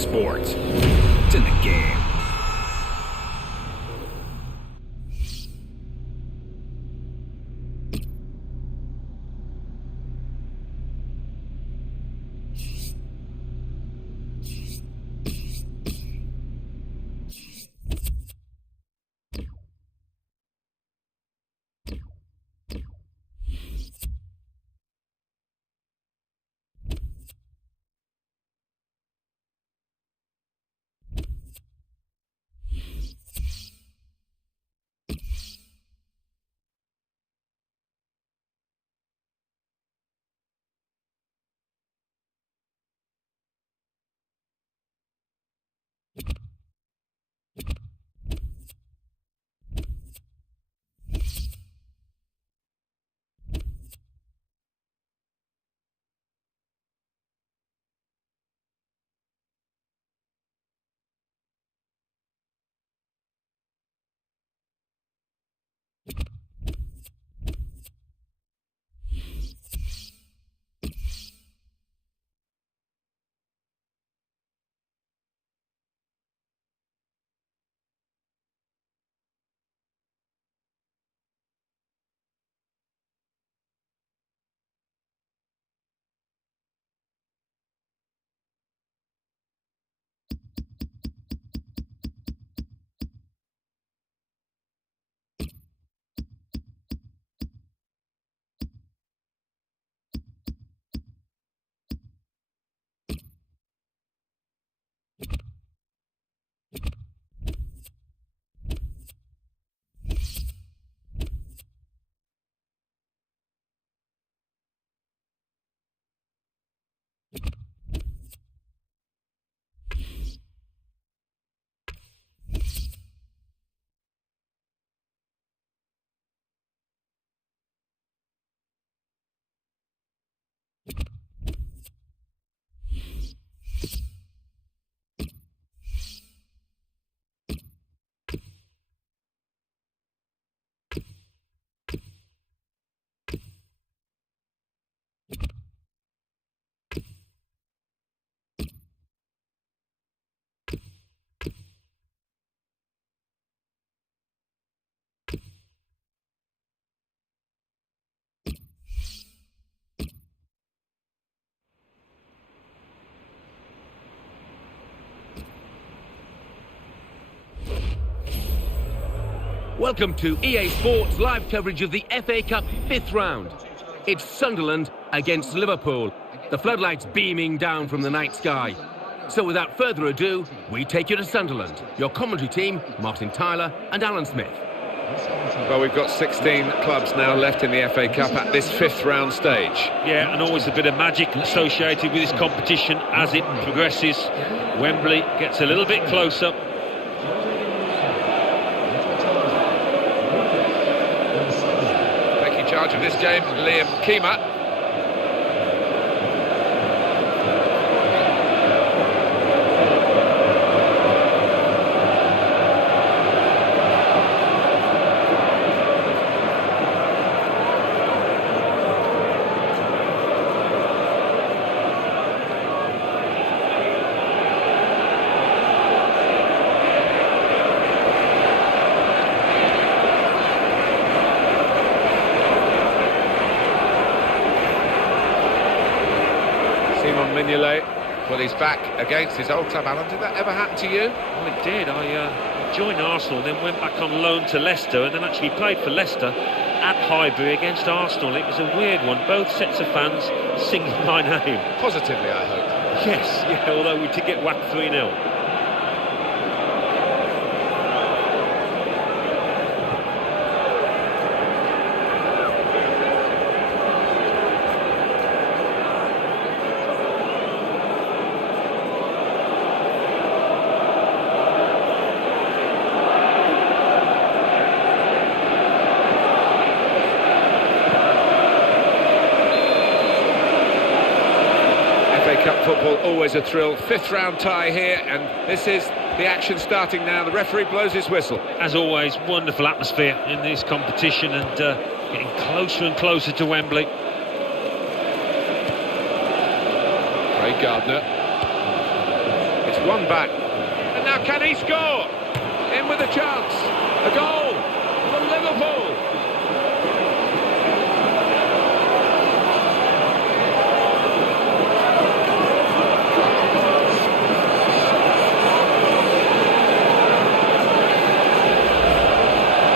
sport. It's in the game. Welcome to EA Sports live coverage of the FA Cup 5th round. It's Sunderland against Liverpool, the floodlights beaming down from the night sky. So without further ado, we take you to Sunderland. Your commentary team, Martin Tyler and Alan Smith. Well, we've got 16 clubs now left in the FA Cup at this 5th round stage. Yeah, and always a bit of magic associated with this competition as it progresses. Wembley gets a little bit closer. Taking charge of this game, Liam Keema. Well, he's back against his old club. Alan, did that ever happen to you? Well, it did. I joined Arsenal, then went back on loan to Leicester, and then actually played for Leicester at Highbury against Arsenal. It was a weird one. Both sets of fans singing my name. Positively, I hope. Yes, yeah, although we did get whacked 3-0. Cup football, always a thrill. 5th round tie here, and this is the action starting now. The referee blows his whistle. As always, wonderful atmosphere in this competition, and getting closer and closer to Wembley. Craig Gardner. It's one back. And now can he score? In with a chance. A goal for Liverpool.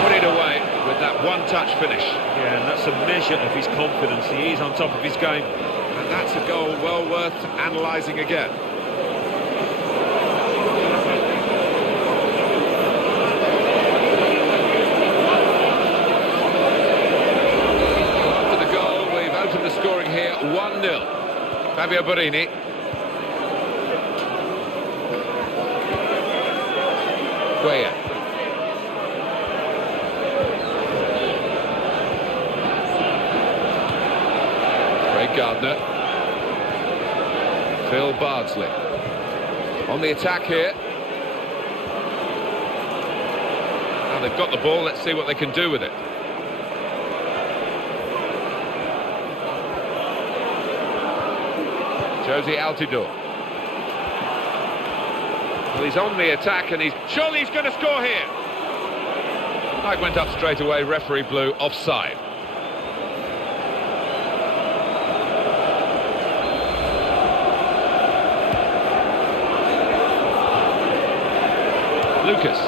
Put it away with that one-touch finish. Yeah, and that's a measure of his confidence. He is on top of his game. And that's a goal well worth analysing again. After the goal, we've opened the scoring here, 1-0. Fabio Borini. Cuellar. Gardner. Phil Bardsley on the attack here. Now they've got the ball, let's see what they can do with it. Josie Altidore. Well, he's on the attack and surely he's going to score here. Flag went up straight away, referee blew offside. Lucas.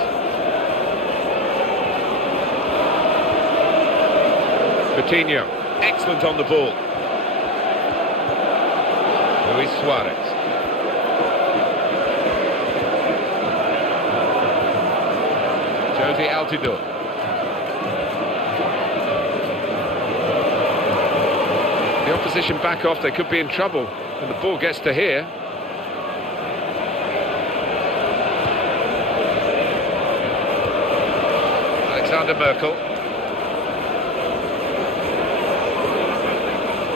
Coutinho, excellent on the ball. Luis Suarez. Josie Altidore. The opposition back off, they could be in trouble when the ball gets to here. Alexander Merkel.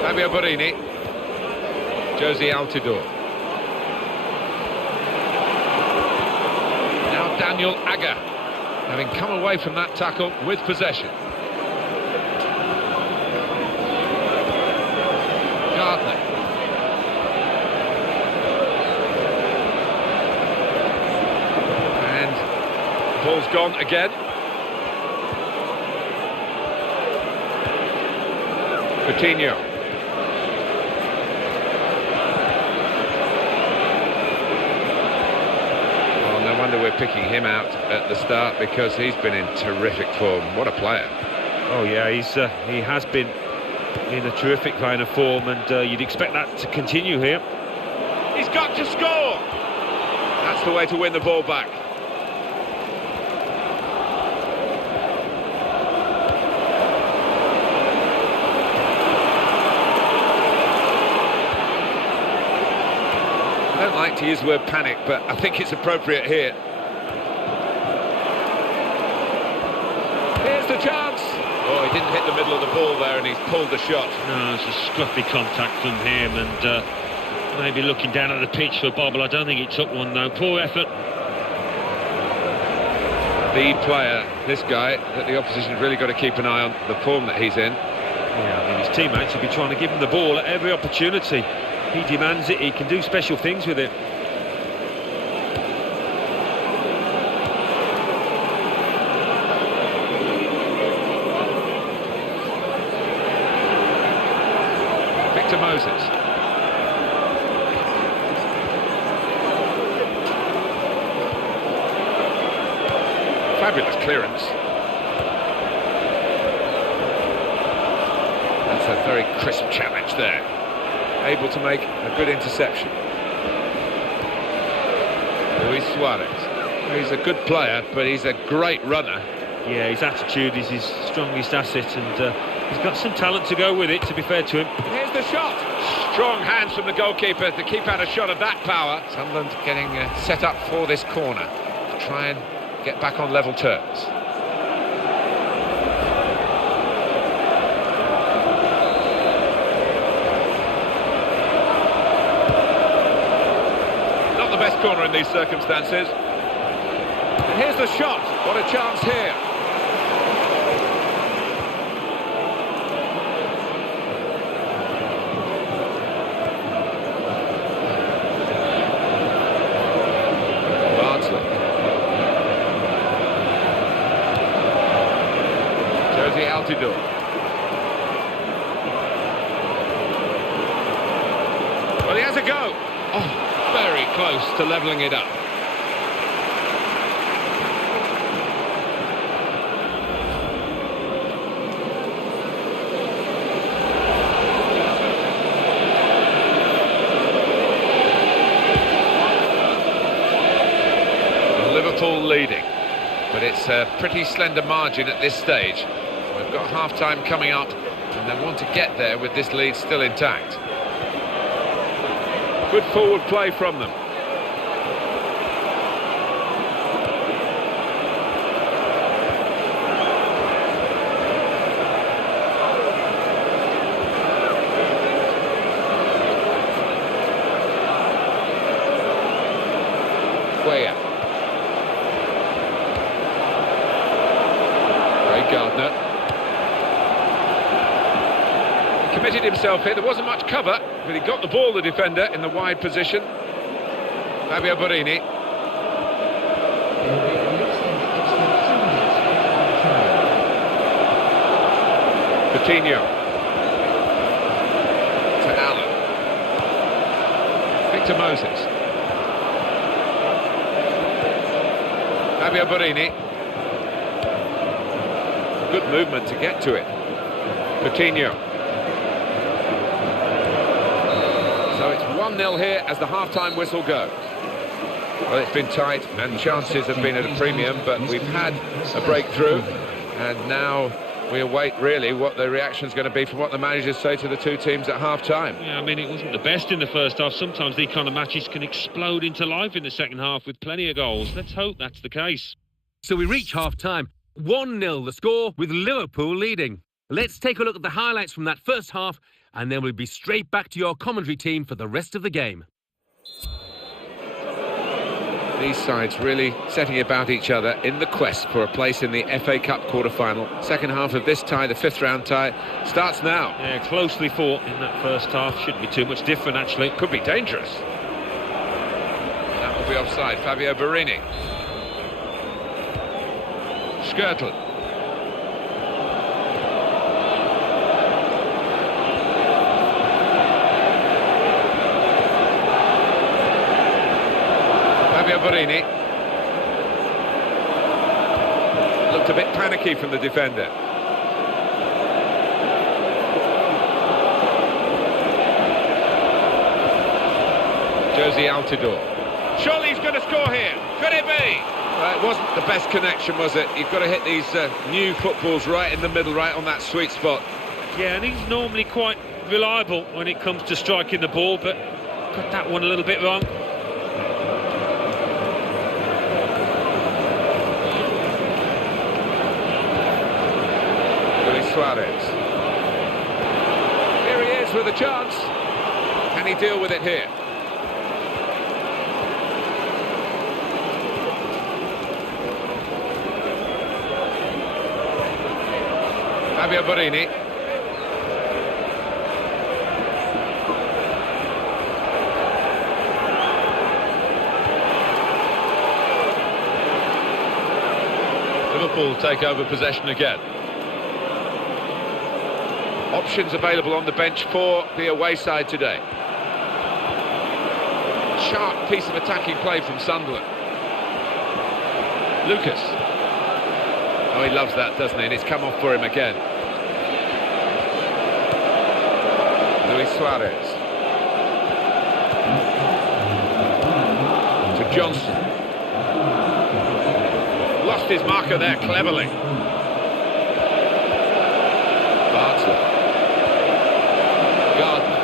Fabio Borini. Josie Altidore. Now Daniel Agger, having come away from that tackle with possession. Gardner. And the ball's gone again. Coutinho. Oh, no wonder we're picking him out at the start, because he's been in terrific form. What a player. Oh yeah, he has been in a terrific vein of form, and you'd expect that to continue here. He's got to score! That's the way to win the ball back. I don't like to use the word panic, but I think it's appropriate here. Here's the chance. Oh, he didn't hit the middle of the ball there, and he's pulled the shot. No, it's a scruffy contact from him, and maybe looking down at the pitch for a bobble. I don't think he took one, though. Poor effort. The player, this guy, that the opposition have really got to keep an eye on the form that he's in. Yeah, I mean, his teammates will be trying to give him the ball at every opportunity. He demands it, he can do special things with it. Victor Moses. Fabulous clearance. That's a very crisp challenge there. Able to make a good interception. Luis Suarez. He's a good player, but he's a great runner. Yeah, his attitude is his strongest asset, and he's got some talent to go with it, to be fair to him. Here's the shot. Strong hands from the goalkeeper to keep out a shot of that power. Sunderland getting set up for this corner to try and get back on level terms. Not the best corner in these circumstances. And here's the shot. What a chance here. Altidore. Well, he has a go. Oh, very close to levelling it up. Liverpool leading, but it's a pretty slender margin at this stage. We've got half-time coming up, and they want to get there with this lead still intact. Good forward play from them. Gardner committed himself here. There wasn't much cover, but he got the ball, the defender, in the wide position. Fabio Borini. Coutinho. To Allen. Victor Moses. Fabio Borini. Good movement to get to it. Coutinho. So it's 1-0 here as the half-time whistle goes. Well, it's been tight and chances have been at a premium, but we've had a breakthrough, and now we await really what the reaction is going to be from what the managers say to the two teams at half-time. Yeah, I mean, it wasn't the best in the first half. Sometimes these kind of matches can explode into life in the second half with plenty of goals. Let's hope that's the case. So we reach half-time. 1-0 the score, with Liverpool leading. Let's take a look at the highlights from that first half, and then we'll be straight back to your commentary team for the rest of the game. These sides really setting about each other in the quest for a place in the FA Cup quarter-final. Second half of this tie, the fifth-round tie, starts now. Yeah, closely fought in that first half. Shouldn't be too much different, actually. Could be dangerous. That will be offside. Fabio Borini. Skirtle. Fabio Borini. Looked a bit panicky from the defender. Josie Altidore. Surely he's going to score here. Could it be? It wasn't the best connection, was it? You've got to hit these new footballs right in the middle, right on that sweet spot. Yeah, and he's normally quite reliable when it comes to striking the ball, but got that one a little bit wrong. Luis Suarez. Here he is with a chance. Can he deal with it here? Fabio Borini. Liverpool take over possession again. Options available on the bench for the away side today. Sharp piece of attacking play from Sunderland. Lucas. Oh, he loves that, doesn't he? And it's come off for him again. Luis Suarez. To Johnson. Lost his marker there cleverly. Bartlett. Gardner.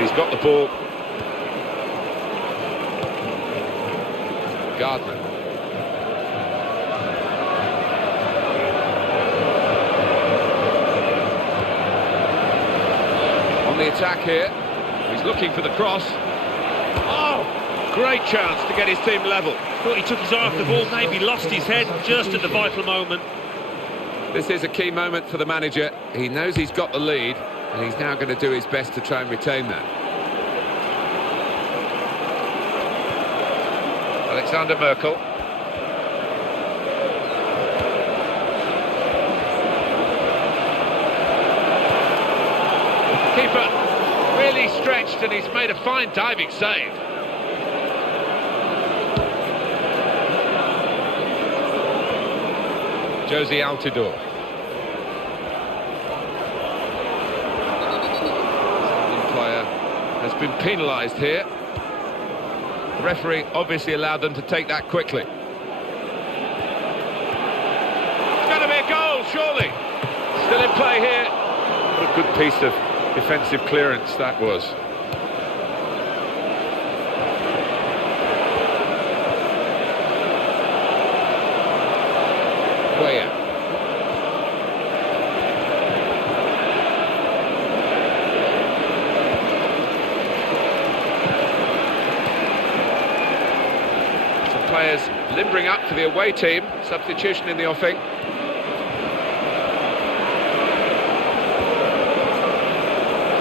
He's got the ball. Gardner. On the attack here. He's looking for the cross. Oh, great chance to get his team level. Thought he took his eye off the ball, maybe lost his head just at the vital moment. This is a key moment for the manager. He knows he's got the lead, And he's now going to do his best to try and retain that. Alexander Merkel. Keeper really stretched and he's made a fine diving save. Josie Altidore. The player has been penalised here. The referee obviously allowed them to take that quickly. It's going to be a goal, surely. Still in play here. What a good piece of defensive clearance that was. Cuellar. Some players limbering up for the away team. Substitution in the offing.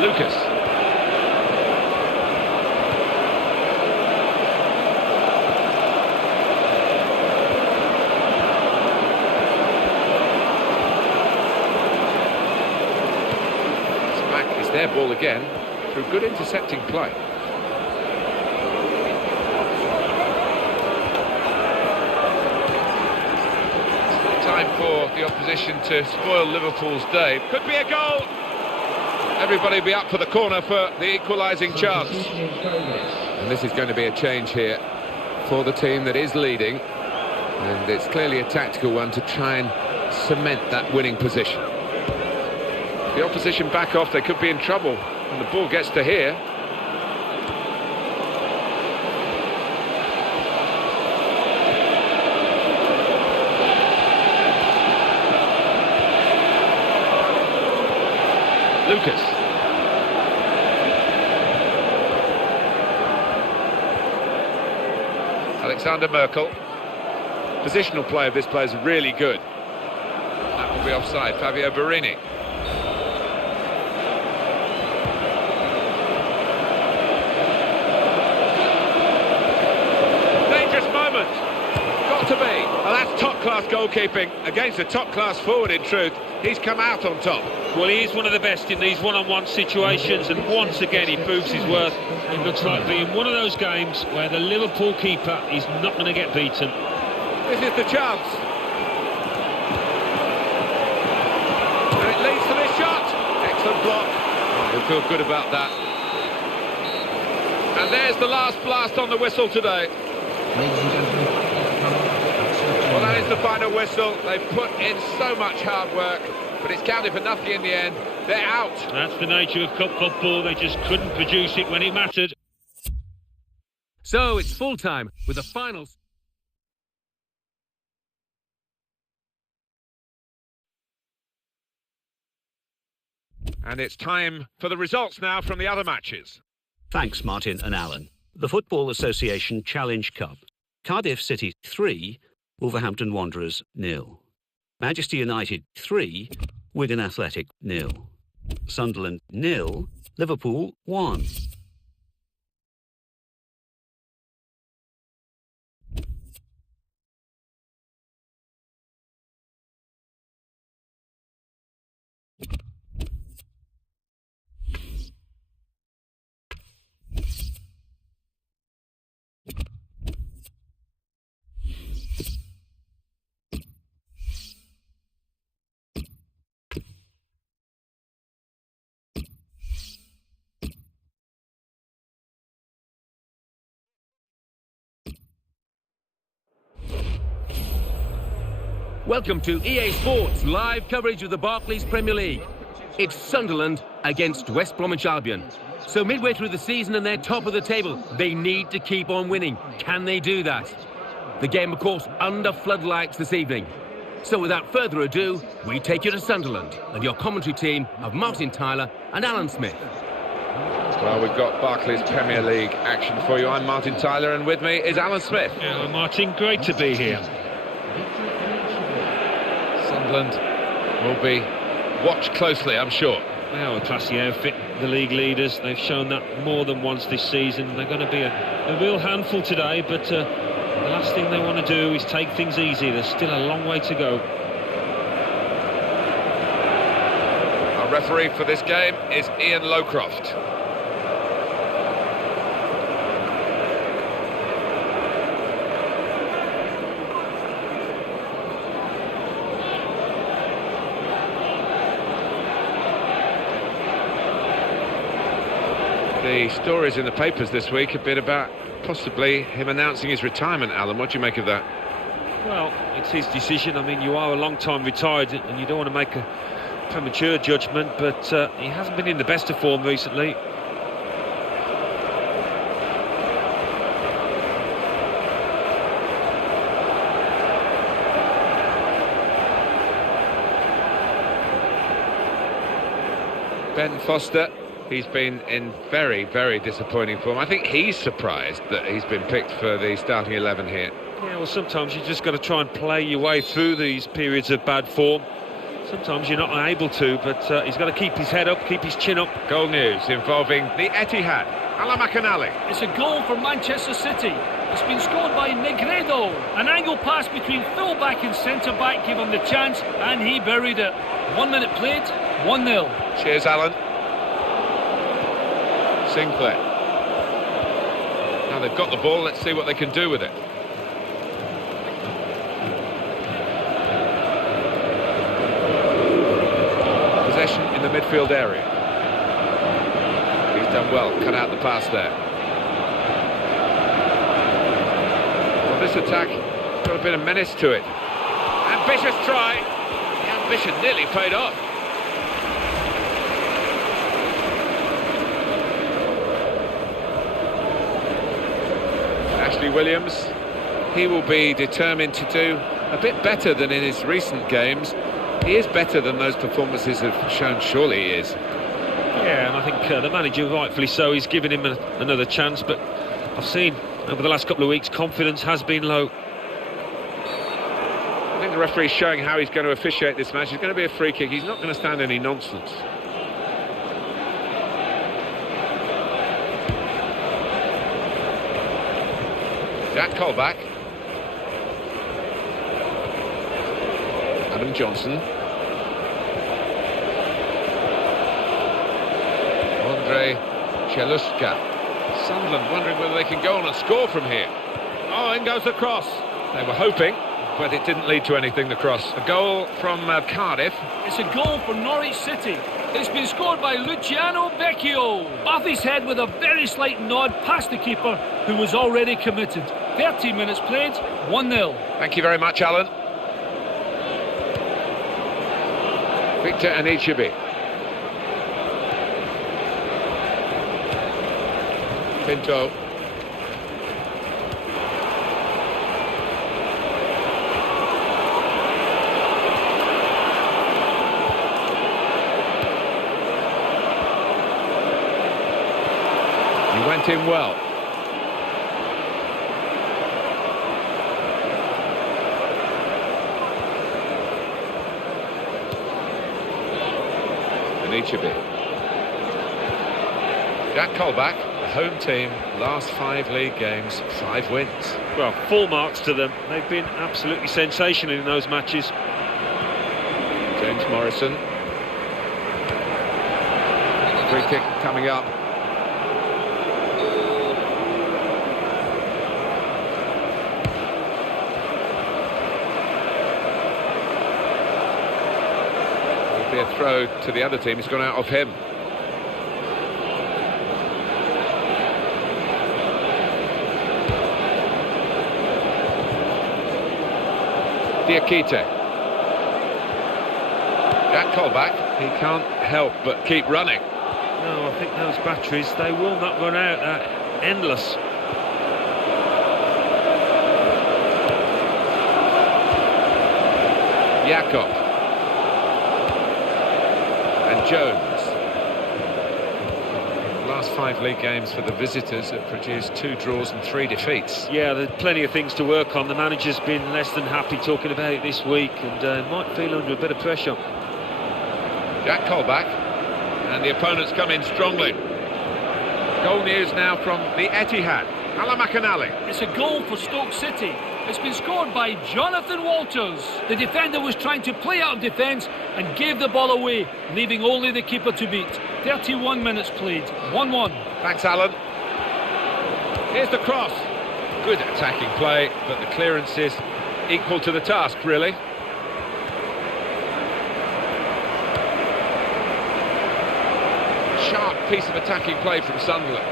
Lucas. Smack is their ball again through good intercepting play. Time for the opposition to spoil Liverpool's day. Could be a goal. Everybody be up for the corner for the equalising chance. And this is going to be a change here for the team that is leading. And it's clearly a tactical one to try and cement that winning position. If the opposition back off, they could be in trouble when the ball gets to here. Lucas. Alexander Merkel. Positional play of this player is really good. That will be offside. Fabio Borini. Dangerous moment. Got to be. Well, that's top-class goalkeeping against a top-class forward, in truth. He's come out on top. Well, he is one of the best in these one-on-one situations, and once again he proves his worth. It looks like being one of those games where the Liverpool keeper is not going to get beaten. This is the chance. And it leads to this shot. Excellent block. Oh, he'll feel good about that. And there's the last blast on the whistle today. Well, that is the final whistle. They've put in so much hard work, but it's counted for nothing in the end. They're out. That's the nature of cup football. They just couldn't produce it when it mattered. So it's full time with the final. And it's time for the results now from the other matches. Thanks, Martin and Alan. The Football Association Challenge Cup. Cardiff City 3, Wolverhampton Wanderers 0. Manchester United 3, Wigan Athletic 0. Sunderland 0, Liverpool 1. Welcome to EA Sports live coverage of the Barclays Premier League. It's Sunderland against West Bromwich Albion. So midway through the season and they're top of the table, they need to keep on winning. Can they do that? The game, of course, under floodlights this evening. So without further ado, we take you to Sunderland and your commentary team of Martin Tyler and Alan Smith. Well, we've got Barclays Premier League action for you. I'm Martin Tyler, and with me is Alan Smith. Yeah, Martin, great to be here. Sunderland will be watched closely, I'm sure. Well, a classy outfit, the league leaders. They've shown that more than once this season. They're going to be a real handful today, but the last thing they want to do is take things easy. There's still a long way to go. Our referee for this game is Ian Lowcroft. The stories in the papers this week have been about possibly him announcing his retirement, Alan. What do you make of that? Well, it's his decision. I mean, you are a long time retired and you don't want to make a premature judgment, but he hasn't been in the best of form recently. Ben Foster, he's been in very, very disappointing form. I think he's surprised that he's been picked for the starting 11 here. Yeah, well, sometimes you just got to try and play your way through these periods of bad form. Sometimes you're not able to, but he's got to keep his head up, keep his chin up. Goal news involving the Etihad. Ala McAnally. It's a goal for Manchester City. It's been scored by Negredo. An angle pass between full-back and centre-back gave him the chance, and he buried it. 1 minute played, 1-0. Cheers, Alan. Sinclair. Now they've got the ball, let's see what they can do with it. Possession in the midfield area. He's done well, cut out the pass there. Well, this attack got a bit of menace to it. Ambitious try. The ambition nearly paid off. Williams, he will be determined to do a bit better than in his recent games. He is better than those performances have shown, surely he is. Yeah, and I think the manager, rightfully so, he's given him another chance, but I've seen over the last couple of weeks confidence has been low. I think the referee's showing how he's going to officiate this match. It's going to be a free kick. He's not going to stand any nonsense. Jack Colback. Adam Johnson. Andre Chelushka. Sunderland wondering whether they can go on and score from here. Oh, in goes the cross. They were hoping, but it didn't lead to anything, the cross. A goal from Cardiff. It's a goal for Norwich City. It's been scored by Luciano Vecchio. Off his head with a very slight nod past the keeper, who was already committed. 13 minutes played, 1-0. Thank you very much, Alan. Victor Anichebe. Pinto. He went in well. Anichebe. Jack Colback, the home team, last 5 league games, 5 wins. Well, full marks to them. They've been absolutely sensational in those matches. James Morrison. Free kick coming up. It'll be a throw to the other team. It's gone out of him. Diakite. Jack Colback, he can't help but keep running. No, I think those batteries, they will not run out. Endless. Jakob. And Jones. Last 5 league games for the visitors have produced 2 draws and 3 defeats. Yeah, there's plenty of things to work on. The manager's been less than happy talking about it this week and might feel under a bit of pressure. Jack Colback. and the opponents come in strongly. Goal news now from the Etihad. Alan McAnally. It's a goal for Stoke City. It's been scored by Jonathan Walters. The defender was trying to play out of defence and gave the ball away, leaving only the keeper to beat. 31 minutes played, 1-1. Thanks, Alan. Here's the cross. Good attacking play, but the clearance is equal to the task, really. Sharp piece of attacking play from Sunderland.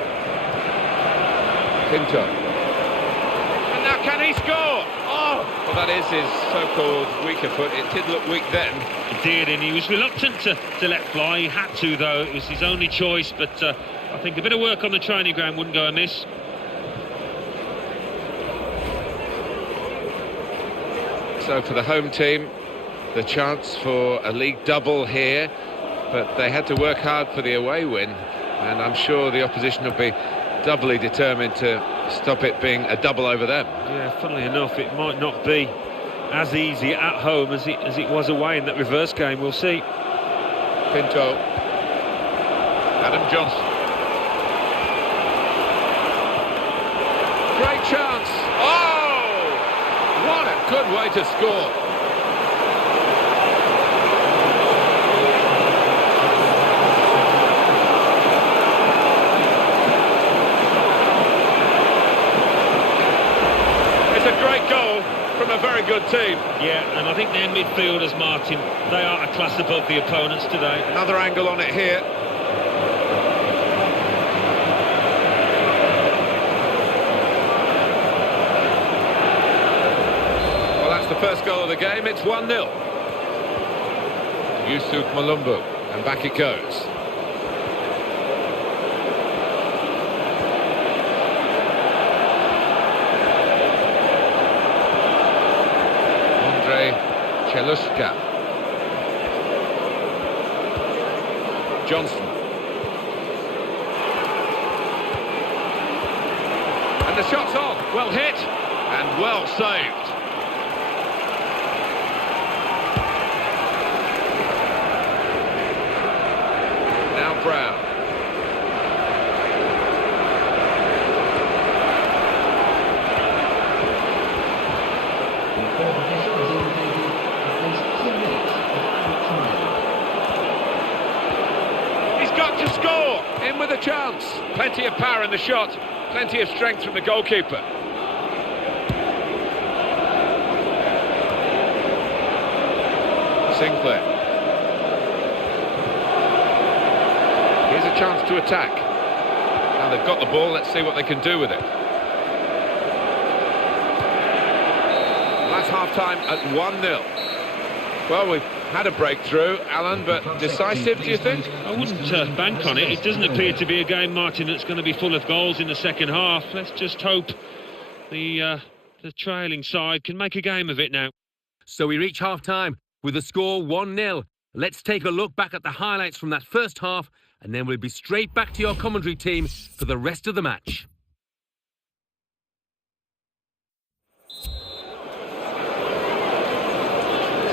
Pinto. And now can he score? Oh! Well, that is his so-called weaker foot. It did look weak then. It did, and he was reluctant to let fly. He had to, though. It was his only choice, but I think a bit of work on the training ground wouldn't go amiss. So for the home team, the chance for a league double here, but they had to work hard for the away win, and I'm sure the opposition will be doubly determined to stop it being a double over them. Yeah, funnily enough, it might not be as easy at home as it was away in that reverse game. We'll see. Pinto. Adam Johnson. Great chance. Oh! What a good way to score. From a very good team. Yeah, and I think their midfielders, Martin, they are a class above the opponents today. Another angle on it here. Well, that's the first goal of the game. It's 1-0. Yusuf Malumbu, and back it goes. Cheluska. Johnson. And the shot's on. Well hit and well saved. Now Brown. To score, in with a chance. Plenty of power in the shot, plenty of strength from the goalkeeper. Sinclair. Here's a chance to attack. Now they've got the ball, let's see what they can do with it. That's half-time at 1-0. Well, we've had a breakthrough, Alan, but decisive, do you think? I wouldn't bank on it. It doesn't appear to be a game, Martin, that's going to be full of goals in the second half. Let's just hope the trailing side can make a game of it now. So we reach half-time with the score 1-0. Let's take a look back at the highlights from that first half, and then we'll be straight back to your commentary team for the rest of the match.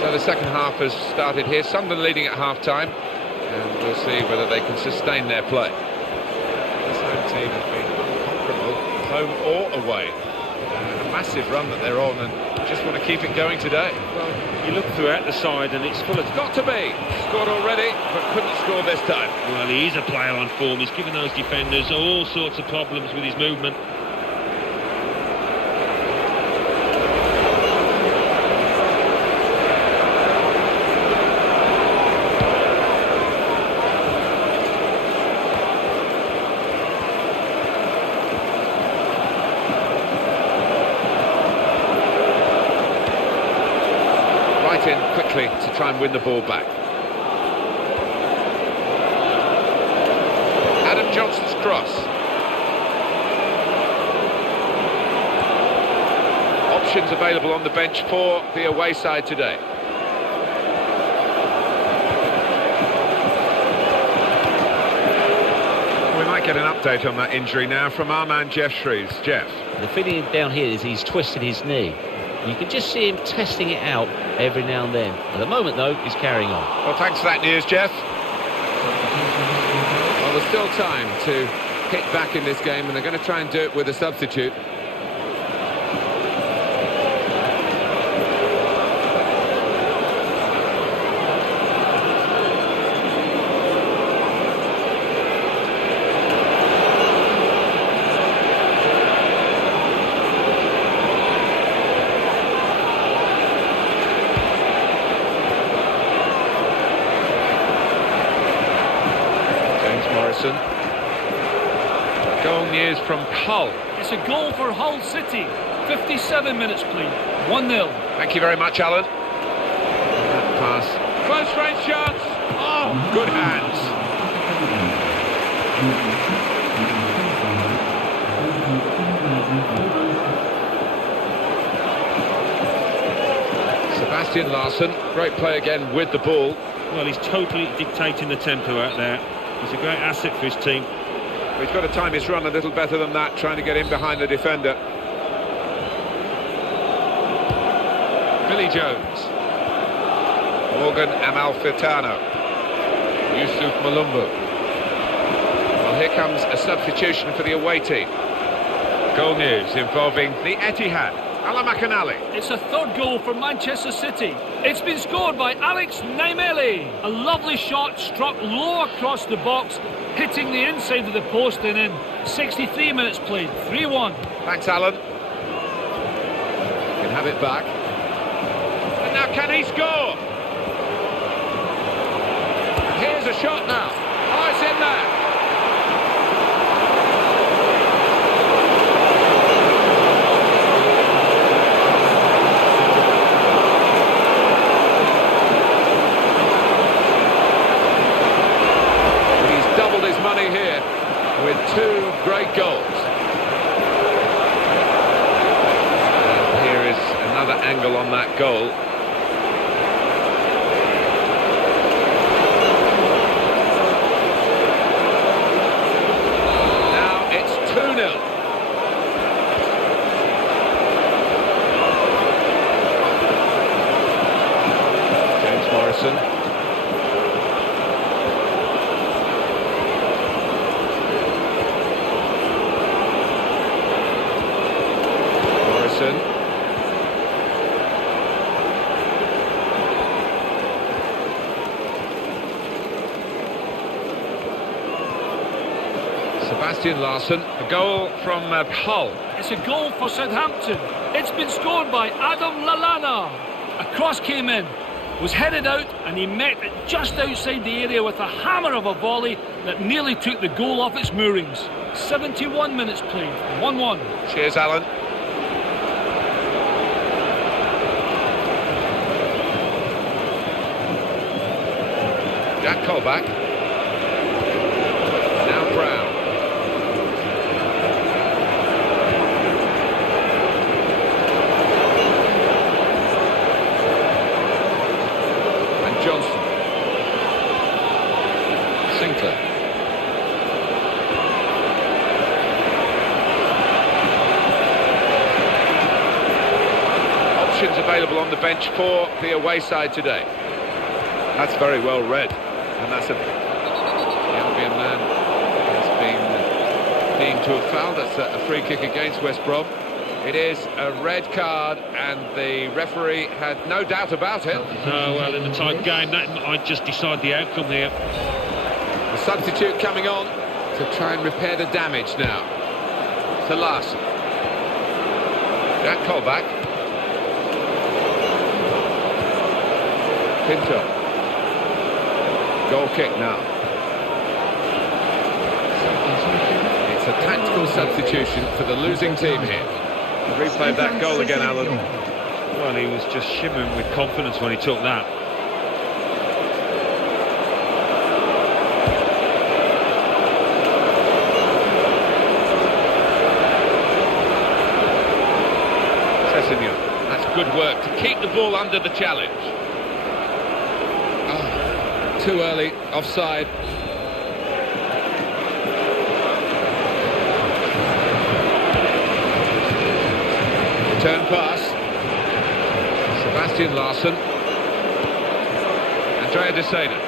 So the second half has started here. Sunderland leading at half-time, and we'll see whether they can sustain their play. This home team has been unconquerable, home or away. A massive run that they're on, and just want to keep it going today. Well, you look throughout the side, and it's full of... Got to be. Scored already, but couldn't score this time. Well, he is a player on form. He's given those defenders all sorts of problems with his movement. In quickly to try and win the ball back. Adam Johnson's cross. Options available on the bench for the away side today. We might get an update on that injury now from our man Jeff Shreves. Jeff. The feeling down here is he's twisted his knee. You can just see him testing it out every now and then. At the moment, though, he's carrying on. Well, thanks for that news, Jeff. there's still time to hit back in this game, and they're going to try and do it with a substitute. Goal news from Hull. It's a goal for Hull City. 57 minutes played. 1-0. Thank you very much, Alan. That pass. Close range chance. Oh, good hands. Sebastian Larsson. Great play again with the ball. Well, he's totally dictating the tempo out there. He's a great asset for his team. He's got to time his run a little better than that, trying to get in behind the defender. Billy Jones. Morgan Amalfitano. Yusuf Malumbu. Well, here comes a substitution for the away team. Goal news involving the Etihad. Ala Makanali. It's a third goal for Manchester City. It's been scored by Alex Naimele. A lovely shot struck low across the box, hitting the inside of the post and in. 63 minutes played, 3-1. Thanks, Alan. Can have it back. And now can he score? Here's a shot now. Oh, it's in there. Money here with two great goals. And here is another angle on that goal. Now it's 2-0. James Morrison. Sebastian Larsson, a goal from Hull. It's a goal for Southampton. It's been scored by Adam Lallana. A cross came in, was headed out, and he met it just outside the area with a hammer of a volley that nearly took the goal off its moorings. 71 minutes played, 1-1. Cheers, Alan. Jack Colback. Now Brown. And Johnson. Sinclair. Options available on the bench for the away side today. That's very well read. And that's the Albion man has been deemed to have fouled. That's a free kick against West Brom. It is a red card, and the referee had no doubt about it. Oh, well, in a tight game, that might just decide the outcome here. The substitute coming on to try and repair the damage now. To Larsson. Jack Colback. Pinto. Goal kick now. It's a tactical substitution for the losing team here. Replay that goal again, Alan. Well, he was just shimmering with confidence when he took that. Sessegnon. That's good work to keep the ball under the challenge. Too early, offside. Return pass. Sebastian Larsson. Andrea De Seda.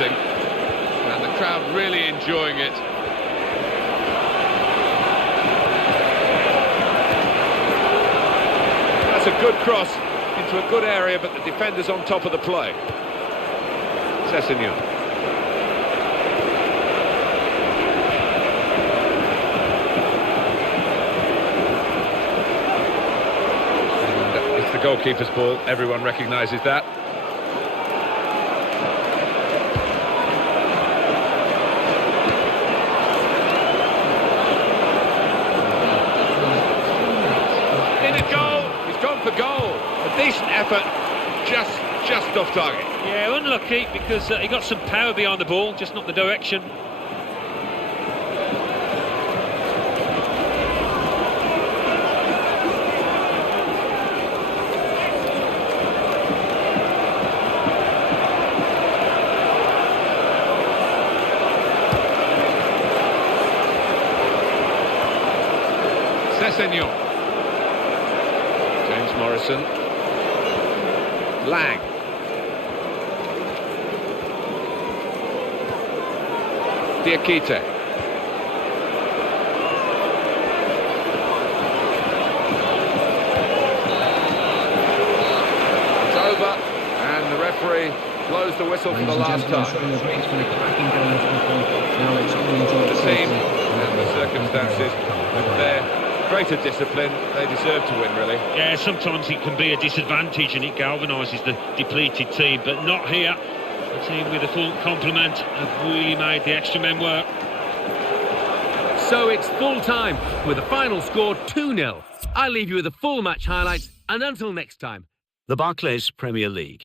pressing, and the crowd really enjoying it. That's a good cross into a good area, but the defender's on top of the play. Sessegnon. And it's the goalkeeper's ball. Everyone recognises that. In a goal. He's gone for goal. A decent effort. Just off target. Yeah, unlucky because he got some power behind the ball, just not the direction. Sessegnon. James Morrison. Lang. Diakite. It's over, and the referee blows the whistle for the last time. The team and the circumstances, with their greater discipline, they deserve to win, really. Yeah, sometimes it can be a disadvantage and it galvanises the depleted team, but not here. The team with a full complement have really made the extra men work. So it's full time with the final score 2-0. I'll leave you with the full match highlights, and until next time. The Barclays Premier League.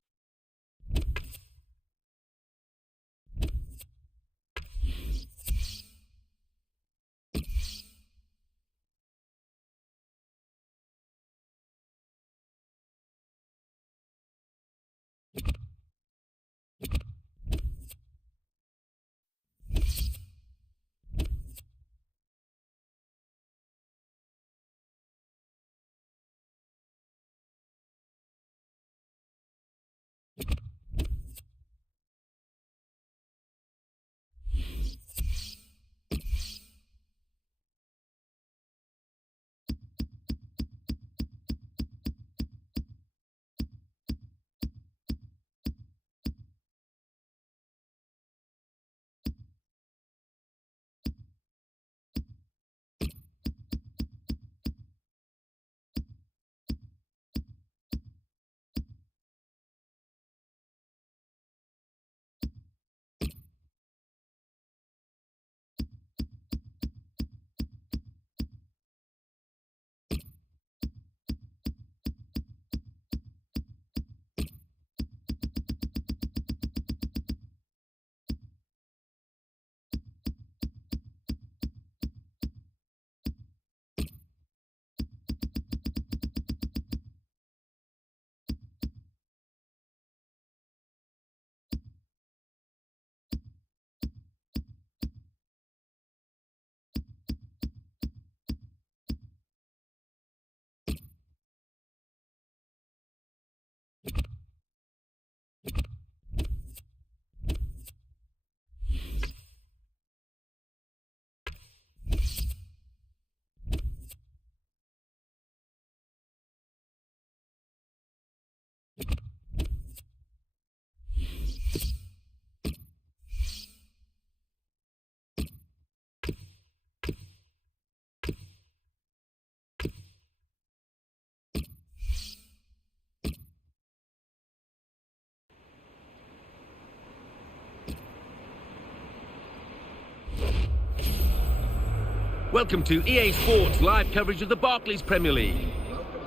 Welcome to EA Sports live coverage of the Barclays Premier League.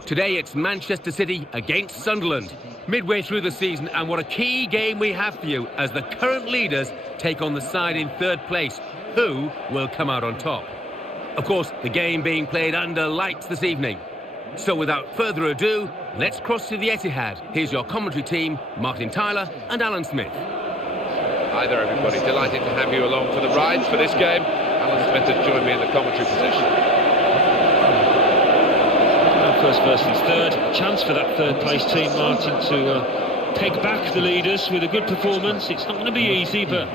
Today it's Manchester City against Sunderland, midway through the season, and what a key game we have for you as the current leaders take on the side in third place. Who will come out on top? Of course, the game being played under lights this evening. So without further ado, let's cross to the Etihad. Here's your commentary team, Martin Tyler and Alan Smith. Hi there, everybody. Delighted to have you along for the ride for this game. Alan Smith has joined me in the commentary position. First versus third. A chance for that third place team, Martin, to peg back the leaders with a good performance. It's not going to be easy, but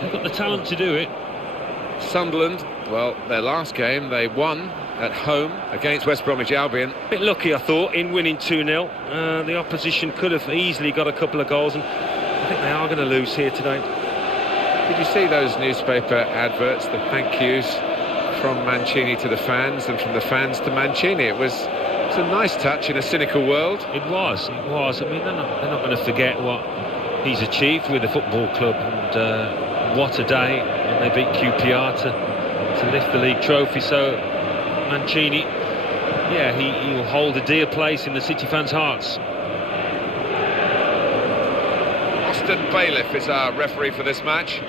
they've got the talent to do it. Sunderland, well, their last game, they won at home against West Bromwich Albion. A bit lucky, I thought, in winning 2-0. The opposition could have easily got a couple of goals, and I think they are going to lose here today. Did you see those newspaper adverts, the thank yous from Mancini to the fans and from the fans to Mancini? It's a nice touch in a cynical world. It was. I mean, they're not going to forget what he's achieved with the football club, and what a day when they beat QPR to lift the league trophy. So Mancini, yeah, he will hold a dear place in the City fans' hearts. Austin Bailiff is our referee for this match.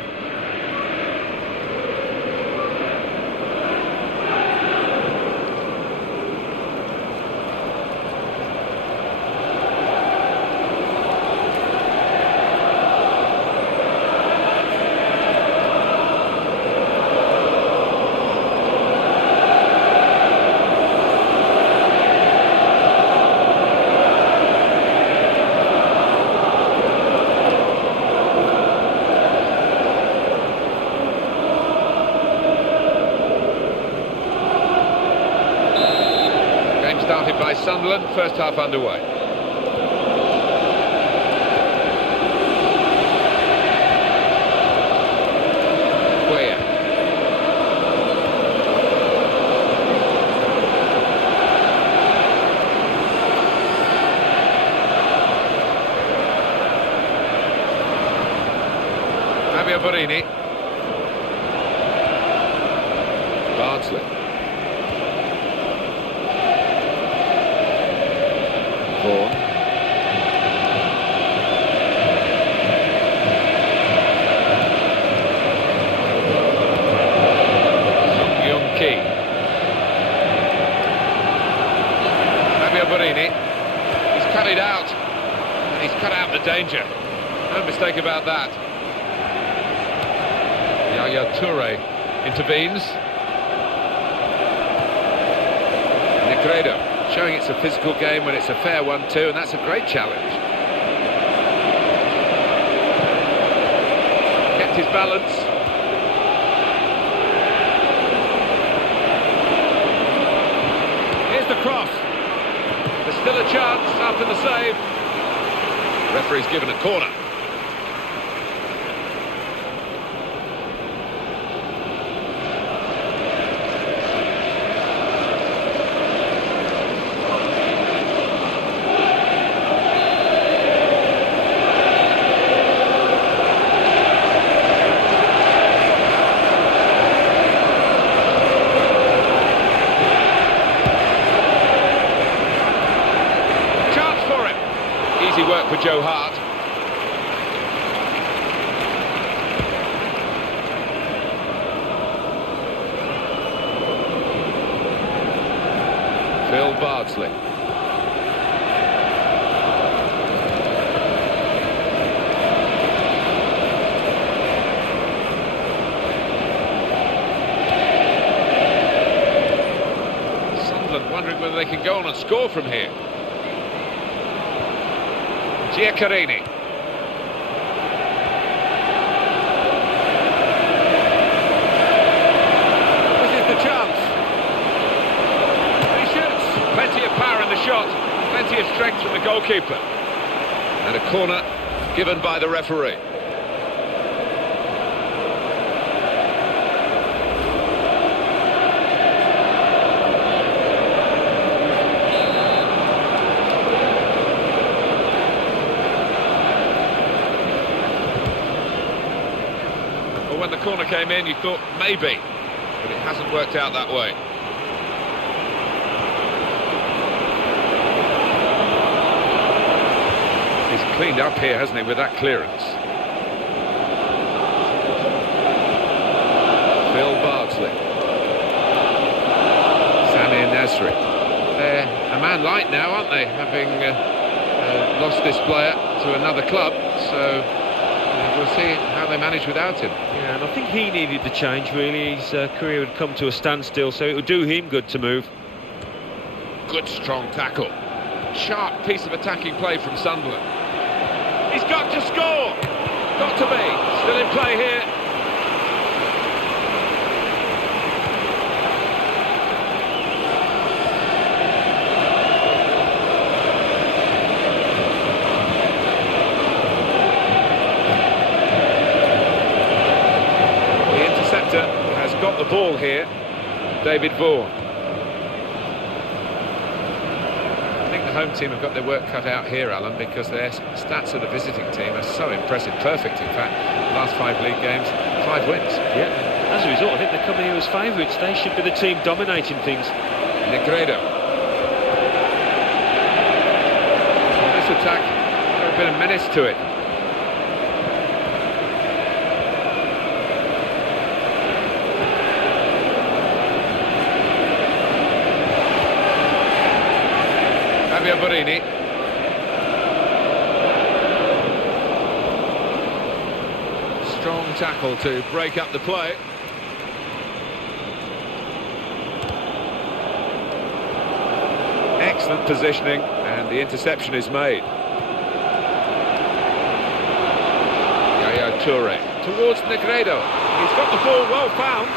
Started by Sunderland, first half underway. Where? Fabio Borini. Bardsley. Brom. Young-Ki. Fabio Borini. He's cut it out. And he's cut out the danger. No mistake about that. Yaya Toure intervenes. Negredo. Showing it's a physical game when it's a fair one too, and that's a great challenge. Kept his balance. Here's the cross. There's still a chance after the save. Referee's given a corner. Work for Joe Hart. Phil Bardsley. Sunderland wondering whether they can go on and score from here. Giaccherini. This is the chance. He shoots. Plenty of power in the shot. Plenty of strength from the goalkeeper. And a corner given by the referee. When the corner came in, you thought maybe, but it hasn't worked out that way. He's cleaned up here, hasn't he, with that clearance. Phil Bardsley. Samir Nasri. They're a man light now, aren't they, having lost this player to another club, so we'll see how they manage without him. Yeah, and I think he needed the change, really. His career had come to a standstill, so it would do him good to move. Good strong tackle. Sharp piece of attacking play from Sunderland. He's got to score. Got to be. Still in play here. The interceptor has got the ball here. David Vaughan. I think the home team have got their work cut out here, Alan, because their stats of the visiting team are so impressive. Perfect, in fact. Last 5 league games, 5 wins. Yeah. As a result, I think they come here as favourites. They should be the team dominating things. Negredo. Well, this attack got a bit of menace to it. Borini. Strong tackle to break up the play. Excellent positioning, and the interception is made. Yaya Toure towards Negredo. He's got the ball well found.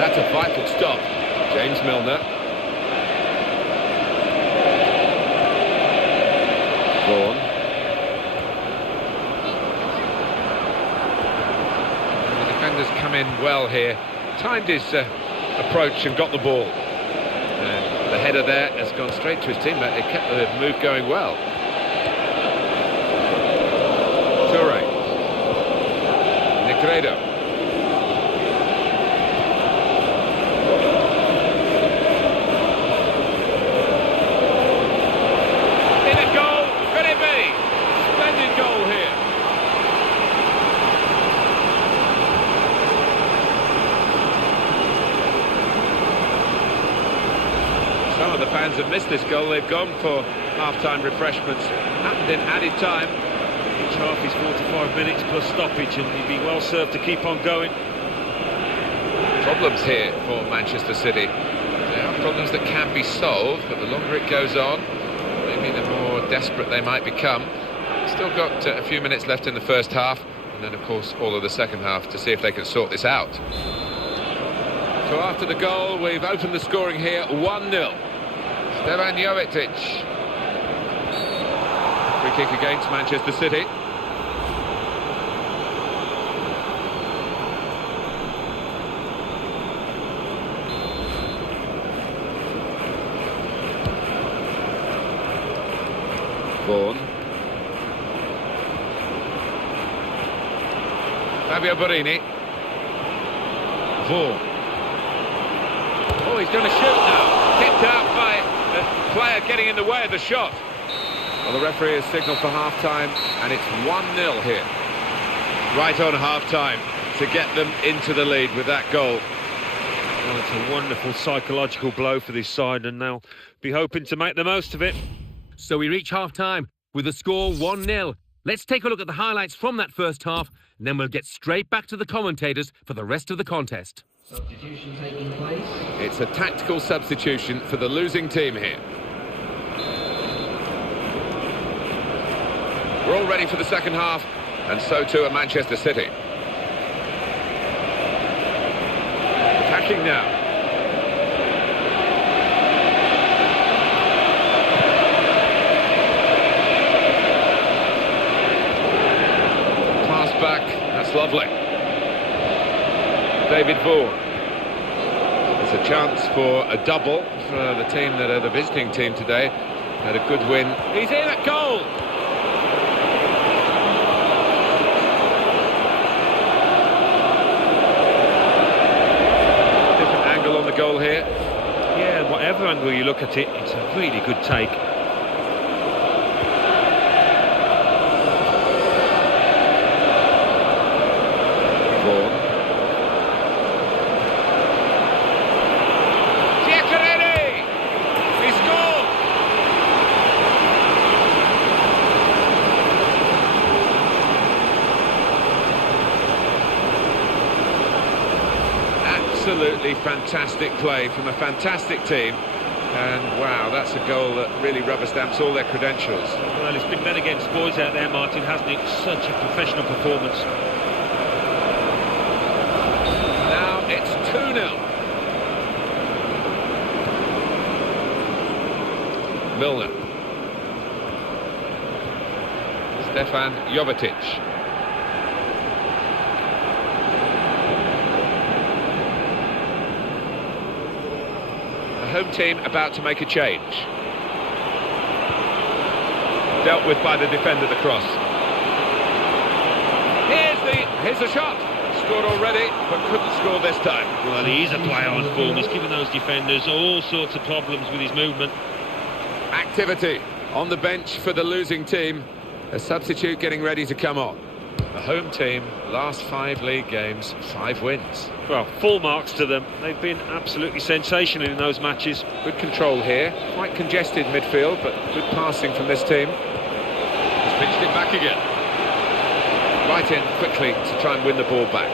That's a vital stop. James Milner. Vaughan. The defenders come in well here. Timed his approach and got the ball. And the header there has gone straight to his teammate. They kept the move going well. Toure. Negredo. Some of the fans have missed this goal. They've gone for half-time refreshments. Happened in added time. Each half is 45 minutes plus stoppage, and he'd be well served to keep on going. Problems here for Manchester City. There are problems that can be solved, but the longer it goes on, maybe the more desperate they might become. Still got a few minutes left in the first half, and then of course all of the second half to see if they can sort this out. So after the goal, we've opened the scoring here, 1-0. Stevan Jovetic. Free kick against Manchester City. Vaughan. Fabio Borini. Vaughan. Oh, he's going to shoot now. Tipped out by a player getting in the way of the shot. Well, the referee has signalled for half-time, and it's 1-0 here. Right on half-time to get them into the lead with that goal. Well, it's a wonderful psychological blow for this side, and they'll be hoping to make the most of it. So we reach half-time with the score 1-0. Let's take a look at the highlights from that first half, and then we'll get straight back to the commentators for the rest of the contest. Substitution taking place. It's a tactical substitution for the losing team here. We're all ready for the second half, and so too are Manchester City. Attacking now. Pass back, that's lovely. David Vaughan. It's a chance for a double for the team that are the visiting team today. Had a good win. He's in at goal! Different angle on the goal here. Yeah, whatever angle you look at it, it's a really good take. Vaughan. Absolutely fantastic play from a fantastic team. And wow, that's a goal that really rubber stamps all their credentials. Well, it's been men against boys out there, Martin, hasn't it? Such a professional performance. Now it's 2-0. Milner. Stefan Jovetic. Home team about to make a change. Dealt with by the defender, the cross. Here's the shot. Scored already, but couldn't score this time. Well, he's a player on form. He's given those defenders all sorts of problems with his movement. Activity on the bench for the losing team. A substitute getting ready to come on. The home team, last 5 league games, 5 wins. Well, full marks to them. They've been absolutely sensational in those matches. Good control here. Quite congested midfield, but good passing from this team. He's pitched it back again. Right in quickly to try and win the ball back.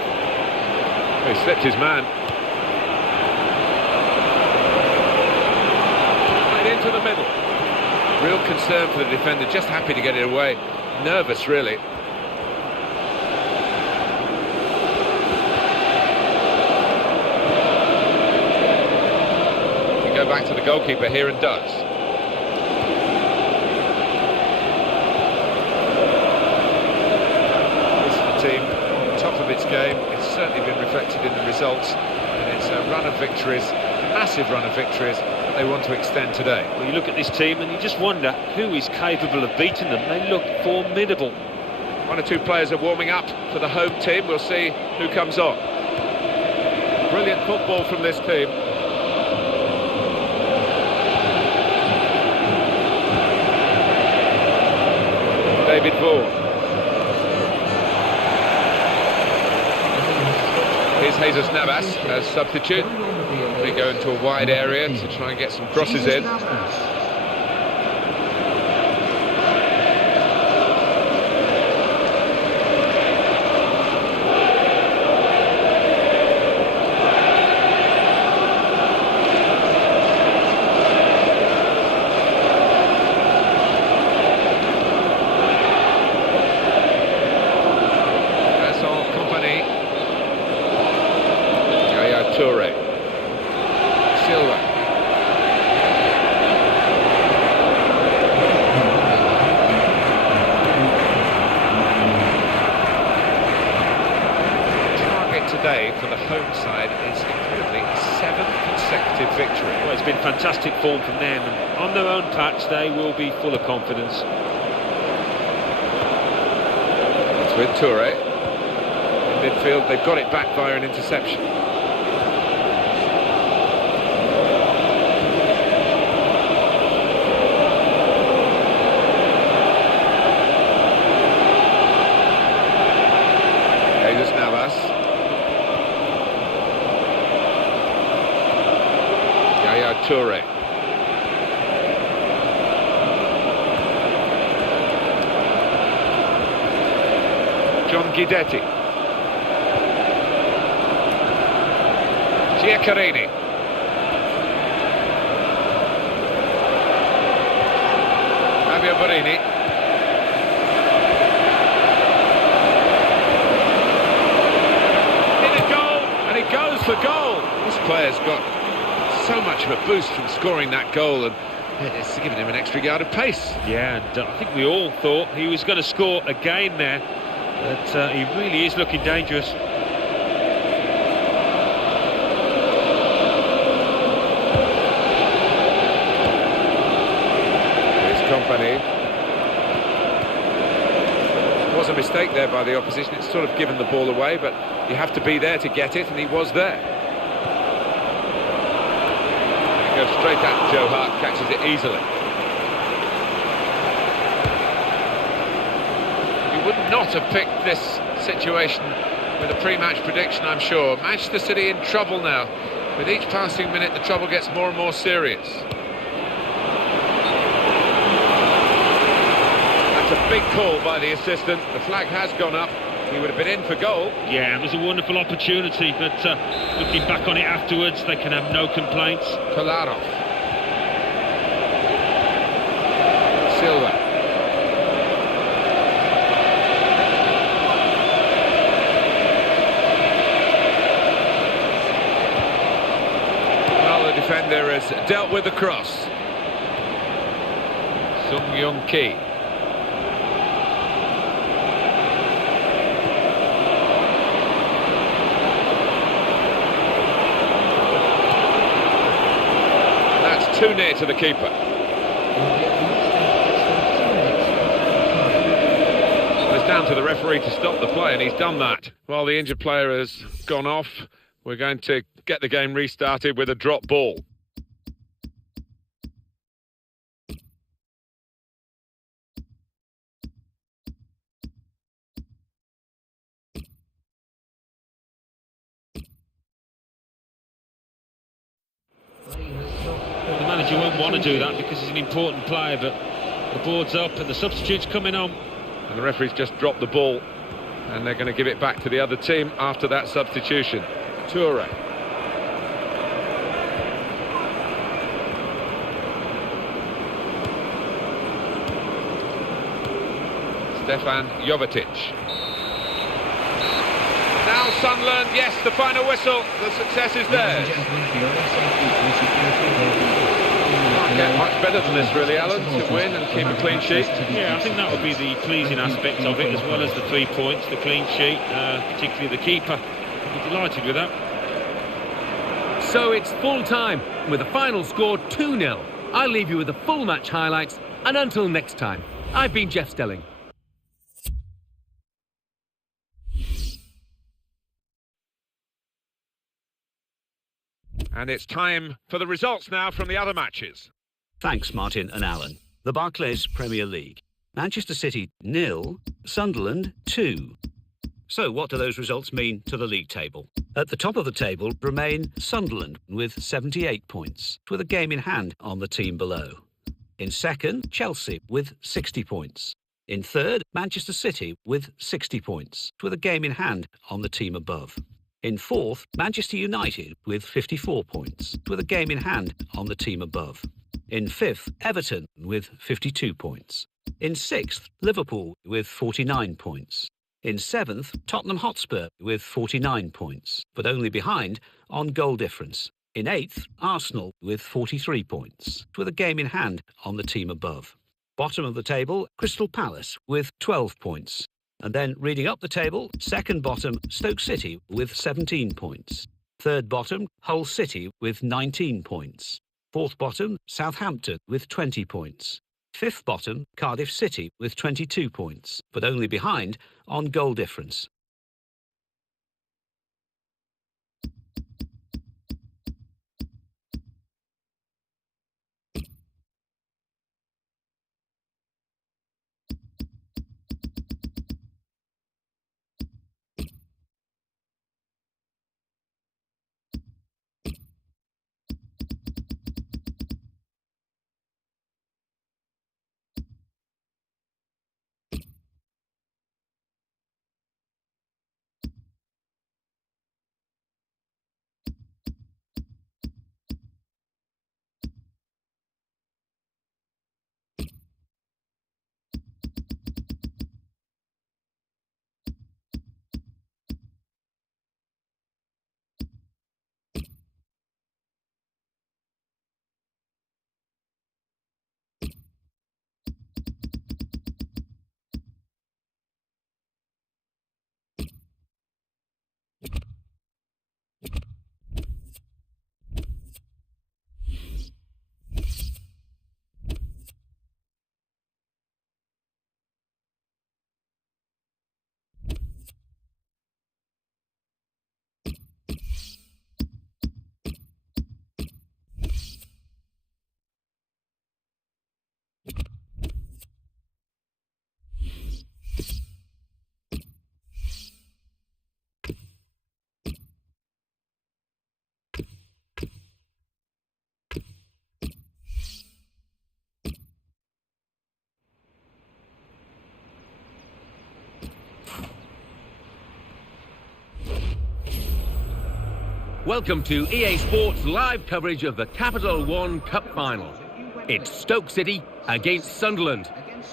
Oh, he slipped his man. Right into the middle. Real concern for the defender, just happy to get it away. Nervous, really. Go back to the goalkeeper here and does. This is the team on top of its game. It's certainly been reflected in the results, and it's a run of victories, a massive run of victories that they want to extend today. Well, you look at this team and you just wonder who is capable of beating them. They look formidable. 1 or 2 players are warming up for the home team. We'll see who comes on. Brilliant football from this team. David Vaughan. Here's Jesus Navas as substitute. They go into a wide area to try and get some crosses in. For the home side is incredibly 7th consecutive victory. Well, it's been fantastic form from them, and on their own patch they will be full of confidence. It's with Toure in midfield. They've got it back via an interception. Jesus Navas. Toure. John Guidetti. Giaccherini. Fabio Borini. In a goal, and it goes for goal. This player's got so much of a boost from scoring that goal, and it's given him an extra yard of pace. Yeah, and I think we all thought he was going to score again there, but he really is looking dangerous. Here's Company. It was a mistake there by the opposition. It's sort of given the ball away, but you have to be there to get it, and he was there. Goes straight at Joe Hart, catches it easily. You would not have picked this situation with a pre-match prediction, I'm sure. Manchester City in trouble now. With each passing minute, the trouble gets more and more serious. That's a big call by the assistant. The flag has gone up. He would have been in for goal. Yeah, it was a wonderful opportunity, but looking back on it afterwards, they can have no complaints. Kolarov. Silva. Well, the defender has dealt with the cross. Sung Young Ki. That's too near to the keeper. It's down to the referee to stop the play, and he's done that. While the injured player has gone off, we're going to get the game restarted with a drop ball. The manager won't want to do that because he's an important player, but the board's up and the substitute's coming on. And the referee's just dropped the ball, and they're going to give it back to the other team after that substitution. Toure. Stefan Jovetic. Now Sunderland, yes, the final whistle. The success is theirs. Can't get much better than this, really, Alan, to win and keep a clean sheet. Yeah, I think that would be the pleasing aspect of it, as well as the 3 points, the clean sheet, particularly the keeper. I'd be delighted with that. So it's full time, with the final score 2-0. I'll leave you with the full match highlights, and until next time, I've been Jeff Stelling. And it's time for the results now from the other matches. Thanks, Martin and Alan. The Barclays Premier League. Manchester City 0, Sunderland 2. So what do those results mean to the league table? At the top of the table remain Sunderland with 78 points, with a game in hand on the team below. In second, Chelsea with 60 points. In third, Manchester City with 60 points, with a game in hand on the team above. In fourth, Manchester United with 54 points, with a game in hand on the team above. In fifth, Everton with 52 points. In sixth, Liverpool with 49 points. In seventh, Tottenham Hotspur with 49 points, but only behind on goal difference. In eighth, Arsenal with 43 points, with a game in hand on the team above. Bottom of the table, Crystal Palace with 12 points. And then reading up the table, second bottom, Stoke City with 17 points. Third bottom, Hull City with 19 points. Fourth bottom, Southampton with 20 points. Fifth bottom, Cardiff City with 22 points, but only behind on goal difference. Welcome to EA Sports live coverage of the Capital One Cup final. It's Stoke City against Sunderland.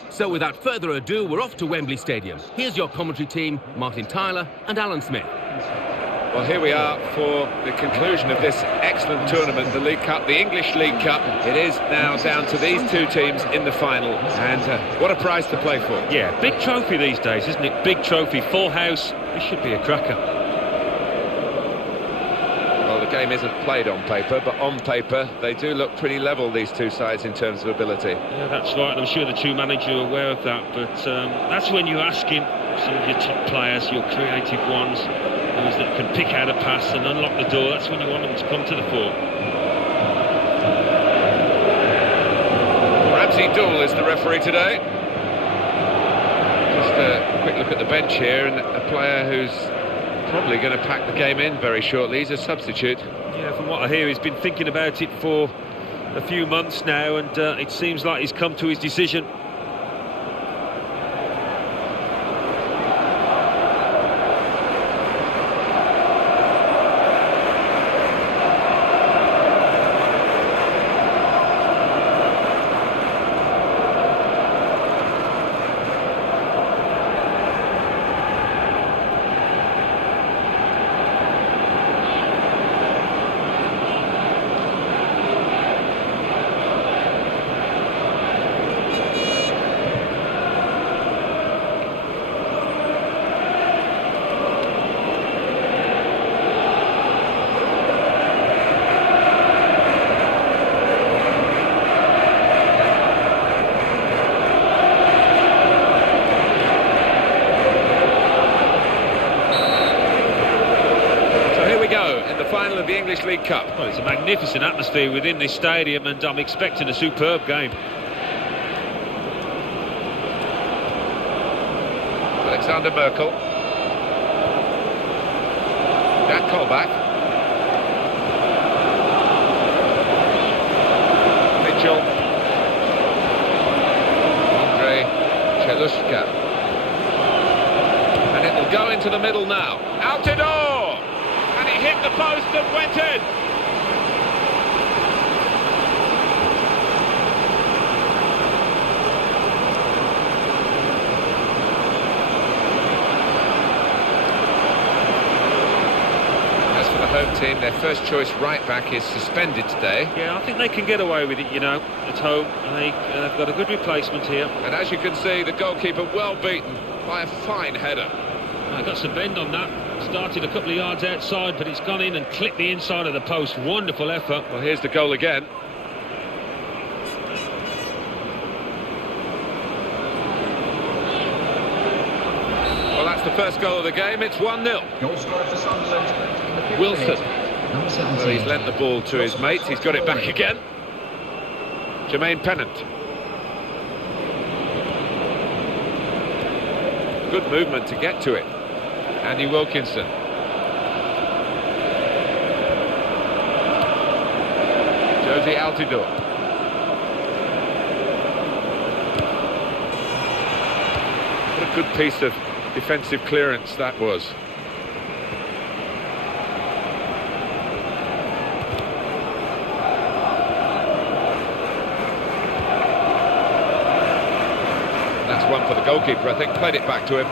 So without further ado, we're off to Wembley Stadium. Here's your commentary team, Martin Tyler and Alan Smith. Well, here we are for the conclusion of this excellent tournament, the League Cup, the English League Cup. It is now down to these two teams in the final, and what a prize to play for. Yeah, big trophy these days, isn't it? Big trophy, full house. This should be a cracker. Well, the game isn't played on paper, but on paper they do look pretty level, these two sides, in terms of ability. Yeah, that's right, and I'm sure the two managers are aware of that, but that's when you're asking some of your top players, your creative ones, those that can pick out a pass and unlock the door. That's when you want them to come to the fore. Ramsey Dool is the referee today. Just a quick look at the bench here, and a player who's probably going to pack the game in very shortly. He's a substitute. Yeah, from what I hear, he's been thinking about it for a few months now, and it seems like he's come to his decision. Final of the English League Cup. Well, it's a magnificent atmosphere within this stadium, and I'm expecting a superb game. Alexander Merkel. Jack Colback. Mitchell. Andrei Chelushka. And it will go into the middle now. Altidore! And it hit the post and went in. As for the home team, their first choice right back is suspended today. Yeah, I think they can get away with it, you know, at home. They've got a good replacement here. And as you can see, the goalkeeper well beaten by a fine header. I got some bend on that. Started a couple of yards outside, but it's gone in and clipped the inside of the post. Wonderful effort. Well, here's the goal again. Well, that's the first goal of the game. It's 1-0. Goal scorer for Sunderland. Wilson. Number 17. Well, he's lent the ball to his mates. He's got it back again. Jermaine Pennant. Good movement to get to it. Andy Wilkinson. Josie Altidore. What a good piece of defensive clearance that was. And that's one for the goalkeeper, I think. Played it back to him.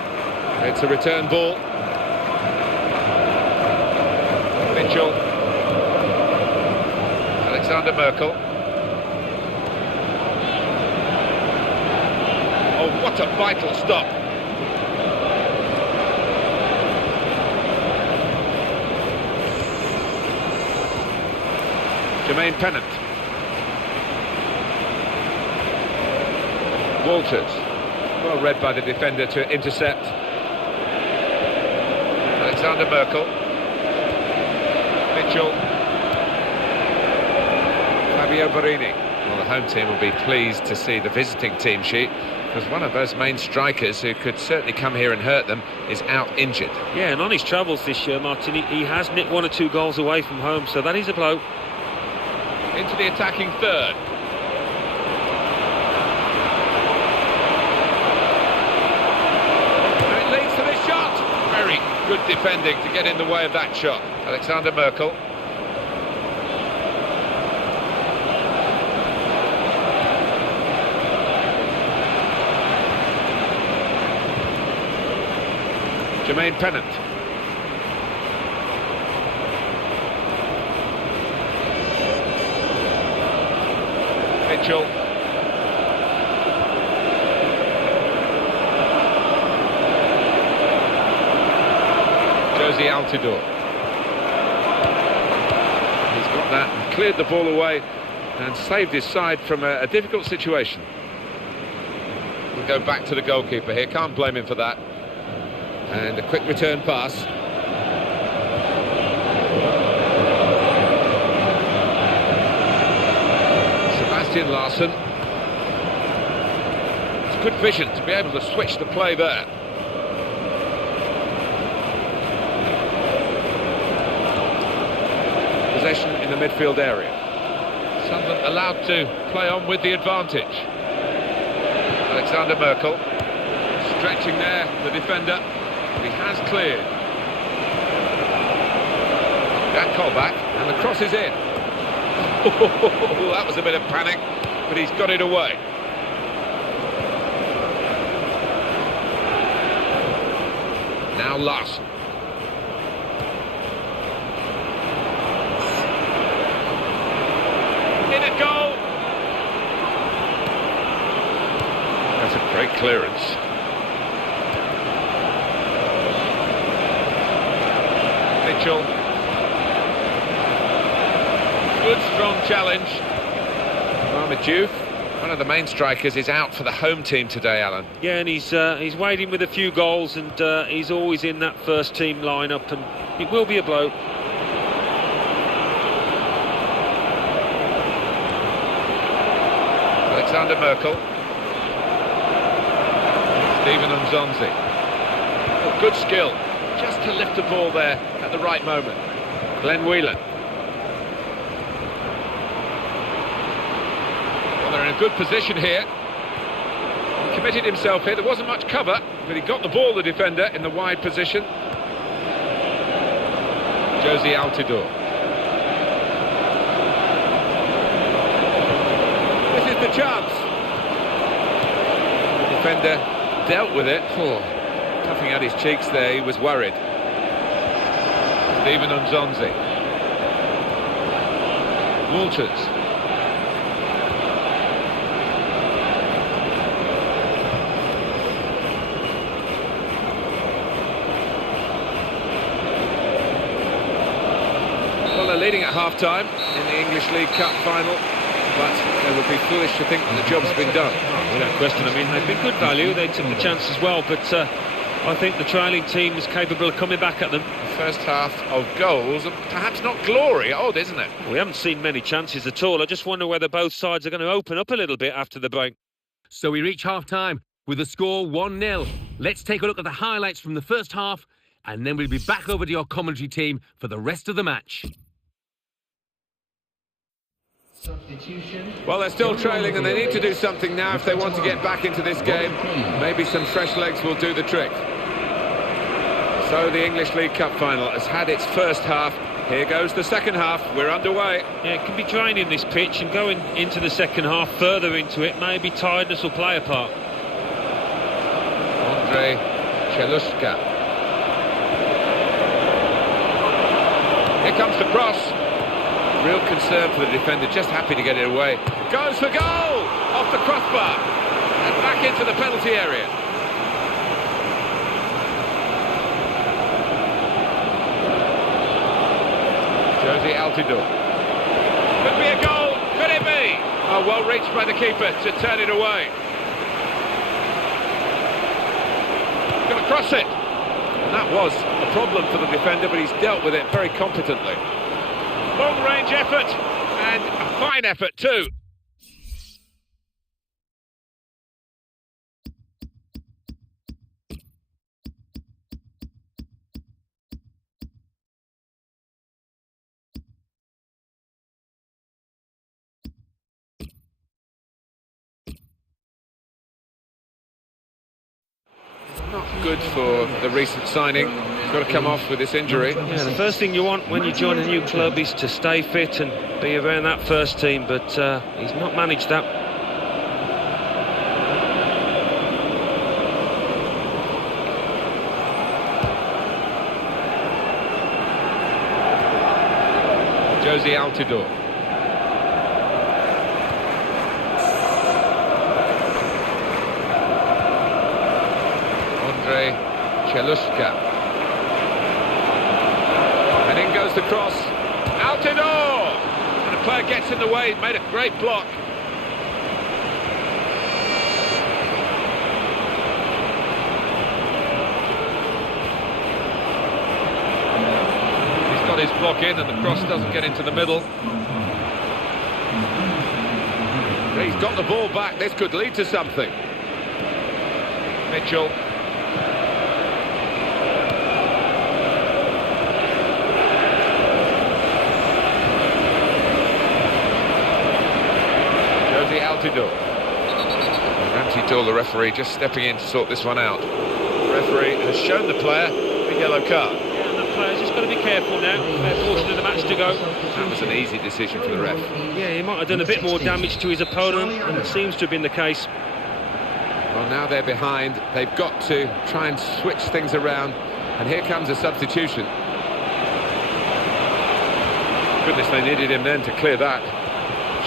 It's a return ball. Mitchell. Alexander Merkel. Oh, what a vital stop. Jermaine Pennant. Walters. Well read by the defender to intercept. Alexander Merkel. Mitchell. Fabio Borini. Well, the home team will be pleased to see the visiting team sheet, because one of those main strikers who could certainly come here and hurt them is out injured. Yeah, and on his travels this year, Martin, he has nicked 1 or 2 goals away from home, so that is a blow. Into the attacking third. And it leads to this shot. Very good defending to get in the way of that shot. Alexander Merkel. Jermaine Pennant. Mitchell. Josie Altidore. He's got that and cleared the ball away and saved his side from a difficult situation. We'll go back to the goalkeeper here, can't blame him for that. And a quick return pass. Sebastian Larsson. It's good vision to be able to switch the play there. Possession in the midfield area. Sunderland allowed to play on with the advantage. Alexander Merkel stretching there, the defender, but he has cleared. That callback, and the cross is in. That was a bit of panic, but he's got it away. Now Larsson. In a goal. That's a great clearance. Mitchell. Good strong challenge. Marmaduke, one of the main strikers, is out for the home team today, Alan. Yeah, and he's waiting with a few goals, and he's always in that first team lineup, and it will be a blow. Alexander Merkel. Steven Umzonzi. Oh, good skill, just to lift the ball there at the right moment. Glenn Whelan. Well, they're in a good position here. He committed himself here, there wasn't much cover, but he got the ball, the defender, in the wide position. Josie Altidore. This is the chance. The defender dealt with it. Puffing out his cheeks there, he was worried. Steven Umzonzi. Walters. Well, they're leading at half-time in the English League Cup final, but it would be foolish to think that the job's been done. Without question. I mean, they've been good value, they took the chance as well, but I think the trailing team is capable of coming back at them. The first half of goals, and perhaps not glory. Odd, isn't it? We haven't seen many chances at all. I just wonder whether both sides are going to open up a little bit after the break. So we reach half-time with the score 1-0. Let's take a look at the highlights from the first half, and then we'll be back over to your commentary team for the rest of the match. Well, they're still trailing and they need to do something now if they want to get back into this game. Maybe some fresh legs will do the trick. So the English League Cup final has had its first half. Here goes the second half. We're underway. Yeah, it can be draining, this pitch, and going into the second half, further into it, maybe tiredness will play a part. Andrei Chelushka. Here comes the cross. Real concern for the defender, just happy to get it away. Goes for goal! Off the crossbar. And back into the penalty area. Josie Altidore. Could be a goal, could it be? Oh, well reached by the keeper to turn it away. Going to cross it. And that was a problem for the defender, but he's dealt with it very competently. Long-range effort, and a fine effort too. Not good for the recent signing. He's got to come off with this injury. Yeah, the first thing you want when you join a new club is to stay fit and be around that first team, but he's not managed that. Josie Altidore. Andre Chelushka. And in goes the cross. Altidore! And the player gets in the way, made a great block. He's got his block in and the cross doesn't get into the middle. He's got the ball back, this could lead to something. Mitchell. Altidore. Ramsey Doyle, the referee, just stepping in to sort this one out. The referee has shown the player a yellow card. Yeah, and that player's just got to be careful now. They're portion of the match to go. That was an easy decision for the ref. Yeah, he might have done a bit more damage to his opponent, and it seems to have been the case. Well, now they're behind. They've got to try and switch things around. And here comes a substitution. Goodness, they needed him then to clear that.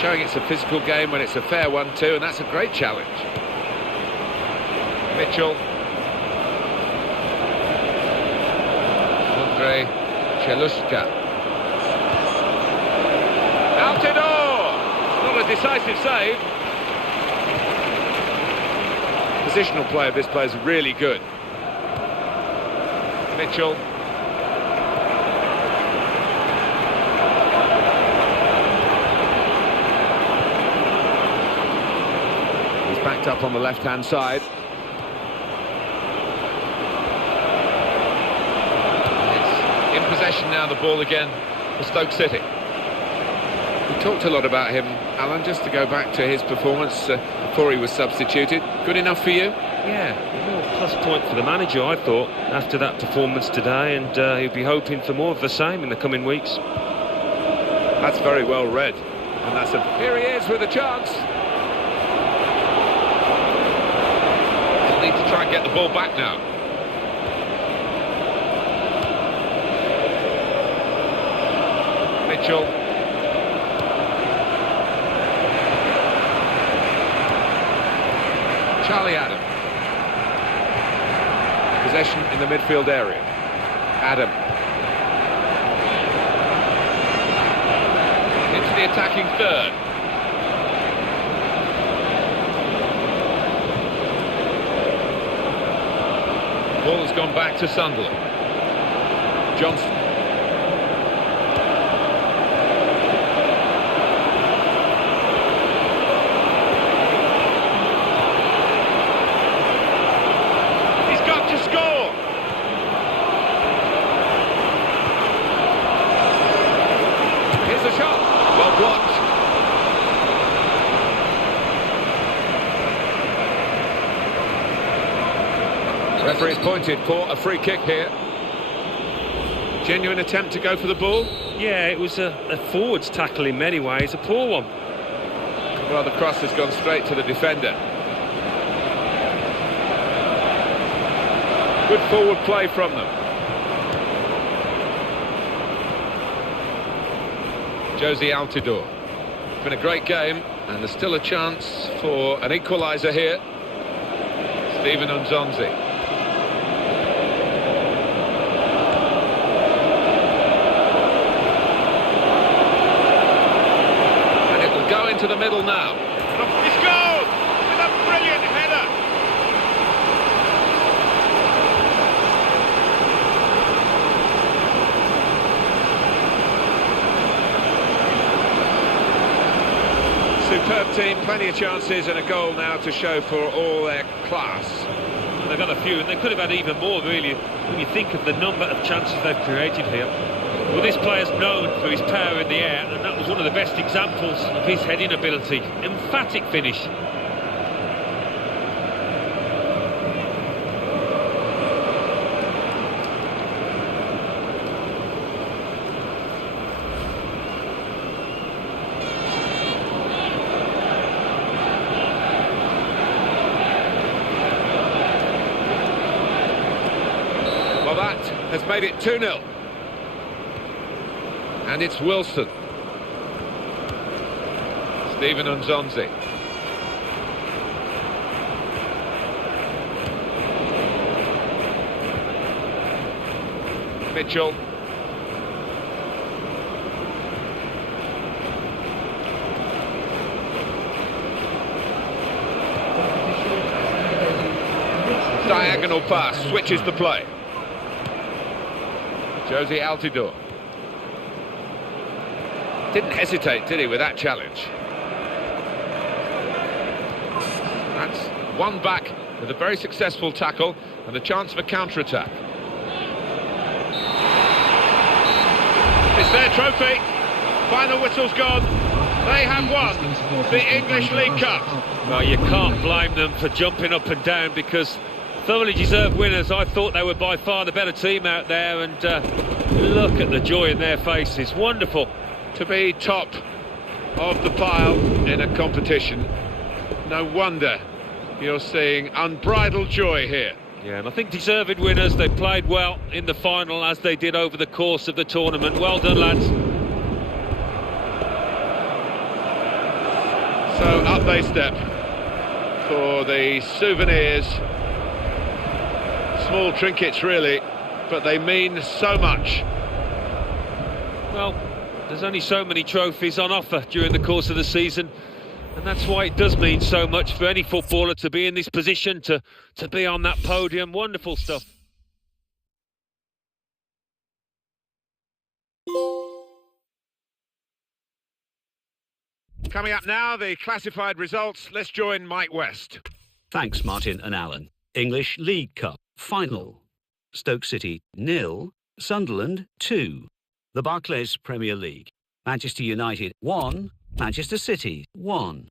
Showing it's a physical game when it's a fair one too, and that's a great challenge. Mitchell. Andre Chelushka. Altidore! Not a decisive save. Positional play of this player is really good. Mitchell. Backed up on the left-hand side. It's in possession now, the ball again for Stoke City. We talked a lot about him, Alan, just to go back to his performance before he was substituted. Good enough for you? Yeah, a real plus point for the manager, I thought, after that performance today, and he'll be hoping for more of the same in the coming weeks. That's very well read. And that's here he is with a chance. Need to try and get the ball back now. Mitchell. Charlie Adam. Possession in the midfield area. Adam. Into the attacking third. Ball has gone back to Sunderland. Johnson. He's got to score. Here's the shot. Well blocked. Referee's pointed for a free kick here. Genuine attempt to go for the ball. Yeah, it was a forwards tackle in many ways, a poor one. Well, the cross has gone straight to the defender. Good forward play from them. Josie Altidore. It's been a great game, and there's still a chance for an equaliser here. Stephen Unzonzi. To the middle now. He scores with a brilliant header. Superb team, plenty of chances and a goal now to show for all their class. And they've got a few, and they could have had even more, really, when you think of the number of chances they've created here. Well, this player's known for his power in the air, and that was one of the best examples of his heading ability. Emphatic finish. Well, that has made it 2-0. And it's Wilson. Stephen Nzonzi. Mitchell. Diagonal pass, switches the play. Josie Altidore. Didn't hesitate, did he, with that challenge? That's one back with a very successful tackle and a chance of a counter-attack. It's their trophy. Final whistle's gone. They have won the English League Cup. Well, you can't blame them for jumping up and down because thoroughly deserved winners. I thought they were by far the better team out there, and look at the joy in their faces. Wonderful. To be top of the pile in a competition, no wonder you're seeing unbridled joy here. Yeah, and I think deserved winners. They played well in the final as they did over the course of the tournament. Well done, lads. So up they step for the souvenirs. Small trinkets really, but they mean so much. Well, there's only so many trophies on offer during the course of the season, and that's why it does mean so much for any footballer to be in this position, to be on that podium. Wonderful stuff. Coming up now, the classified results. Let's join Mike West. Thanks, Martin and Alan. English League Cup final. Stoke City 0, Sunderland 2. The Barclays Premier League. Manchester United 1, Manchester City 1.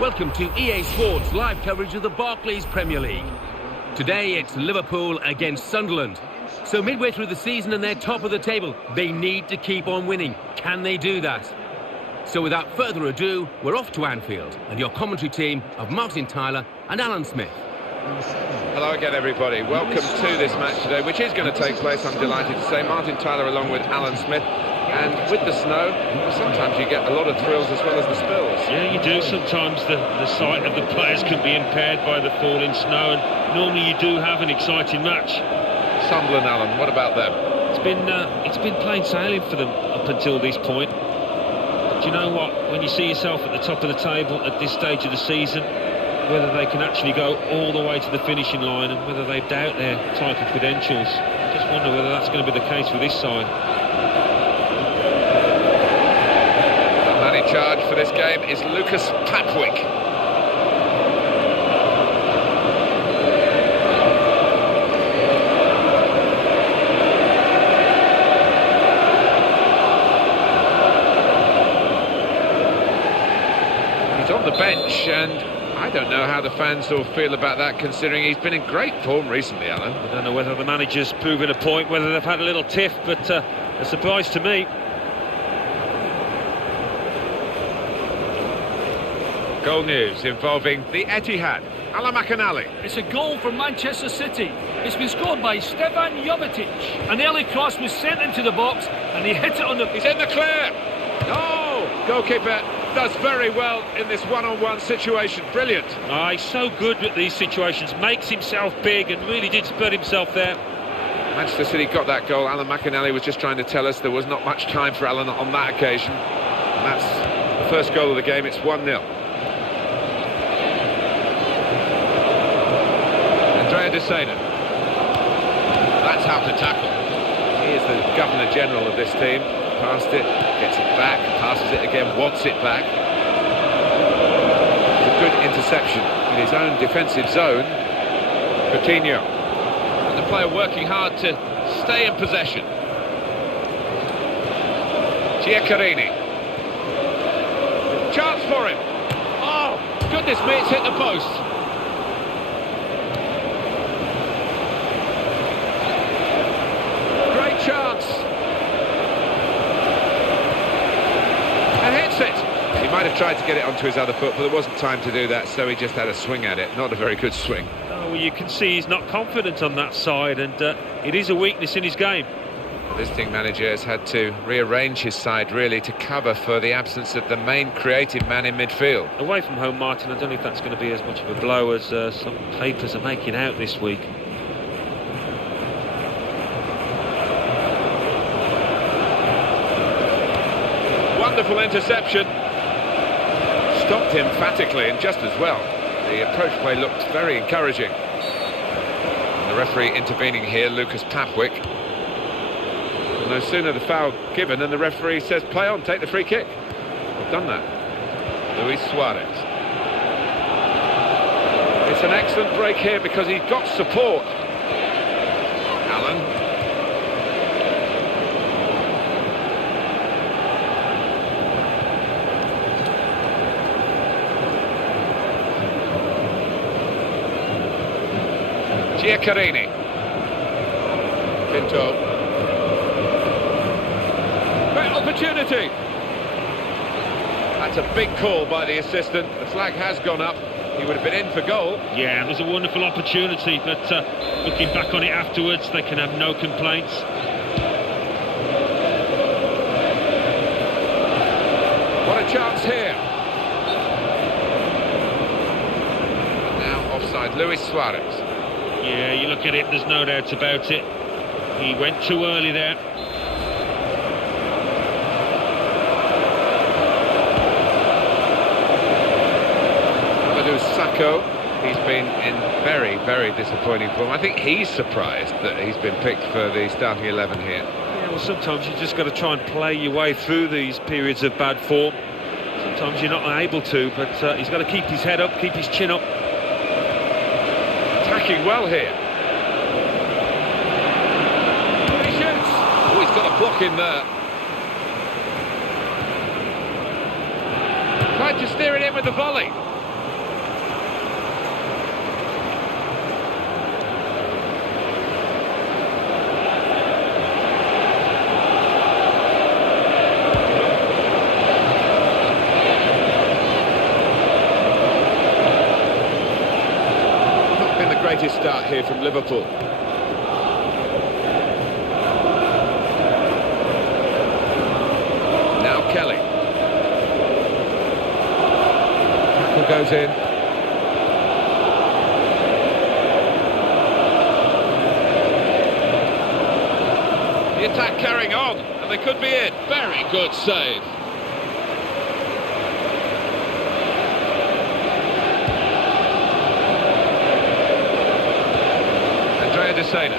Welcome to EA Sports live coverage of the Barclays Premier League. Today it's Liverpool against Sunderland. So midway through the season and they're top of the table, they need to keep on winning. Can they do that? So without further ado, we're off to Anfield and your commentary team of Martin Tyler and Alan Smith. Hello again, everybody. Welcome to this match today, which is going to take place, I'm delighted to say. Martin Tyler along with Alan Smith. And with the snow, sometimes you get a lot of thrills as well as the spills. Yeah, you do. Sometimes the sight of the players can be impaired by the falling snow, and normally you do have an exciting match. Sunderland, Alan, what about them? It's been plain sailing for them up until this point. But do you know what? When you see yourself at the top of the table at this stage of the season, whether they can actually go all the way to the finishing line and whether they doubt their title credentials, just wonder whether that's going to be the case with this side. The man in charge for this game is Lucas Papwick. He's on the bench, and I don't know how the fans will feel about that, considering he's been in great form recently, Alan. I don't know whether the manager's proven a point, whether they've had a little tiff, but a surprise to me. Goal news involving the Etihad. Alan McAnally. It's a goal for Manchester City. It's been scored by Stevan Jovetic. An early cross was sent into the box and he hit it on the... He's in the clear. Oh, goalkeeper does very well in this one-on-one situation. Brilliant. He's so good at these situations, makes himself big and really did spread himself there. Manchester City got that goal. Alan McAnally was just trying to tell us there was not much time for Alan on that occasion. And that's the first goal of the game. It's 1-0. De Sena. That's how to tackle. He is the Governor General of this team. Passed it, gets it back, passes it again, wants it back. It's a good interception in his own defensive zone. Coutinho. And the player working hard to stay in possession. Giaccherini. Chance for him. Oh, goodness me, it's hit the post. Chance and hits it. He might have tried to get it onto his other foot, but there wasn't time to do that, so he just had a swing at it. Not a very good swing. Oh, well, you can see he's not confident on that side, and it is a weakness in his game. The visiting manager has had to rearrange his side really to cover for the absence of the main creative man in midfield. Away from home, Martin, I don't know if that's going to be as much of a blow as some papers are making out this week. Wonderful interception. Stopped emphatically and just as well. The approach play looked very encouraging. And the referee intervening here, Lucas Papwick. And no sooner the foul given than the referee says, play on, take the free kick. We've done that. Luis Suarez. It's an excellent break here because he's got support. Alan. Giaccherini. Pinto. Great opportunity. That's a big call by the assistant. The flag has gone up. He would have been in for goal. Yeah, it was a wonderful opportunity, but looking back on it afterwards, they can have no complaints. What a chance here. And now offside, Luis Suarez. Yeah, you look at it, there's no doubt about it. He went too early there. Amadou Sakho, he's been in very, very disappointing form. I think he's surprised that he's been picked for the starting 11 here. Yeah, well, sometimes you just got to try and play your way through these periods of bad form. Sometimes you're not able to, but he's got to keep his head up, keep his chin up. Attacking well here. He shoots. Oh, he's got a block in there. Tried to steer it in with the volley. Greatest start here from Liverpool. Now Kelly. Tackle goes in. The attack carrying on, and they could be in. Very good save. De Sena.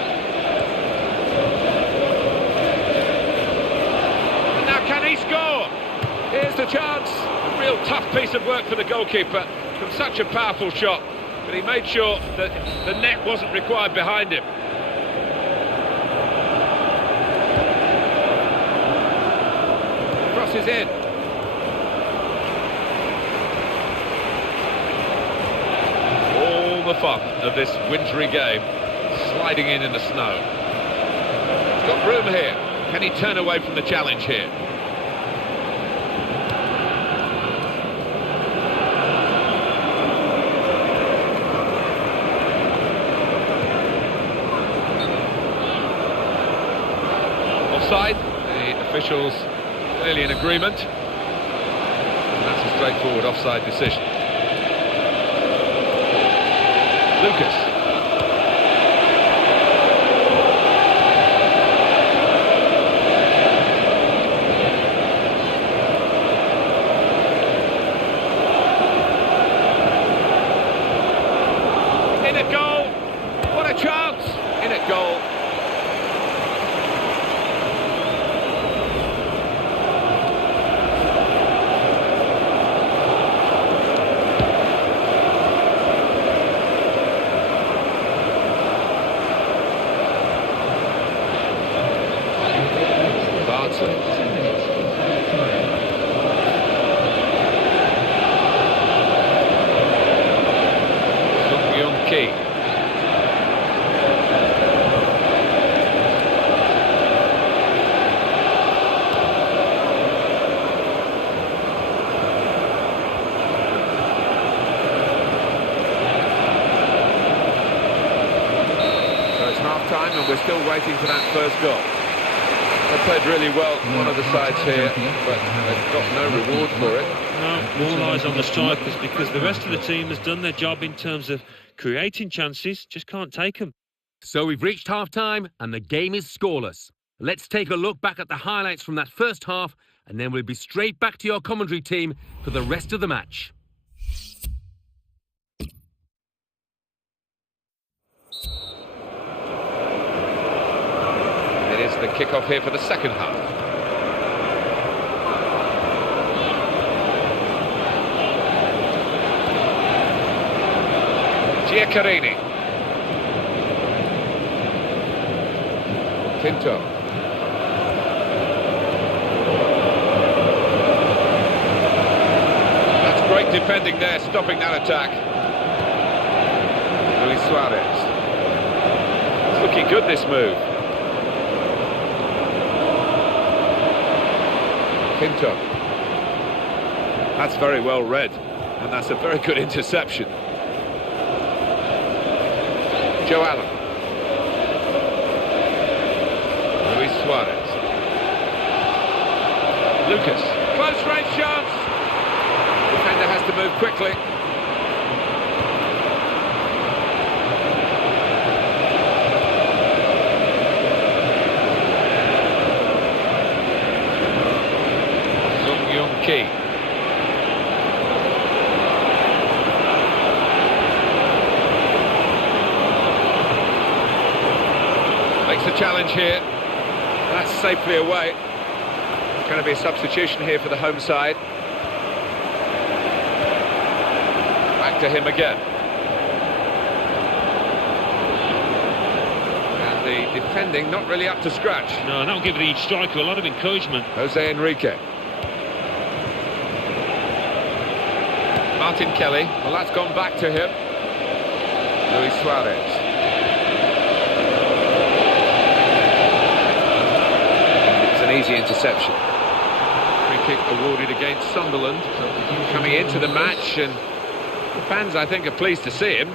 Here's the chance. A real tough piece of work for the goalkeeper from such a powerful shot, but he made sure that the net wasn't required behind him. Crosses in. All the fun of this wintry game, sliding in the snow. He's got room here. Can he turn away from the challenge here? Offside. The officials clearly in agreement. And that's a straightforward offside decision. Lucas. In at goal. What a chance. In at goal. Time, and we're still waiting for that first goal. They played really well, one of the sides here, but they've got no reward for it. No, more eyes on the strikers because the rest of the team has done their job in terms of creating chances, just can't take them. So we've reached half-time and the game is scoreless. Let's take a look back at the highlights from that first half, and then we'll be straight back to your commentary team for the rest of the match. It is the kick-off here for the second half. Giaccherini. Pinto. That's great defending there, stopping that attack. Luis Suarez. It's looking good, this move. Pinto. That's very well read, and that's a very good interception. Joe Allen. Luis Suarez. Lucas. Close range chance. Defender has to move quickly. Key. Makes the challenge here. That's safely away. It's going to be a substitution here for the home side. Back to him again. And the defending not really up to scratch. No, that'll give each striker a lot of encouragement. Jose Enrique. Martin Kelly, well, that's gone back to him. Luis Suarez. It's an easy interception. Free kick awarded against Sunderland. Coming into the match, and the fans, I think, are pleased to see him.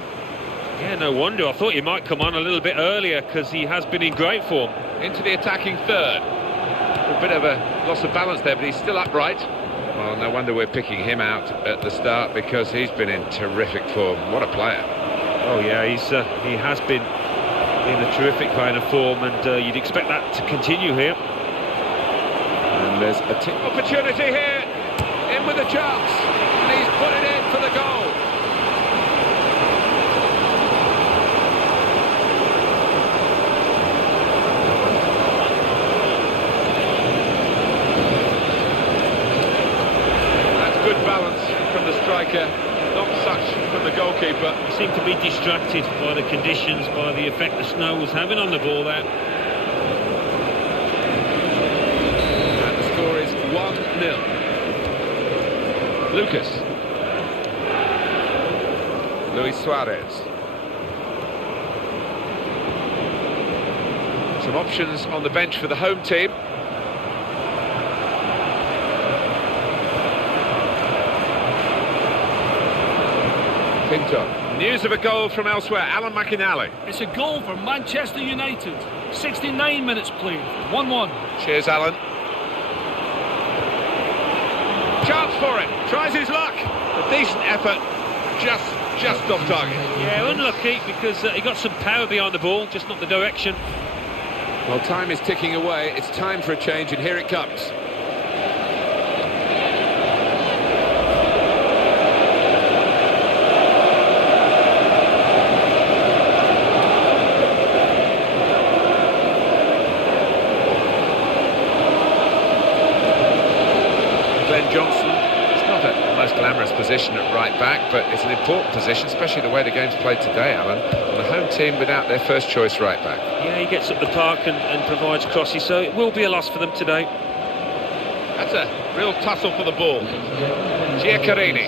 Yeah, no wonder. I thought he might come on a little bit earlier because he has been in great form. Into the attacking third. A bit of a loss of balance there, but he's still upright. Well, no wonder we're picking him out at the start because he's been in terrific form. What a player. Oh, yeah, he has been in a terrific vein of form, and you'd expect that to continue here. And there's a opportunity here. In with a chance. And he's put it in for the goal. striker, not such from the goalkeeper. He seemed to be distracted by the conditions, by the effect the snow was having on the ball there. And the score is 1-0. Lucas. Luis Suarez. Some options on the bench for the home team. Pinto. News of a goal from elsewhere. Alan McInally. It's a goal for Manchester United. 69 minutes played. 1-1. Cheers, Alan. Chance for it. Tries his luck. A decent effort. Just off target. Yeah, unlucky because he got some power behind the ball, just not the direction. Well, time is ticking away. It's time for a change, and here it comes. Johnson. It's not the most glamorous position at right back, but it's an important position, especially the way the game's played today, Alan. And the home team without their first choice right back. Yeah, he gets up the park and provides crosses, so it will be a loss for them today. That's a real tussle for the ball. Giaccherini.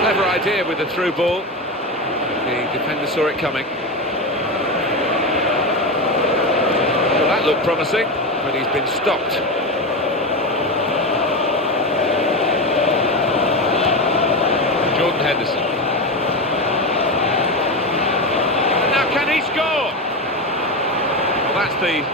Clever idea with the through ball. The defender saw it coming. Well, that looked promising, but he's been stopped. Jordan Henderson. Now can he score? Well, that's the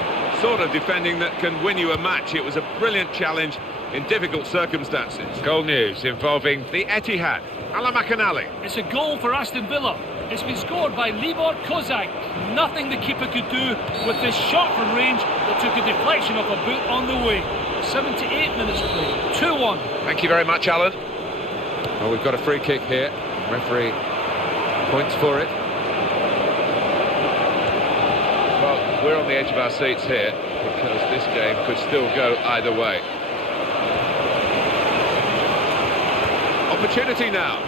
sort of defending that can win you a match. It was a brilliant challenge in difficult circumstances. Goal news involving the Etihad. Alan McInally. It's a goal for Aston Villa. It's been scored by Libor Kozak. Nothing the keeper could do with this shot from range that took a deflection off a boot on the way. 78 minutes played. 2-1. Thank you very much, Alan. Well, we've got a free kick here. Referee points for it. Well, we're on the edge of our seats here because this game could still go either way. Opportunity now.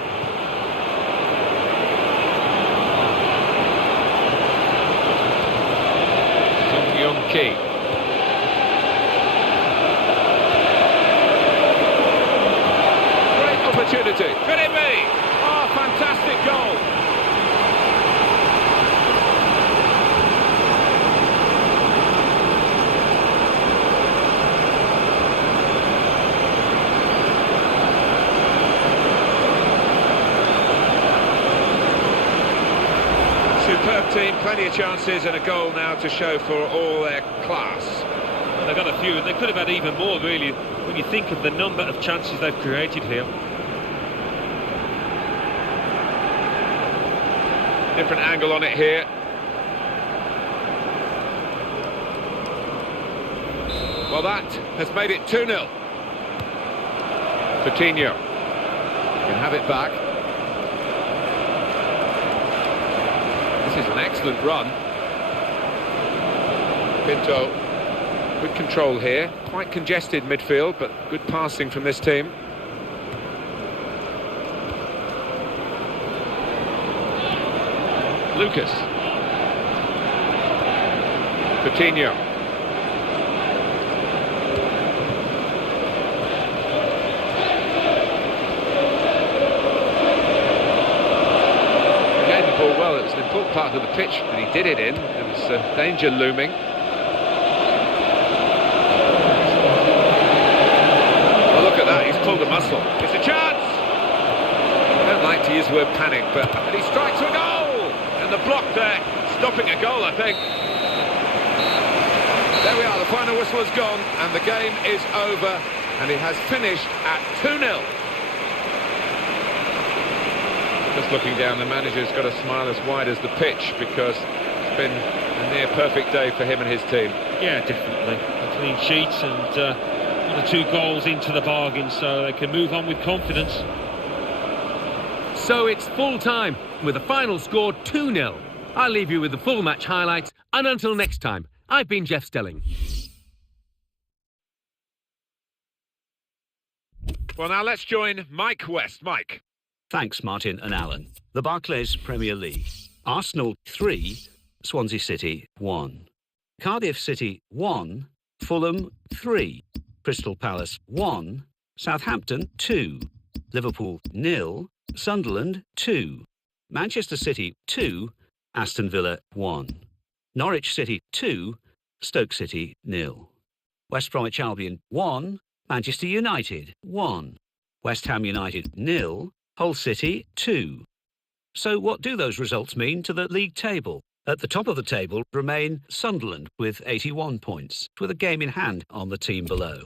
Key. Great opportunity. Could it be? Oh, fantastic goal. Superb team, plenty of chances and a goal now to show for all their class. Well, they've got a few, and they could have had even more, really, when you think of the number of chances they've created here. Different angle on it here. Well, that has made it 2-0. Coutinho can have it back. This is an excellent run. Pinto, good control here. Quite congested midfield, but good passing from this team. Lucas. Coutinho. Well, it was an important part of the pitch that he did it in. There was danger looming. Well, look at that, he's pulled a muscle. It's a chance! I don't like to use the word panic, but he strikes a goal! And the block there, stopping a goal, I think. There we are, the final whistle has gone, and the game is over, and it has finished at 2-0. Just looking down, the manager's got a smile as wide as the pitch because it's been a near perfect day for him and his team. Yeah, definitely. A clean sheet and one or two goals into the bargain, so they can move on with confidence. So it's full time with the final score 2-0. I'll leave you with the full match highlights And until next time, I've been Jeff Stelling. Well, now let's join Mike West. Mike. Thanks, Martin and Alan. The Barclays Premier League. Arsenal 3, Swansea City 1. Cardiff City 1, Fulham 3. Crystal Palace 1, Southampton 2. Liverpool 0, Sunderland 2. Manchester City 2, Aston Villa 1. Norwich City 2, Stoke City 0. West Bromwich Albion 1, Manchester United 1. West Ham United 0, Hull City 2. So what do those results mean to the league table? At the top of the table remain Sunderland with 81 points, with a game in hand on the team below.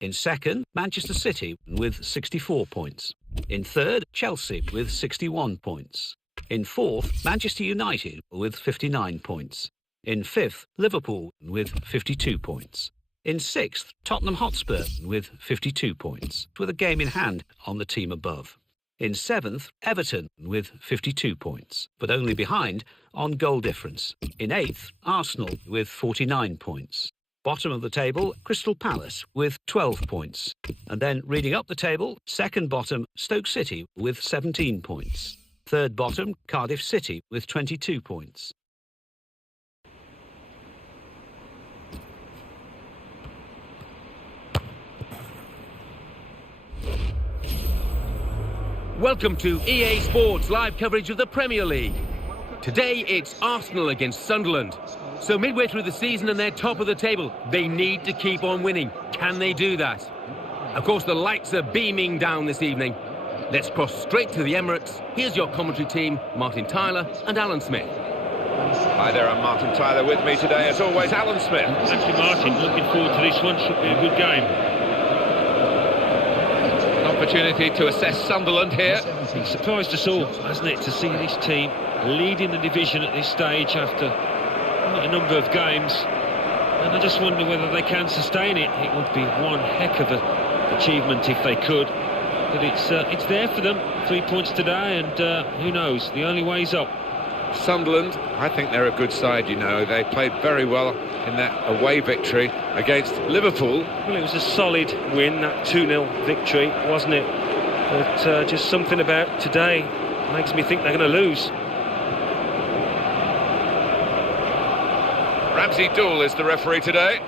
In second, Manchester City with 64 points. In third, Chelsea with 61 points. In fourth, Manchester United with 59 points. In fifth, Liverpool with 52 points. In sixth, Tottenham Hotspur with 52 points, with a game in hand on the team above. In seventh, Everton with 52 points, but only behind on goal difference. In eighth, Arsenal with 49 points. Bottom of the table, Crystal Palace with 12 points. And then reading up the table, second bottom, Stoke City with 17 points. Third bottom, Cardiff City with 22 points. Welcome to EA Sports live coverage of the Premier League. Today it's Arsenal against Sunderland. So midway through the season and they're top of the table, they need to keep on winning. Can they do that? Of course, the lights are beaming down this evening. Let's cross straight to the Emirates. Here's your commentary team, Martin Tyler and Alan Smith. Hi there, I'm Martin Tyler. With me today, as always, Alan Smith. Thank you, Martin. Looking forward to this one. Should be a good game. Opportunity to assess Sunderland here. It's surprised us all, hasn't it, to see this team leading the division at this stage after a number of games. And I just wonder whether they can sustain it. It would be one heck of an achievement if they could. But it's there for them. 3 points today, and who knows? The only way's up. Sunderland, I think they're a good side, you know. They played very well in that away victory against Liverpool. Well, it was a solid win, that 2-0 victory, wasn't it? But just something about today makes me think they're going to lose. Ramsey Dool is the referee today.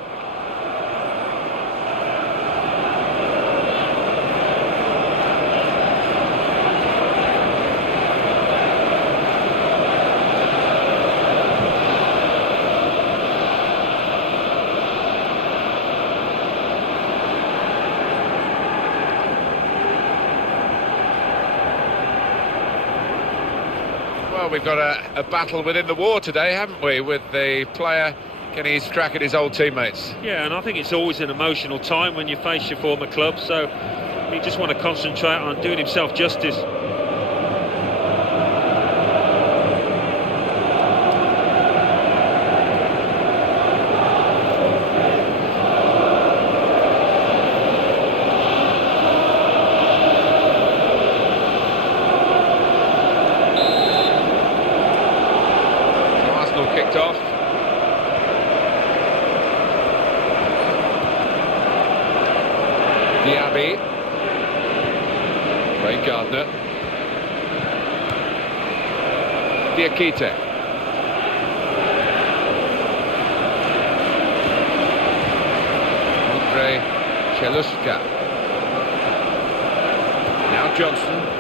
Well, we've got a battle within the war today, haven't we, with the player getting his crack at his old teammates. Yeah, and I think it's always an emotional time when you face your former club, so you just want to concentrate on doing himself justice. Kicked off. Diaby. Ray Gardner. Diakite. Andre Cheluska. Now Johnson.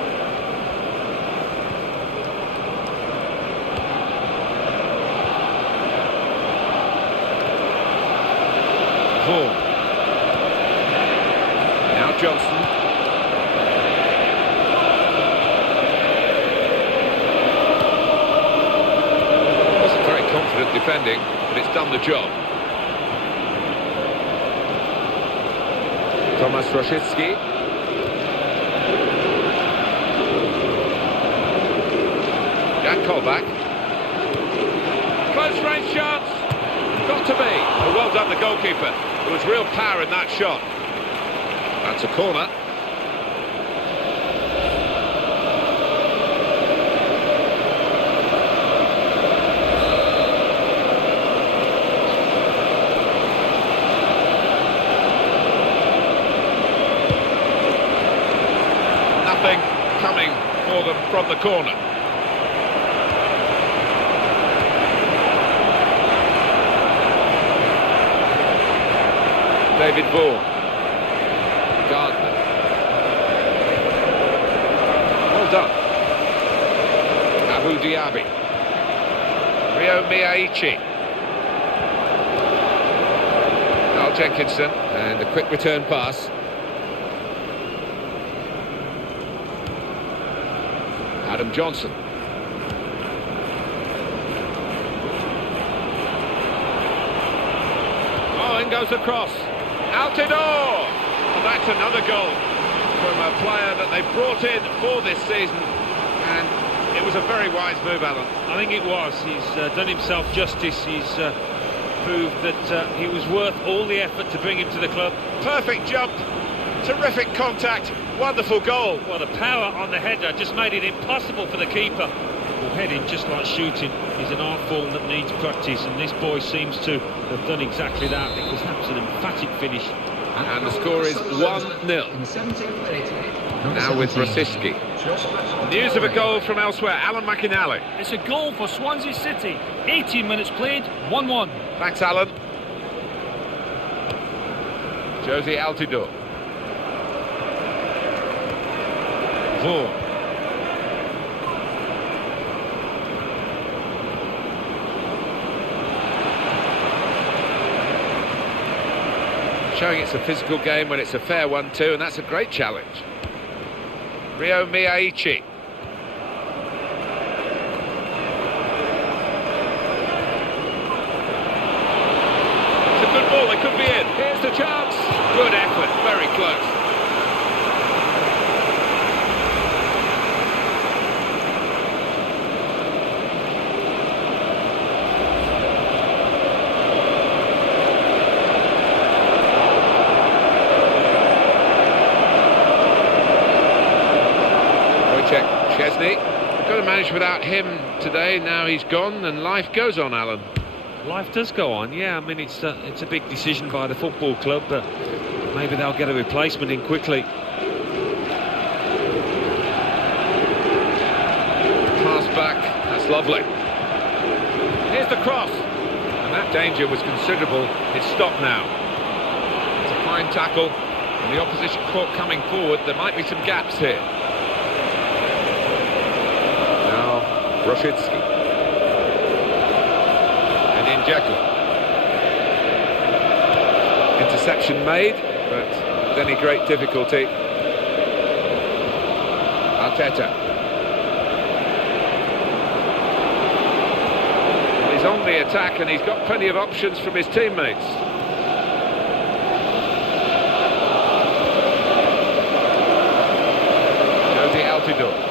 Now Johnson. Wasn't very confident defending, but it's done the job. Thomas Rosicki. Jack Colback. Close range shots. Got to be. Oh, well done, the goalkeeper. There was real power in that shot. That's a corner. from the corner. David Vaughan. Gardner. Well done. Abu Diaby. Rio Miyaichi. Carl Jenkinson. And a quick return pass. Adam Johnson. Oh, in goes the cross. Altidore! And that's another goal from a player that they brought in for this season. And it was a very wise move, Alan. I think it was. He's done himself justice. He's proved that he was worth all the effort to bring him to the club. Perfect jump, terrific contact, wonderful goal. Well, the power on the header just made it impossible for the keeper. Well, heading, just like shooting, is an art form that needs practice, and this boy seems to have done exactly that, because that's an emphatic finish. And the score is 1-0. Now with Rosicki. News of a goal from elsewhere, Alan McInally. It's a goal for Swansea City. 18 minutes played, 1-1. Thanks, Alan. Josie Altidore. Vaughan. Showing it's a physical game when it's a fair one too, and that's a great challenge. Rio Miyaichi. It's a good ball, they could be in. Here's the chance. Good effort, very close. Chesney. Got to manage without him today. Now he's gone and life goes on, Alan. Life does go on, yeah. I mean, it's a big decision by the football club, but maybe they'll get a replacement in quickly. Pass back, that's lovely. Here's the cross. And that danger was considerable. It's stopped now. It's a fine tackle. And the opposition court coming forward. There might be some gaps here. Rosicki. And in Dzeko. Interception made, but with any great difficulty. Arteta. Well, he's on the attack and he's got plenty of options from his teammates. Josie Altidore.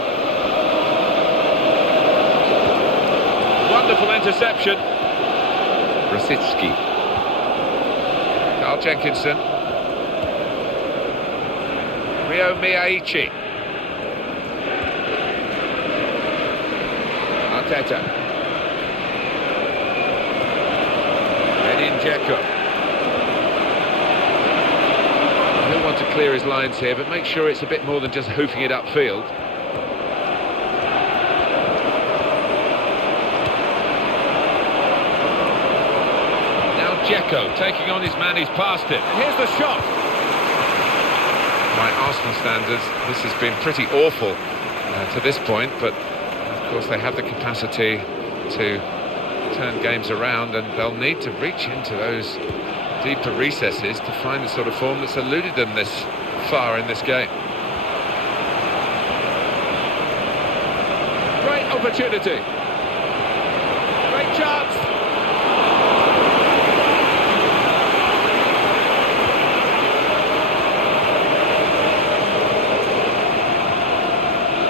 Wonderful interception. Rosicki. Carl Jenkinson. Rio Miyaichi. Arteta. Edin Dzeko. He'll want to clear his lines here, but make sure it's a bit more than just hoofing it upfield. Dzeko taking on his man who's passed it. Here's the shot. By Arsenal standards, this has been pretty awful to this point, but of course they have the capacity to turn games around, and they'll need to reach into those deeper recesses to find the sort of form that's eluded them this far in this game. Great opportunity. Great chance.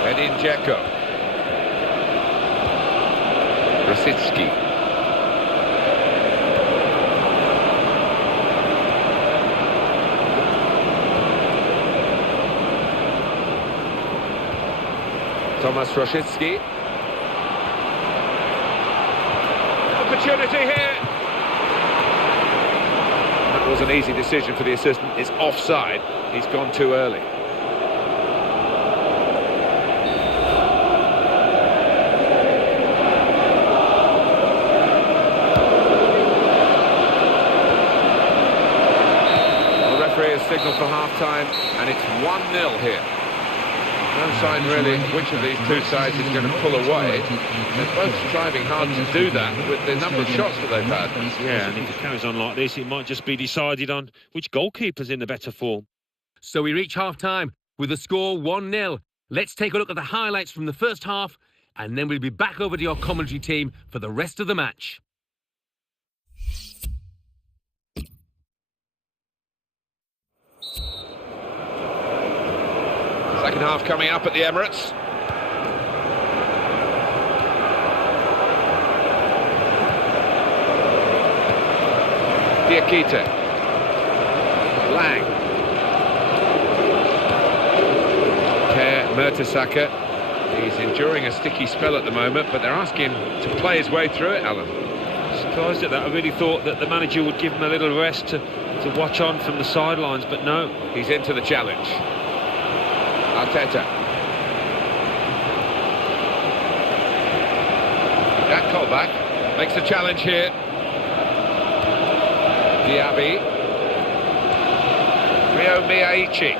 Edin Dzeko. Rosicki. Thomas Rosicki. Opportunity here. That was an easy decision for the assistant. It's offside. He's gone too early. for half-time, and it's 1-0 here. No sign really which of these two sides is going to pull away. They're both striving hard to do that with the number of shots that they've had. Yeah, and if it carries on like this, it might just be decided on which goalkeeper's in the better form. So we reach half-time with the score 1-0. Let's take a look at the highlights from the first half, and then we'll be back over to your commentary team for the rest of the match. Second half coming up at the Emirates. Diakite. Lang. Mertesacker. He's enduring a sticky spell at the moment, but they're asking him to play his way through it, Alan. Surprised at that. I really thought that the manager would give him a little rest to watch on from the sidelines, but no. He's into the challenge. Arteta. Jack Colback makes a challenge here. Diaby. Ryo Miyaichi.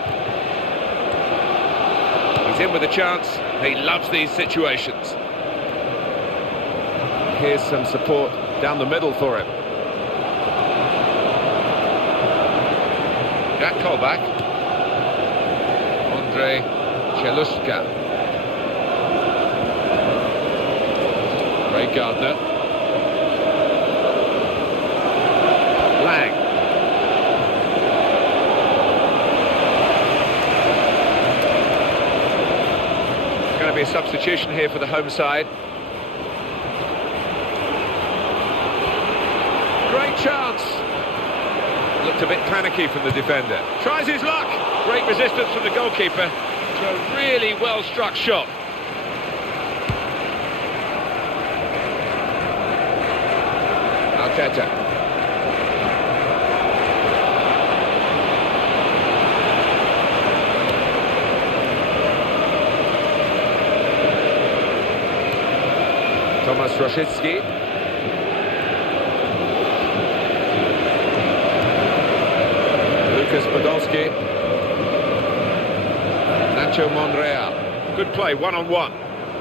He's in with a chance. He loves these situations. Here's some support down the middle for him. Jack Colback. Andre Cheluska. Ray Gardner. Lang. Going to be a substitution here for the home side. Great chance. Looked a bit panicky from the defender. Tries his luck. Great resistance from the goalkeeper to a really well struck shot. Arteta. Tomasz Rosicki. Lucas Podolski. Nacho Monreal. Good play, one-on-one.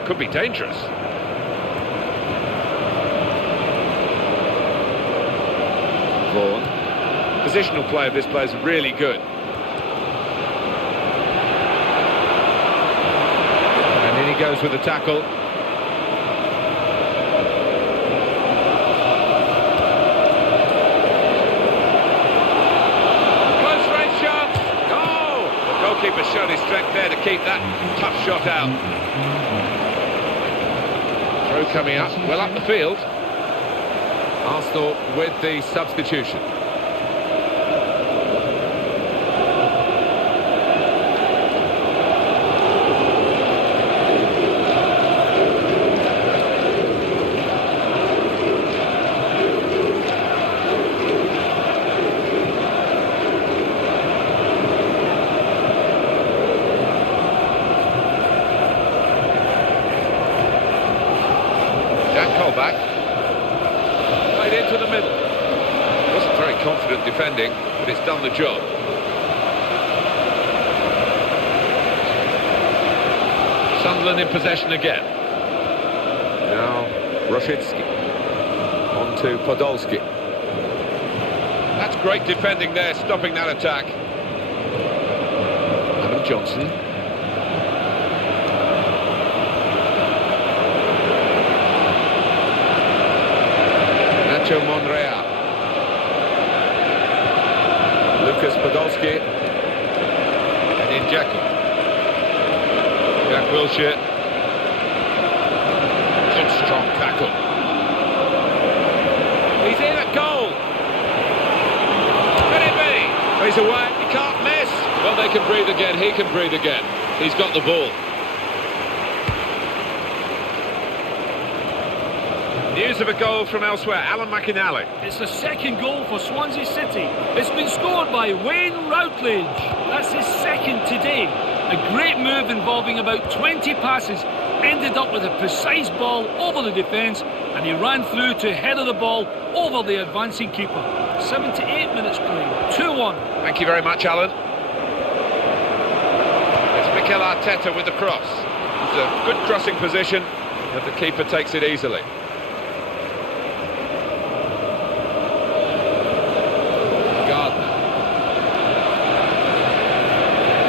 Could be dangerous. Vaughan. Positional play of this player is really good. And in he goes with the tackle. Keeper showed his strength there to keep that tough shot out. Throw coming up, well up the field. Arsenal with the substitution. Played into the middle. Wasn't very confident defending, but it's done the job. Sunderland in possession again. Now Rosicki. On to Podolski. That's great defending there, stopping that attack. Adam Johnson. Nacho Monreal. Lucas Podolski. And in Jackie. Jack Wilshere. Good strong tackle. He's in at goal. Can it be? He's away. He can't miss. Well, they can breathe again. He can breathe again. He's got the ball. News of a goal from elsewhere, Alan McInally. It's the second goal for Swansea City. It's been scored by Wayne Routledge. That's his second today. A great move involving about 20 passes. Ended up with a precise ball over the defence, and he ran through to header the ball over the advancing keeper. 78 minutes played, 2-1. Thank you very much, Alan. Mikel Arteta with the cross. It's a good crossing position, but the keeper takes it easily. Gardner.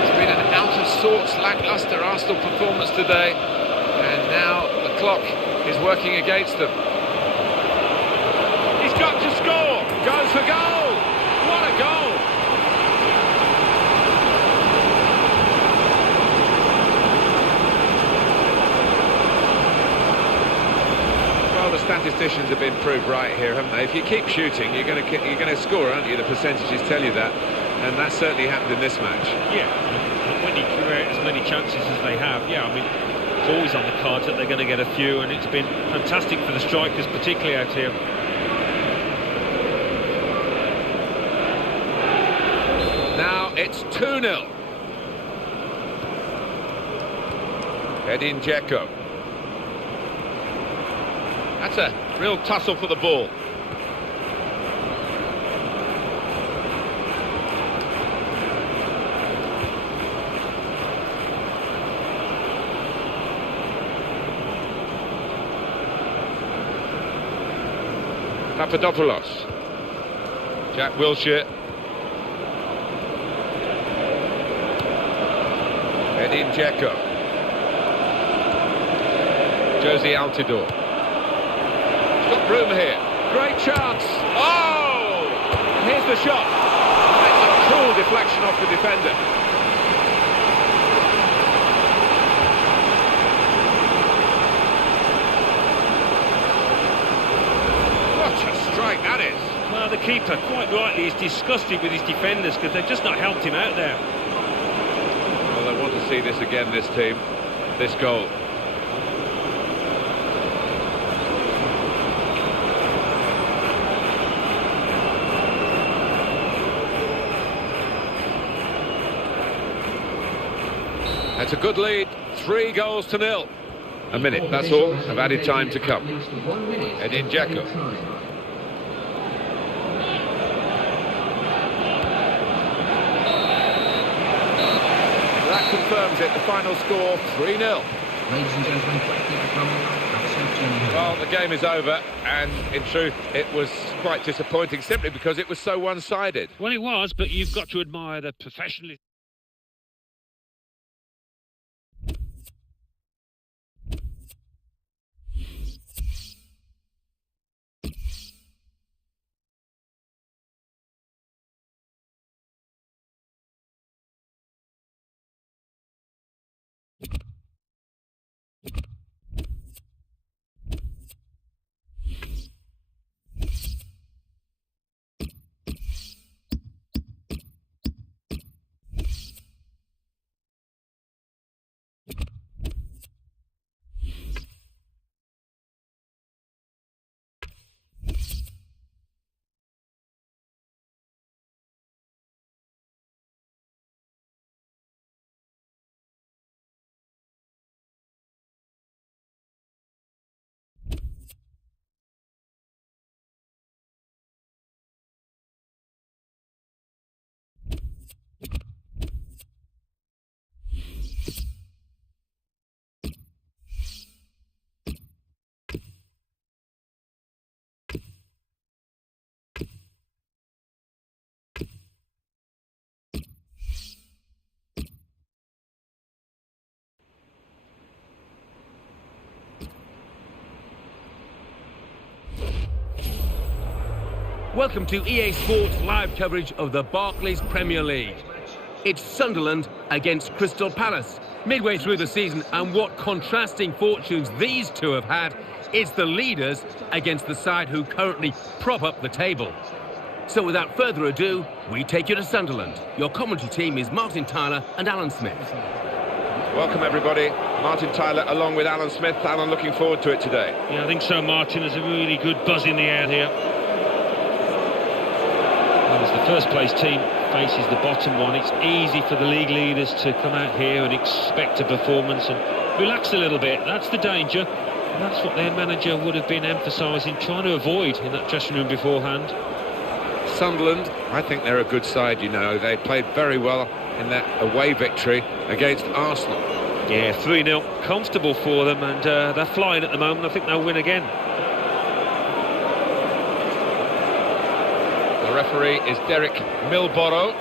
It's been an out-of-sorts, lacklustre Arsenal performance today, and now the clock is working against them. He's got to score! Goes for goal! What a goal! Well, the statisticians have been proved right here, haven't they? If you keep shooting, you're going to score, aren't you? The percentages tell you that, and that certainly happened in this match. Yeah, and when you create as many chances as they have, yeah, I mean, it's always on the cards that they're going to get a few, and it's been fantastic for the strikers, particularly out here. Now it's 2-0. Edin Dzeko. That's a real tussle for the ball. Papadopoulos. Jack Wilshere. Edin Dzeko. Josie Altidore. He's got room here. Great chance. Oh! And here's the shot. It's a cool deflection off the defender. What a strike that is. Well, the keeper, quite rightly, is disgusted with his defenders because they've just not helped him out there. Well, they want to see this again, this team, this goal. That's a good lead, 3 goals to 0. A minute, that's all, of added time to come. Edin Dzeko. That confirms it, the final score, 3-0. Ladies and gentlemen, well, the game is over, and in truth, it was quite disappointing, simply because it was so one-sided. Well, it was, but you've got to admire the professionalism. Welcome to EA Sports live coverage of the Barclays Premier League. It's Sunderland against Crystal Palace, midway through the season, and what contrasting fortunes these two have had. It's the leaders against the side who currently prop up the table. So without further ado, we take you to Sunderland. Your commentary team is Martin Tyler and Alan Smith. Welcome everybody, Martin Tyler along with Alan Smith. Alan, looking forward to it today. Yeah, I think so, Martin. There's a really good buzz in the air here. As the first place team faces the bottom one, it's easy for the league leaders to come out here and expect a performance and relax a little bit. That's the danger, and that's what their manager would have been emphasising, trying to avoid in that dressing room beforehand. Sunderland, I think they're a good side, you know. They played very well in that away victory against Arsenal. Yeah, 3-0, comfortable for them, and they're flying at the moment. I think they'll win again. The referee is Derek Milborough.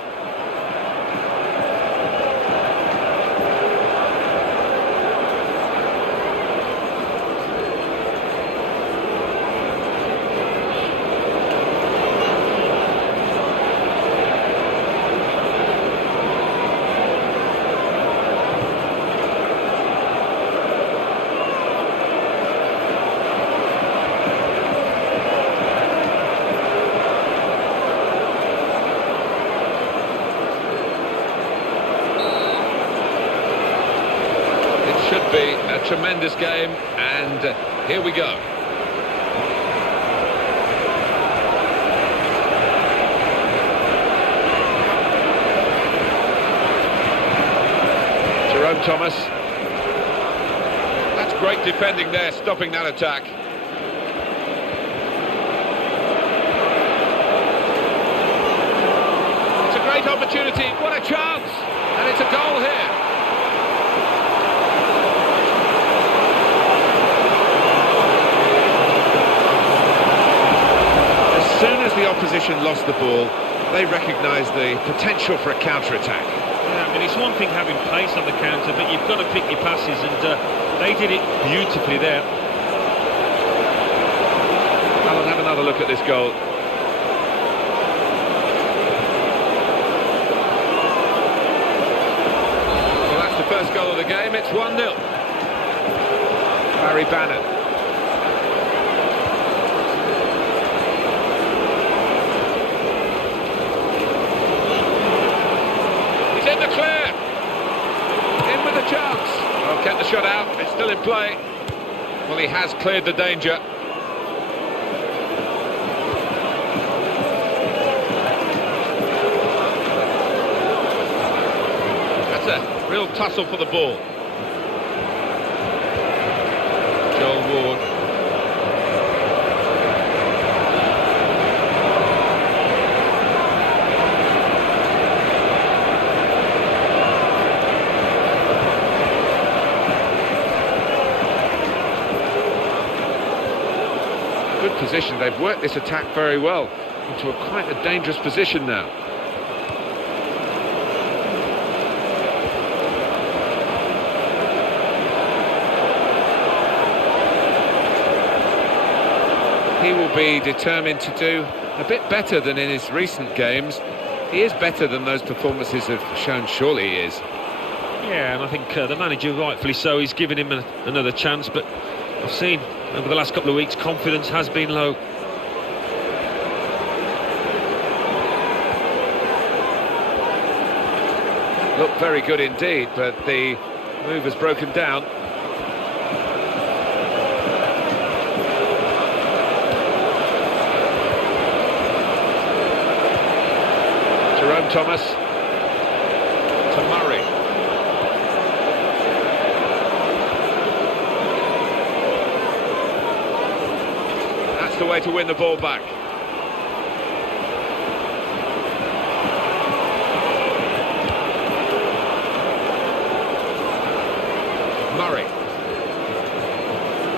Should be a tremendous game, and here we go. Jerome Thomas. That's great defending there, stopping that attack. It's a great opportunity, what a chance! And it's a goal here. As soon as the opposition lost the ball, they recognised the potential for a counter-attack. Yeah, I mean, it's one thing having pace on the counter, but you've got to pick your passes, and they did it beautifully there. Alan, have another look at this goal. Well, that's the first goal of the game. It's 1-0. Barry Bannon. In the clear, in with a chance. Well, kept the shot out, it's still in play. Well, he has cleared the danger. That's a real tussle for the ball. Joel Ward. Good position, they've worked this attack very well into quite a dangerous position now. He will be determined to do a bit better than in his recent games. He is better than those performances have shown, surely he is. Yeah, and I think the manager, rightfully so, he's given him another chance, but I've seen over the last couple of weeks confidence has been low. Looked very good indeed, but the move has broken down. Jerome Thomas to Murray. That's the way to win the ball back. Murray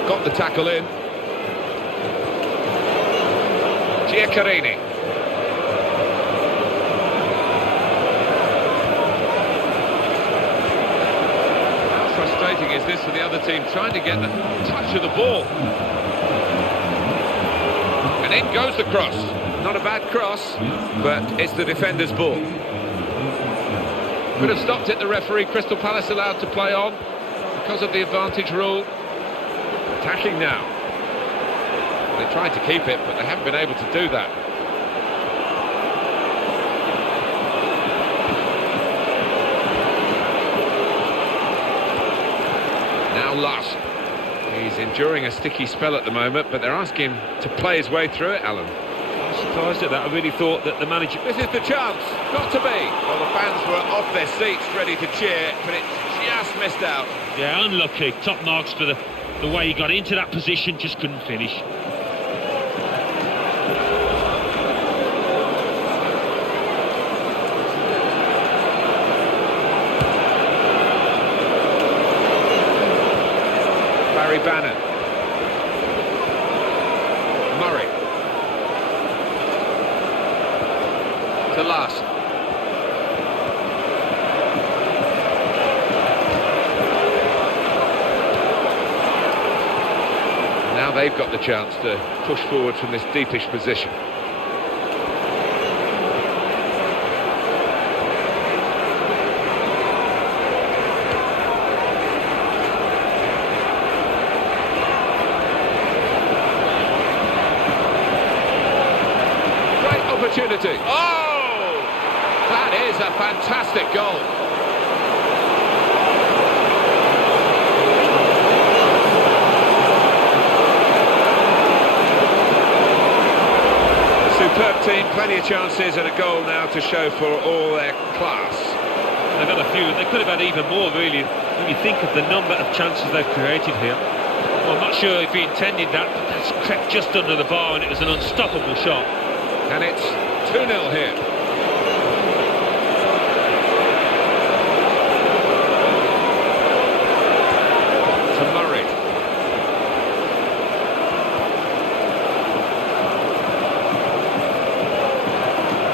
got the tackle in. Giaccherini. How frustrating is this for the other team, trying to get the touch of the ball? And in goes the cross. Not a bad cross, but it's the defender's ball. Could have stopped it, the referee. Crystal Palace allowed to play on because of the advantage rule. Attacking now. They tried to keep it, but they haven't been able to do that. Now Lusk. He's enduring a sticky spell at the moment, but they're asking him to play his way through it, Alan. I'm surprised at that. I really thought that the manager... This is the chance. Got to be. Well, the fans were off their seats ready to cheer, but it just missed out. Yeah, unlucky. Top marks for the way he got into that position, just couldn't finish. Barry Bannon. Murray. To Larson. Now they've got the chance to push forward from this deepish position. Great opportunity. Oh! That is a fantastic goal. Superb team, plenty of chances and a goal now to show for all their class. They've had a few, they could have had even more really, when you think of the number of chances they've created here. Well, I'm not sure if he intended that, but that's crept just under the bar and it was an unstoppable shot. And it's 2-0 here. To Murray.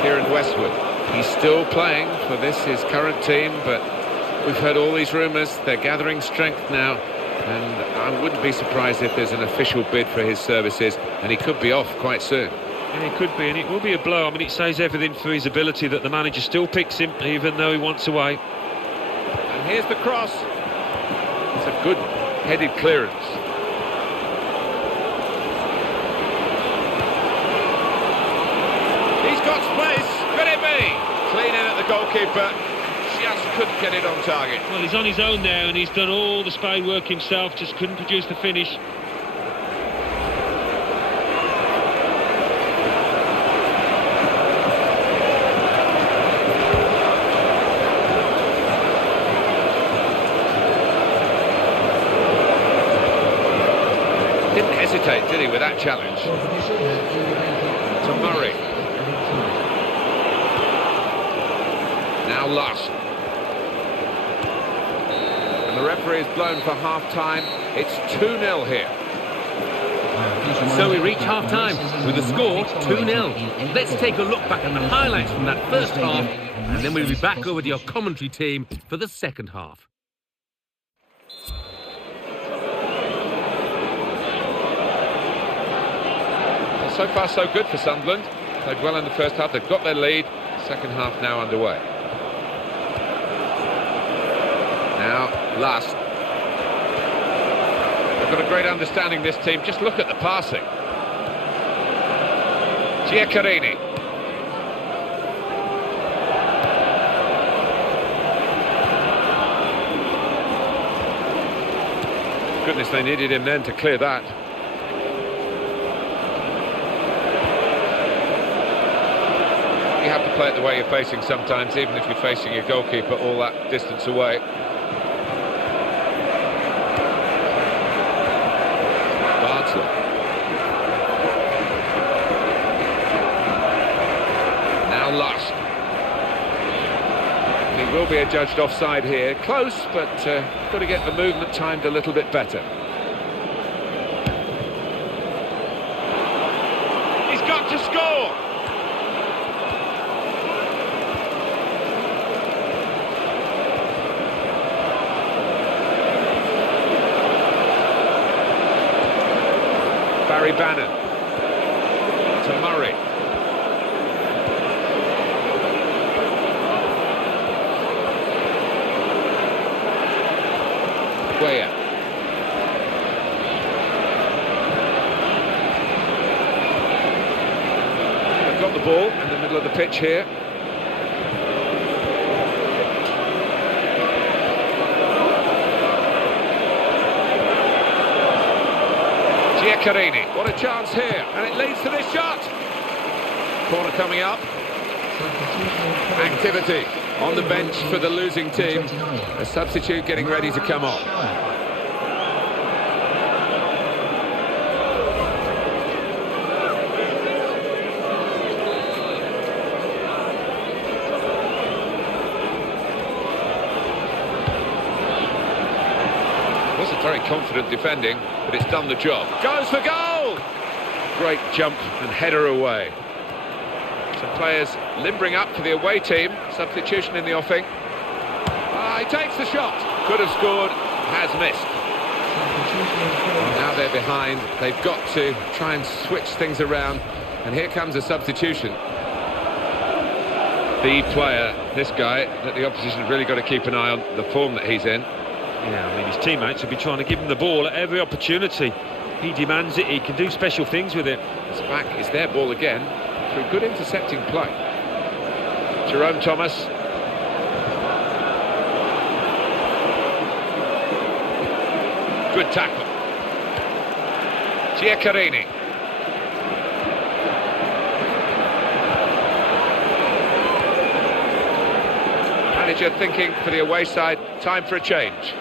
Kieran Westwood. He's still playing for his current team, but we've heard all these rumours. They're gathering strength now, and I wouldn't be surprised if there's an official bid for his services, and he could be off quite soon. Yeah, it could be, and it will be a blow. I mean, it says everything for his ability that the manager still picks him, even though he wants away. And here's the cross. It's a good headed clearance. He's got space. Could it be? Clean in at the goalkeeper. Just couldn't get it on target. Well, he's on his own there, and he's done all the spade work himself, just couldn't produce the finish. Didn't hesitate, did he, with that challenge? To Murray. Now Larson. And the referee is blown for half-time. It's 2-0 here. So we reach half-time with the score 2-0. Let's take a look back at the highlights from that first half, and then we'll be back over to your commentary team for the second half. So far, so good for Sunderland. Played well in the first half. They've got their lead. Second half now underway. Now, Larson. They've got a great understanding, this team. Just look at the passing. Giaccherini. Goodness, they needed him then to clear that. You have to play it the way you're facing sometimes, even if you're facing your goalkeeper all that distance away. Barnsley. Now Larson. He will be adjudged offside here. Close, but got to get the movement timed a little bit better. He's got to score! Barry Bannon to Murray. Weah. They've got the ball in the middle of the pitch here. Giaccherini, what a chance here, and it leads to this shot. Corner coming up. Activity on the bench for the losing team. A substitute getting ready to come on. Wasn't very very confident defending, but it's done the job. Goes for goal! Great jump and header away. Some players limbering up for the away team. Substitution in the offing. He takes the shot. Could have scored, has missed. Now they're behind. They've got to try and switch things around. And here comes a substitution. The player, this guy, that the opposition have really got to keep an eye on the form that he's in. Yeah, I mean, his teammates will be trying to give him the ball at every opportunity. He demands it, he can do special things with it. It's back, it's their ball again, through good intercepting play. Jerome Thomas. Good tackle. Giaccherini. Manager thinking for the away side, time for a change.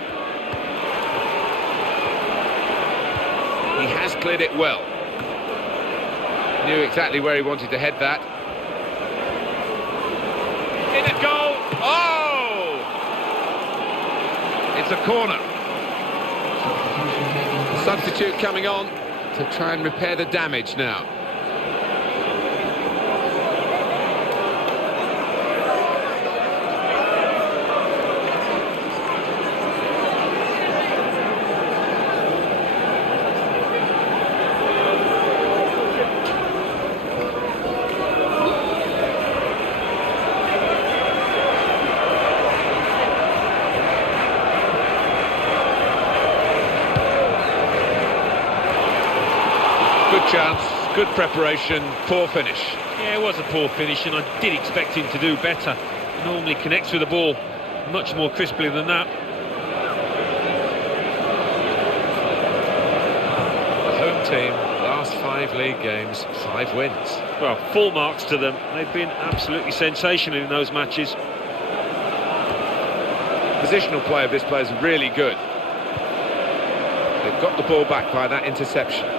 He has cleared it well. Knew exactly where he wanted to head that. In at goal. Oh! It's a corner. Substitute coming on to try and repair the damage now. Good chance, good preparation, poor finish. Yeah, it was a poor finish, and I did expect him to do better. He normally connects with the ball much more crisply than that. The home team, last 5 league games, 5 wins. Well, full marks to them. They've been absolutely sensational in those matches. Positional play of this player is really good. They've got the ball back by that interception.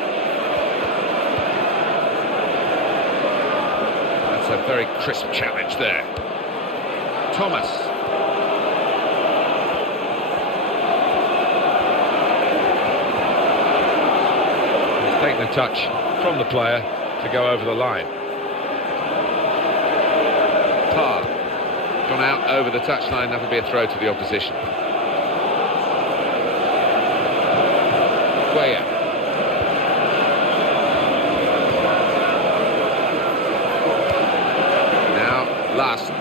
A very crisp challenge there. Thomas. He's taken a touch from the player to go over the line. Parr. Gone out over the touchline, that'll be a throw to the opposition. Guaya. Last.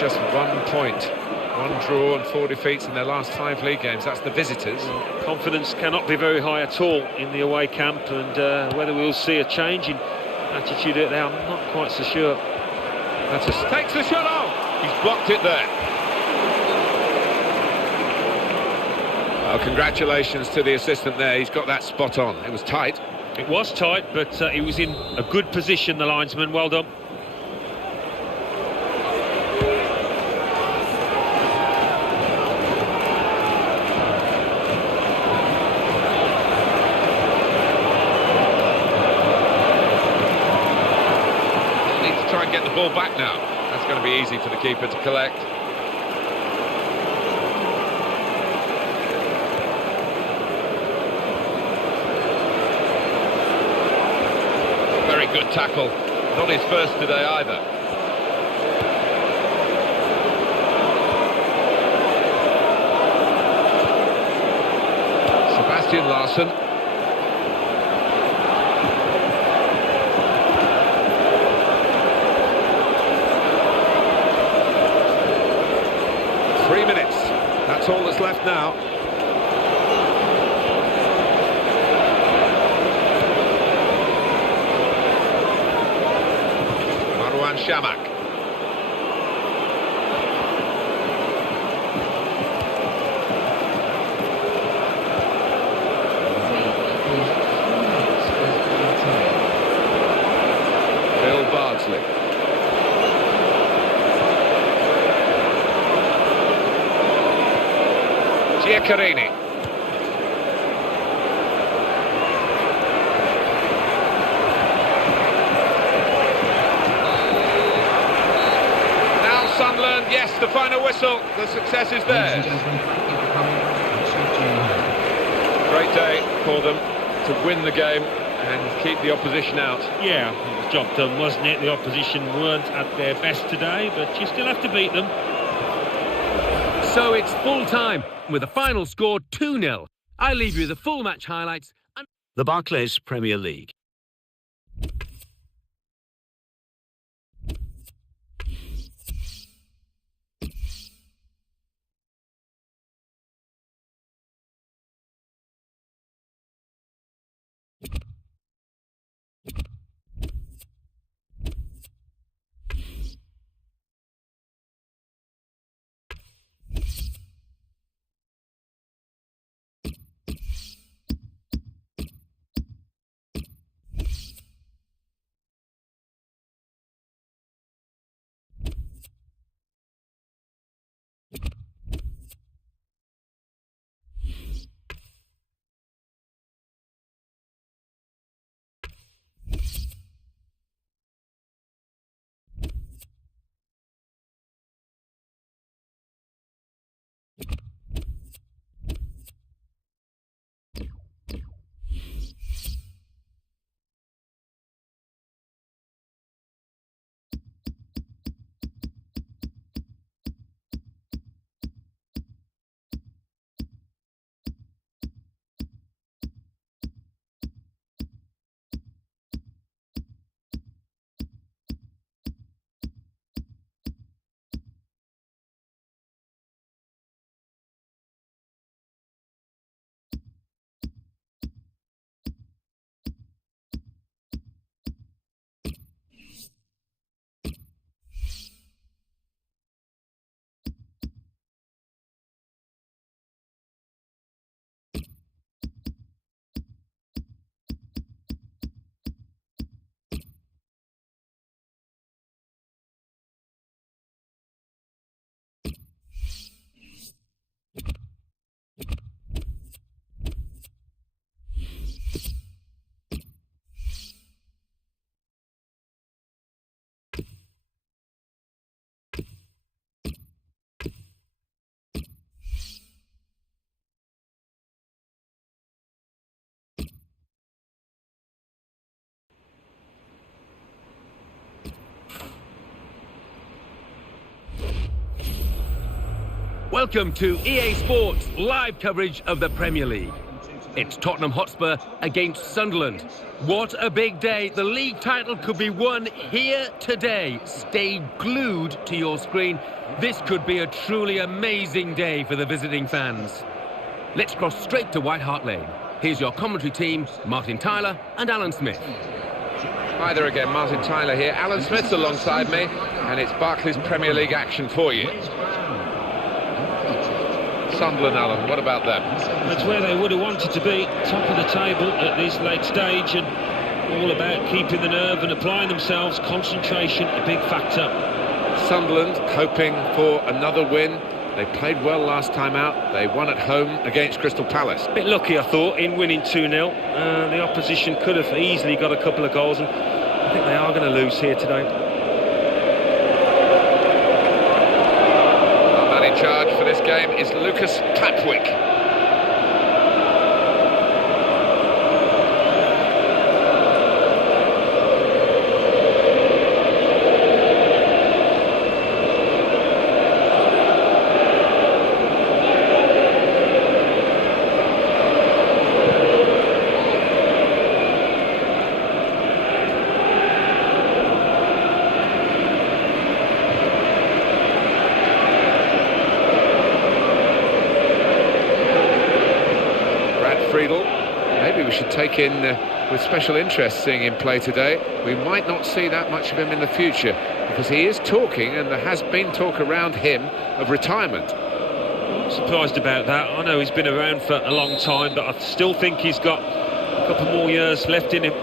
Just 1 point. 1 draw and 4 defeats in their last 5 league games. That's the visitors. Confidence cannot be very high at all in the away camp, and whether we'll see a change in attitude there, I'm not quite so sure. Takes the shot off. He's blocked it there. Well, congratulations to the assistant there. He's got that spot on. It was tight. It was tight, but he was in a good position, the linesman. Well done. Needs to try and get the ball back now. That's going to be easy for the keeper to collect. Very good tackle. Not his first today either. Sebastian Larsson. Three minutes. That's all that's left now. Shamak. Bill Bardsley. Giaccherini. Sunderland, yes, the final whistle. whistle, the success is Ladies theirs. and gentlemen, thank you for coming. It's your turn. Great day for them to win the game and keep the opposition out. Yeah, it was job done, wasn't it? The opposition weren't at their best today, but you still have to beat them. So it's full time with the final score 2-0. I leave you the full match highlights. The Barclays Premier League. Welcome to EA Sports live coverage of the Premier League. It's Tottenham Hotspur against Sunderland. What a big day. The league title could be won here today. Stay glued to your screen. This could be a truly amazing day for the visiting fans. Let's cross straight to White Hart Lane. Here's your commentary team, Martin Tyler and Alan Smith. Hi there again, Martin Tyler here. Alan Smith's alongside me, and it's Barclays Premier League action for you. Sunderland, Alan, what about them? That's where they would have wanted to be, top of the table at this late stage, and all about keeping the nerve and applying themselves. Concentration, a big factor. Sunderland hoping for another win. They played well last time out. They won at home against Crystal Palace. A bit lucky, I thought, in winning 2-0. The opposition could have easily got a couple of goals, and I think they are going to lose here today. In charge for this game is Lucas Papwick. Maybe we should take in with special interest seeing him play today. We might not see that much of him in the future because he is talking, and there has been talk around him of retirement. I'm surprised about that. I know he's been around for a long time, but I still think he's got a couple more years left in him.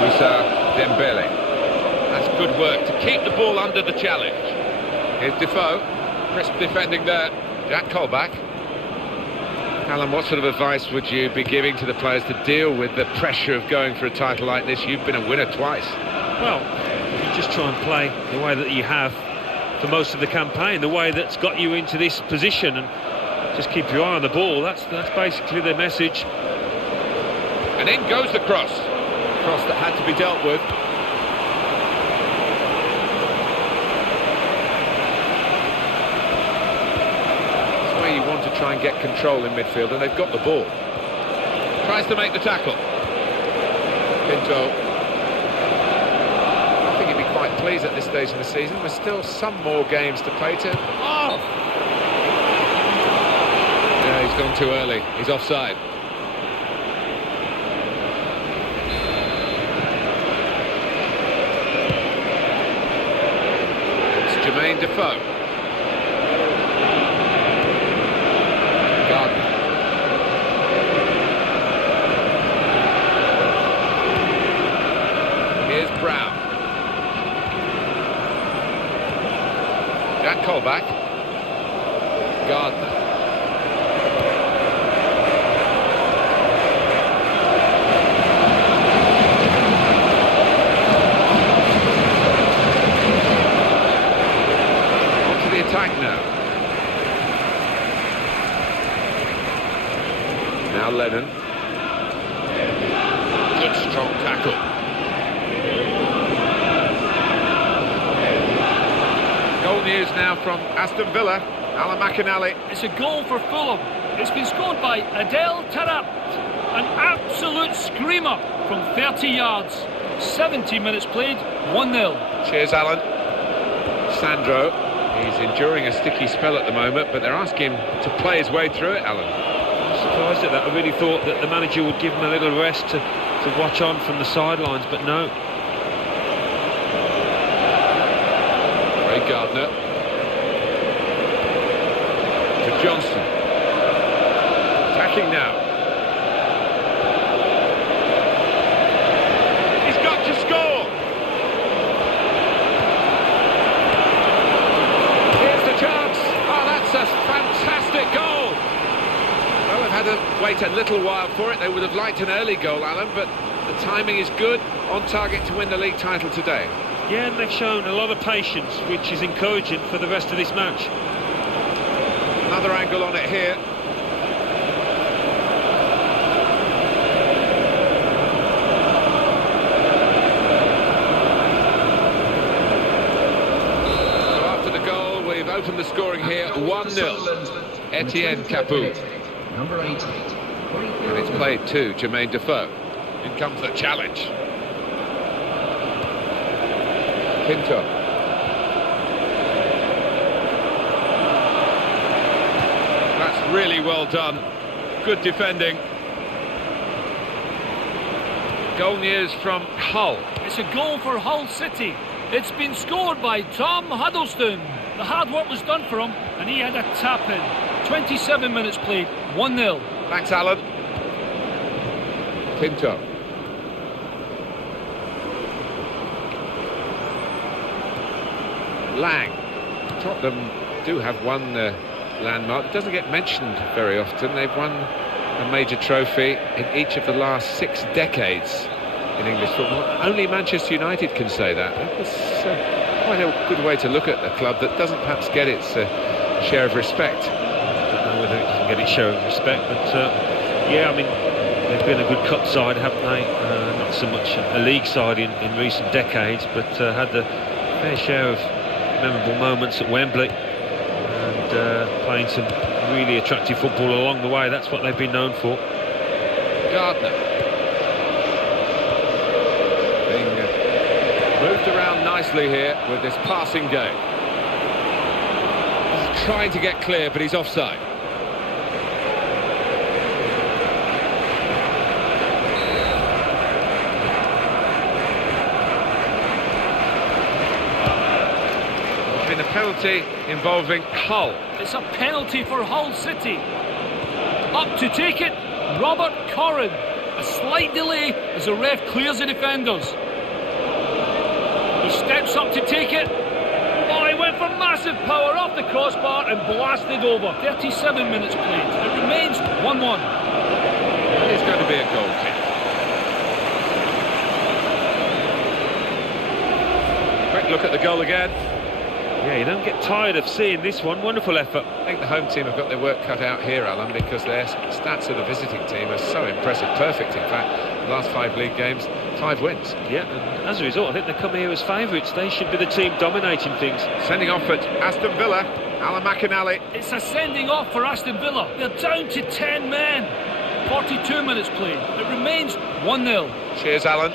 Moussa Dembele. That's good work to keep the ball under the challenge. Here's Defoe. Crisp defending there. Jack Colback. Alan, what sort of advice would you be giving to the players to deal with the pressure of going for a title like this? You've been a winner twice. Well, you just try and play the way that you have for most of the campaign, the way that's got you into this position, and just keep your eye on the ball. That's basically the message. And in goes the cross. Cross that had to be dealt with. That's where you want to try and get control in midfield, and they've got the ball. Tries to make the tackle. Pinto. I think he'd be quite pleased at this stage of the season. There's still some more games to play to. Oh! Yeah, he's gone too early. He's offside. Jermaine Defoe. Gardner. Here's Brown. Jack Colback. Gardner. Attack now. Now Lennon. Good strong tackle. Goal news now from Aston Villa. Alan McInally. It's a goal for Fulham. It's been scored by Adel Taarabt. An absolute screamer from 30 yards. 70 minutes played, 1-0. Cheers, Alan. Sandro. He's enduring a sticky spell at the moment, but they're asking him to play his way through it, Alan. I'm surprised at that. I really thought that the manager would give him a little rest to watch on from the sidelines, but no. Ray Gardner. To Johnson. Attacking now. He's got to score! Chance. Oh, that's a fantastic goal. Well, they've had to wait a little while for it. They would have liked an early goal, Alan, but the timing is good, on target to win the league title today. Yeah, and they've shown a lot of patience, which is encouraging for the rest of this match. Another angle on it here. Open the scoring here, 1-0. Etienne Capoue. Number 18. And it's played to Jermaine Defoe. In comes the challenge. Pinto. That's really well done. Good defending. Goal news from Hull. It's a goal for Hull City. It's been scored by Tom Huddleston. The hard work was done for him, and he had a tap in. 27 minutes played, 1-0. Thanks, Alan. Pinto. Lang. Tottenham do have one landmark. It doesn't get mentioned very often. They've won a major trophy in each of the last 6 decades in English football. Only Manchester United can say that. That's quite a good way to look at a club that doesn't perhaps get its share of respect. I don't know whether it can get its share of respect, but yeah, I mean, they've been a good cup side, haven't they? Not so much a league side in recent decades, but had the fair share of memorable moments at Wembley and playing some really attractive football along the way. That's what they've been known for. Gardner. Moved around nicely here with this passing game. He's trying to get clear, but he's offside. There's been a penalty involving Hull. It's a penalty for Hull City. Up to take it, Robert Corrin. A slight delay as the ref clears the defenders. He steps up to take it. Oh, he went for massive power off the crossbar and blasted over. 37 minutes played. It remains 1-1. That is going to be a goal kick. look at the goal again. Yeah, you don't get tired of seeing this one. Wonderful effort. I think the home team have got their work cut out here, Alan, because their stats of the visiting team are so impressive. Perfect, in fact. The last 5 league games, 5 wins. Yeah, and as a result, I think they come here as favourites. They should be the team dominating things. Sending off at Aston Villa, Alan McInally. It's a sending off for Aston Villa. They're down to 10 men. 42 minutes played. It remains 1-0. Cheers, Alan.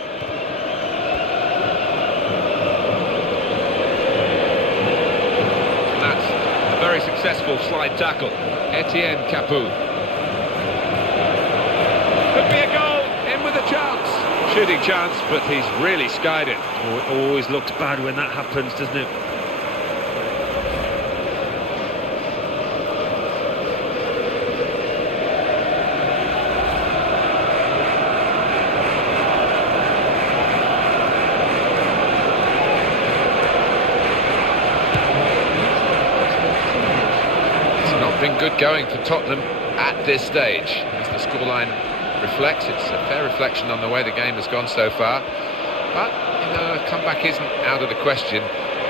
Very successful slide tackle. Etienne Capoue. Could be a goal, in with a chance. Shooting chance, but he's really skied it. Oh, it always looks bad when that happens, doesn't it? Been good going for Tottenham at this stage. As the scoreline reflects, it's a fair reflection on the way the game has gone so far. But, you know, a comeback isn't out of the question.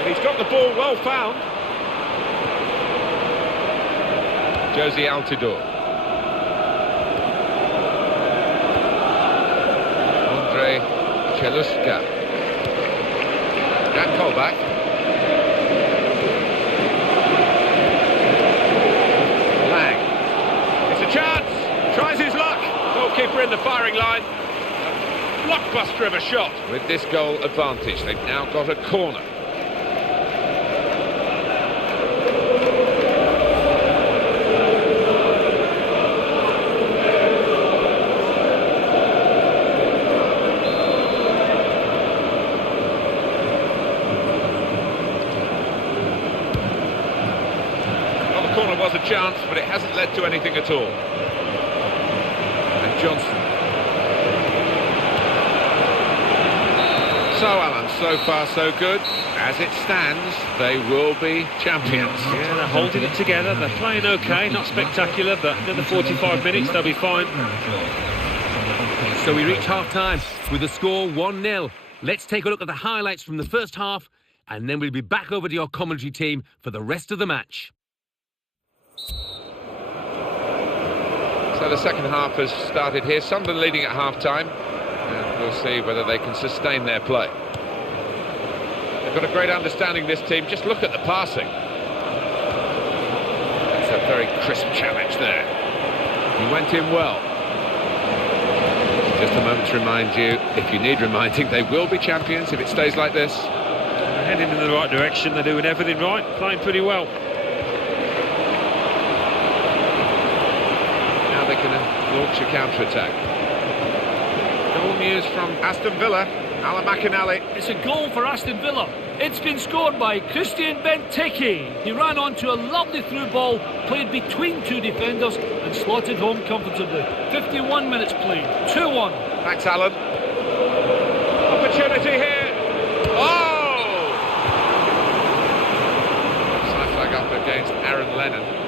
He's got the ball well found. Josie Altidore. Andre Cheluska. Jack Colback. Chance, tries his luck. Goalkeeper in the firing line. A blockbuster of a shot. With this goal advantage, they've now got a corner. Well, the corner was a chance, but it hasn't led to anything at all. Johnson. So, Alan, so far so good. As it stands, they will be champions. Yeah, they're holding it together. They're playing okay, not spectacular, but another 45 minutes, they'll be fine. So we reach half-time with the score 1-0. Let's take a look at the highlights from the first half, and then we'll be back over to your commentary team for the rest of the match. So the second half has started here. Sunderland leading at half-time, and we'll see whether they can sustain their play. They've got a great understanding, this team. Just look at the passing. It's a very crisp challenge there. He went in well. Just a moment to remind you, if you need reminding, they will be champions if it stays like this. They're heading in the right direction. They're doing everything right, playing pretty well. They can launch a counter-attack. Goal news from Aston Villa. Alan McInally. It's a goal for Aston Villa. It's been scored by Christian Benteke. He ran onto a lovely through ball, played between 2 defenders and slotted home comfortably. 51 minutes played. 2-1. Thanks, Alan. Opportunity here. Oh! Side flag up against Aaron Lennon.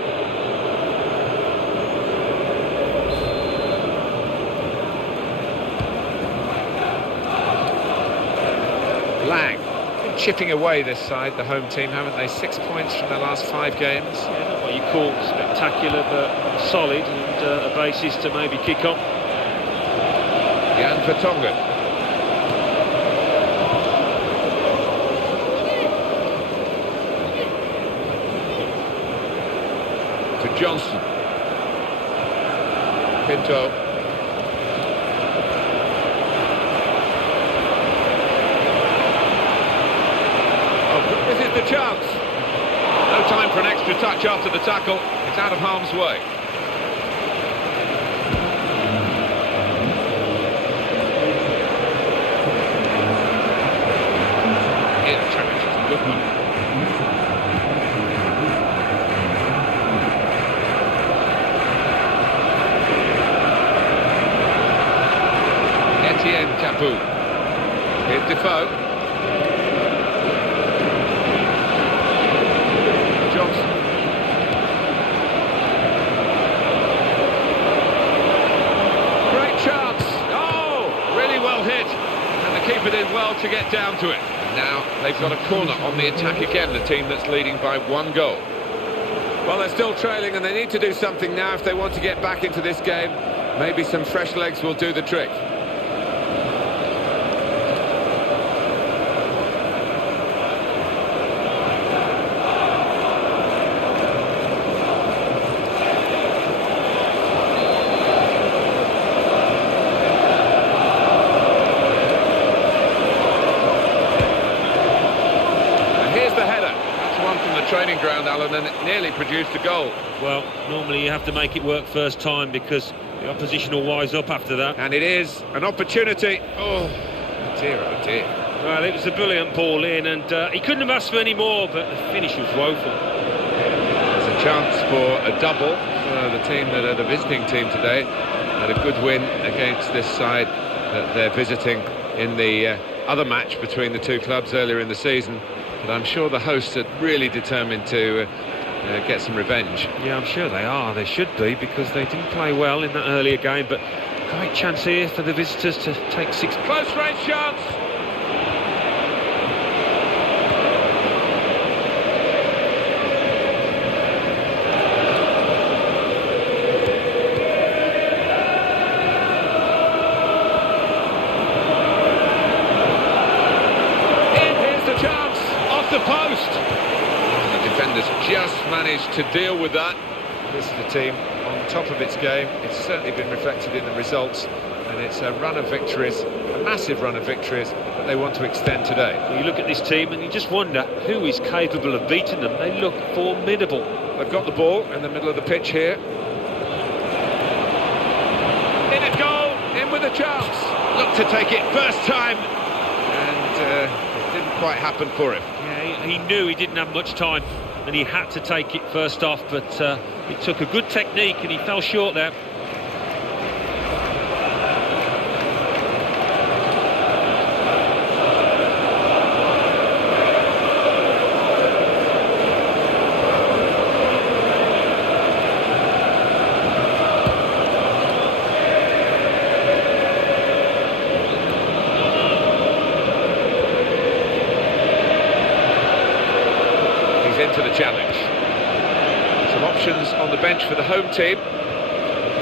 Lang. Been chipping away this side, the home team, haven't they? 6 points from their last 5 games. Yeah, not what you call spectacular, but solid, and a basis to maybe kick on. Jan Vertonghen. To Johnson. Pinto. This is the chance. No time for an extra touch after the tackle. It's out of harm's way. Here's a challenge from Goodman. Etienne Capoue. Here's Defoe. Johnson. Great chance. Oh, really well hit. And the keeper did well to get down to it. now they've got a corner on the attack again, the team that's leading by 1 goal. Well, they're still trailing and they need to do something now if they want to get back into this game. Maybe some fresh legs will do the trick. Training ground, Alan, and it nearly produced a goal. Well, normally you have to make it work first time because the opposition will wise up after that. And it is an opportunity. Oh dear, oh dear. Well, it was a brilliant ball in, and he couldn't have asked for any more, but the finish was woeful. There's a chance for a double for the team that are the visiting team today. Had a good win against this side that they're visiting in the other match between the two clubs earlier in the season. But I'm sure the hosts are really determined to get some revenge. Yeah, I'm sure they are. They should be, because they didn't play well in that earlier game. But great chance here for the visitors to take 6. Close range chance. The post. The defenders just managed to deal with that. This is a team on top of its game. It's certainly been reflected in the results, and it's a run of victories, a massive run of victories that they want to extend today. Well, you look at this team and you just wonder who is capable of beating them. They look formidable. They've got the ball in the middle of the pitch here. In a goal, in with a chance. Looked to take it first time, and it didn't quite happen for him. He knew he didn't have much time and he had to take it first off, but it took a good technique and he fell short there. Into the challenge. Some options on the bench for the home team.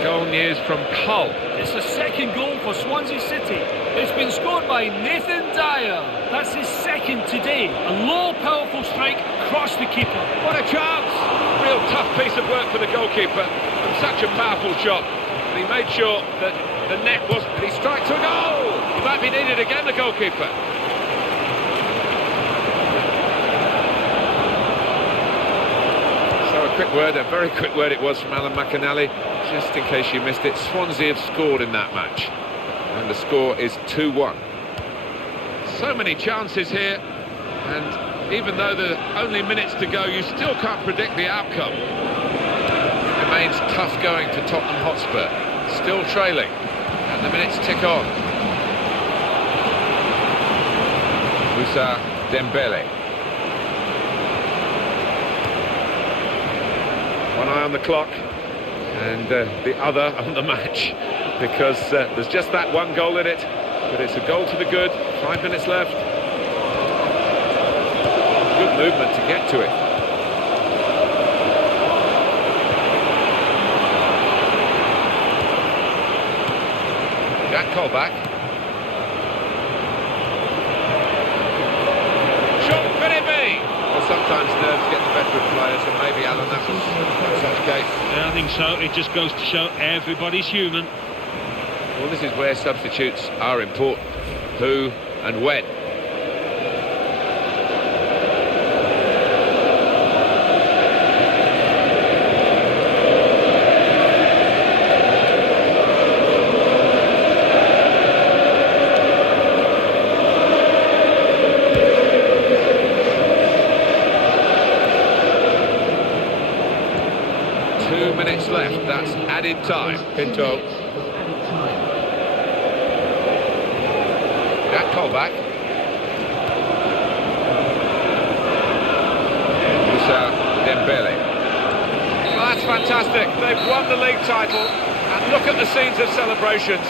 Goal news from Hull. It's the second goal for Swansea City. It's been scored by Nathan Dyer. That's his second today. A low, powerful strike across the keeper. What a chance! Real tough piece of work for the goalkeeper. And such a powerful shot. And he made sure that the net wasn't. He strikes a goal! He might be needed again, the goalkeeper. Quick word, a very quick word it was from Alan McAnally. Just in case you missed it, Swansea have scored in that match, and the score is 2-1. So many chances here, and even though there are only minutes to go, you still can't predict the outcome. It remains tough going for Tottenham Hotspur, still trailing, and the minutes tick on. Moussa Dembele. One eye on the clock and the other on the match, because there's just that one goal in it, but it's a goal to the good. 5 minutes left. Good movement to get to it. Jack Colback. Shot, could it be? Well, sometimes nerves get the better of players, and maybe Alan, that was such a case. Yeah, I think so. It just goes to show everybody's human. Well, this is where substitutes are important. Who and when. 2 minutes left, that's added time. Pinto. Jack Colback. Moussa Dembele. Well, that's fantastic. They've won the league title, and look at the scenes of celebrations.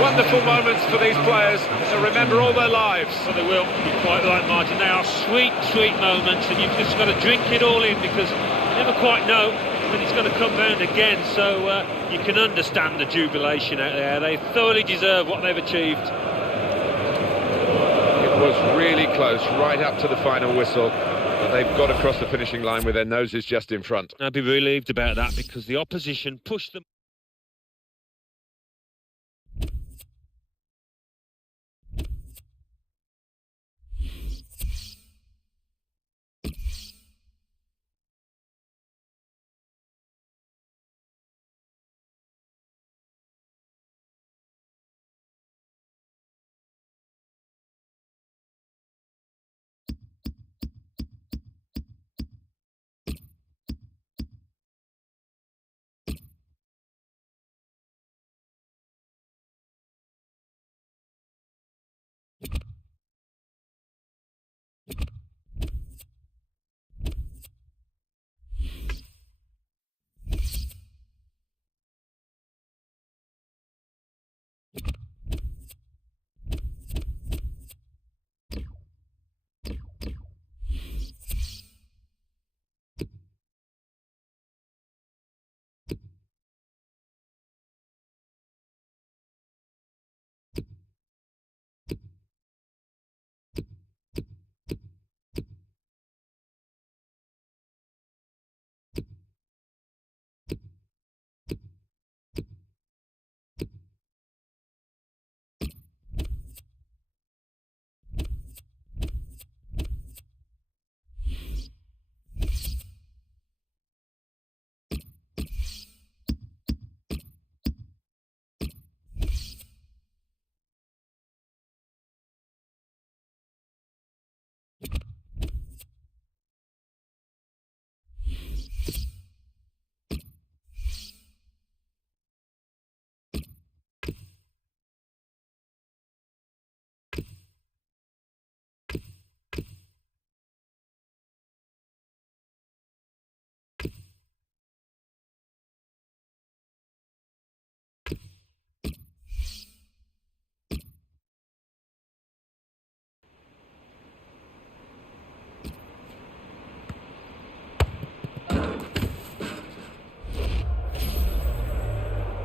Wonderful moments for these players to remember all their lives. Well, they will. You're quite right, Martin. They are sweet, sweet moments, and you've just got to drink it all in, because you never quite know when it's going to come round again. So you can understand the jubilation out there. They thoroughly deserve what they've achieved. It was really close, right up to the final whistle. But they've got across the finishing line with their noses just in front. I'd be relieved about that, because the opposition pushed them.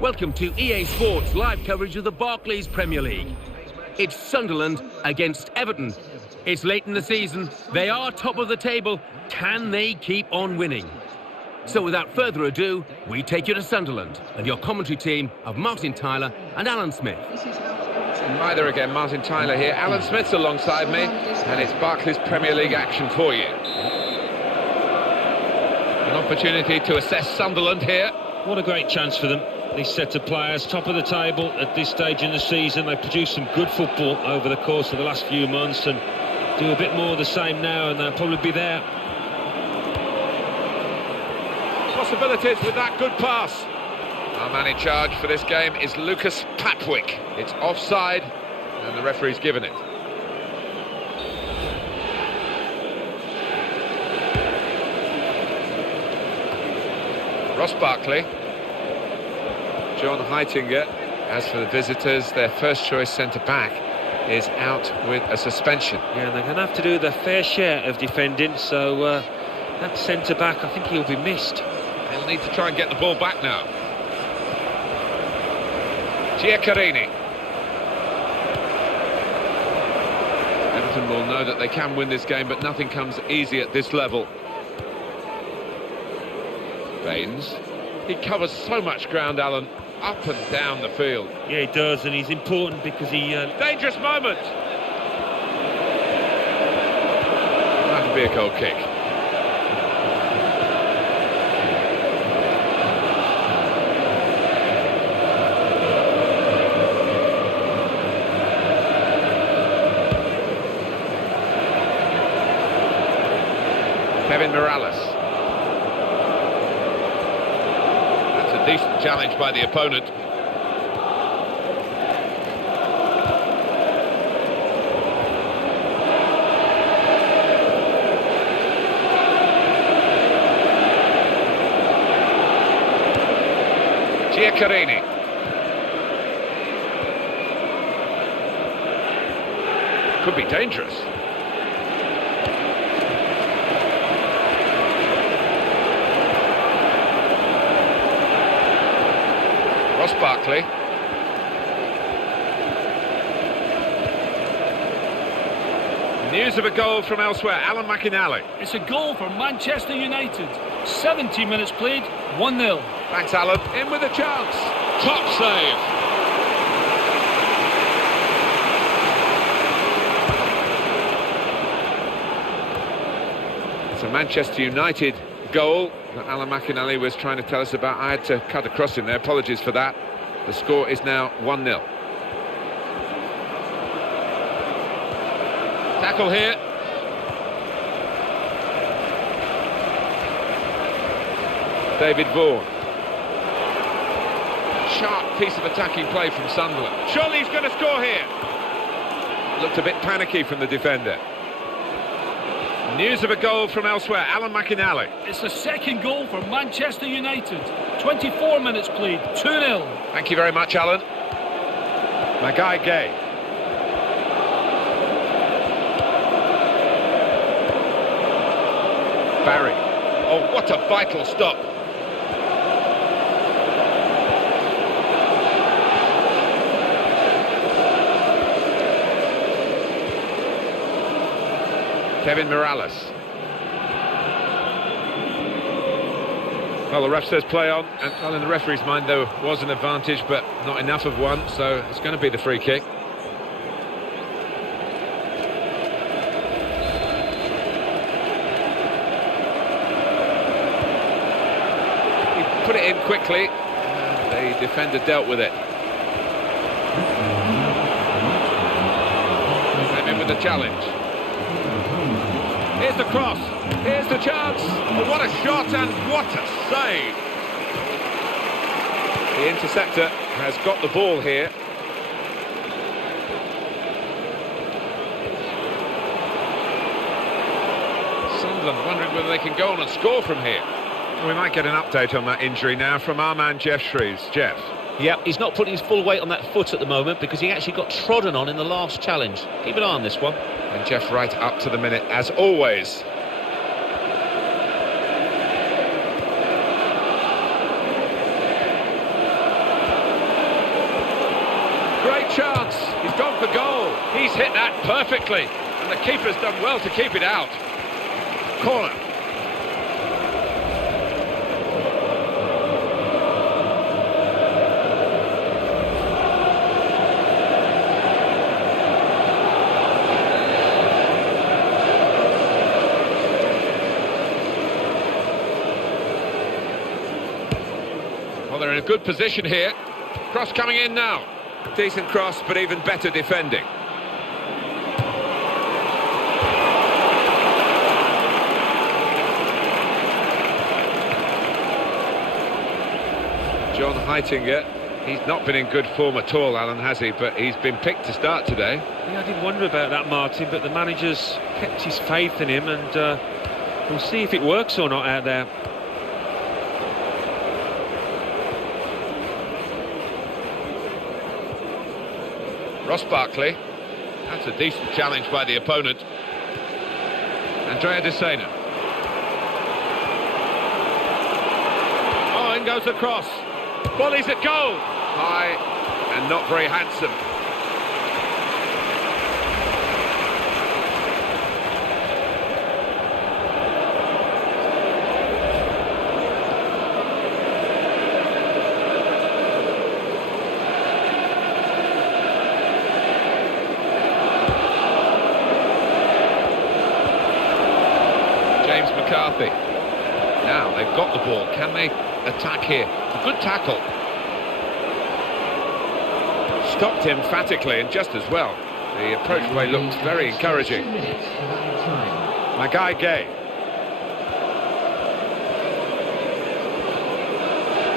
Welcome to EA Sports live coverage of the Barclays Premier League. It's Sunderland against Everton. It's late in the season. They are top of the table. Can they keep on winning? So without further ado, we take you to Sunderland and your commentary team of Martin Tyler and Alan Smith. Hi there again, Martin Tyler here. Alan Smith's alongside me, and it's Barclays Premier League action for you. An opportunity to assess Sunderland here. What a great chance for them. These set of players, top of the table at this stage in the season. They've produced some good football over the course of the last few months, and do a bit more of the same now, and they'll probably be there. Possibilities with that good pass. Our man in charge for this game is Lucas Patwick. It's offside, and the referee's given it. Ross Barkley. John Heitinger. As for the visitors, their first choice centre-back is out with a suspension. Yeah, they're going to have to do their fair share of defending, so that centre-back, I think he'll be missed. They'll need to try and get the ball back now. Giaccherini. Everton will know that they can win this game, but nothing comes easy at this level. Baines. He covers so much ground, Alan, up and down the field. Yeah, he does, and he's important because he... Dangerous moment! That'll be a goal kick. Kevin Morales. That's a decent challenge by the opponent. Giaccherini. could be dangerous. Ross Barkley. News of a goal from elsewhere. Alan McInally. It's a goal for Manchester United. 70 minutes played, 1-0. Thanks, Alan. In with a chance. Top save. It's a Manchester United goal that Alan McInally was trying to tell us about. I had to cut across him there. Apologies for that. The score is now 1-0. Tackle here. David Vaughan. Sharp piece of attacking play from Sunderland. Surely he's going to score here. Looked a bit panicky from the defender. News of a goal from elsewhere. Alan McInally. It's the second goal for Manchester United. 24 minutes played, 2-0. Thank you very much, Alan. Magai Gay. Barry. Oh, what a vital stop. Kevin Morales. Well, the ref says play on, and well, in the referee's mind there was an advantage, but not enough of one, so it's going to be the free kick. He put it in quickly, and the defender dealt with it. Came in with the challenge. Here's the cross, here's the chance. Oh, what a shot and what a save. The interceptor has got the ball here. Sunderland wondering whether they can go on and score from here. We might get an update on that injury now from our man Jeff Shreves. Jeff. Yeah, he's not putting his full weight on that foot at the moment because he actually got trodden on in the last challenge. Keep an eye on this one. And Jeff right up to the minute, as always. Great chance. He's gone for goal. He's hit that perfectly. And the keeper's done well to keep it out. Corner. They're in a good position here. Cross coming in now. Decent cross, but even better defending. John Heitinger. He's not been in good form at all, Alan, has he? But he's been picked to start today. Yeah, I did wonder about that, Martin, but the manager's kept his faith in him, and we'll see if it works or not out there. Ross Barkley. That's a decent challenge by the opponent. Andrea De Sena. Oh, in goes the cross. Volley's at goal. High and not very handsome. McCarthy. Now they've got the ball. Can they attack here? A good tackle. Stopped emphatically and just as well. The approachway looks very encouraging. Magai Gay.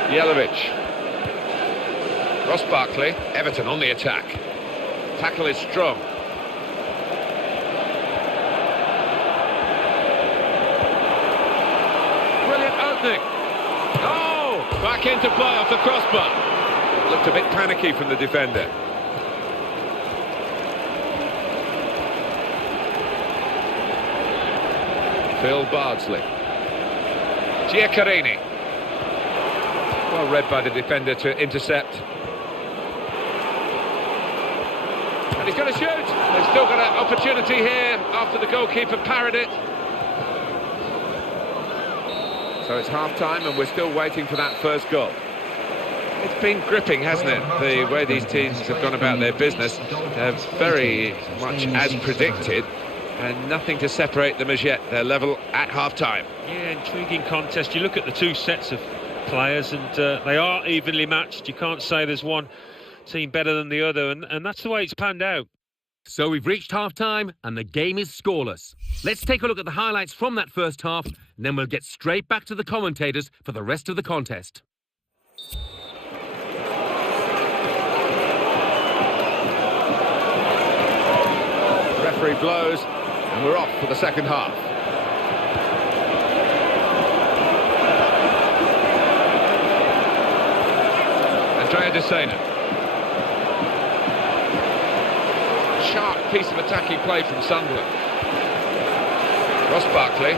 Yelovich. Ross Barkley. Everton on the attack. Tackle is strong. Oh, back into play off the crossbar. Looked a bit panicky from the defender. Phil Bardsley. Giaccherini. Well read by the defender to intercept. And he's going to shoot. They've still got an opportunity here after the goalkeeper parried it. So it's half-time and we're still waiting for that first goal. It's been gripping, hasn't it, the way these teams have gone about their business. Very much as predicted, and nothing to separate them as yet. They're level at half-time. Yeah, intriguing contest. You look at the two sets of players and they are evenly matched. You can't say there's one team better than the other, and that's the way it's panned out. So we've reached half-time and the game is scoreless. Let's take a look at the highlights from that first half, and then we'll get straight back to the commentators for the rest of the contest. Referee blows, and we're off for the second half. Andrea Desena. Sharp piece of attacking play from Sunderland. Ross Barkley.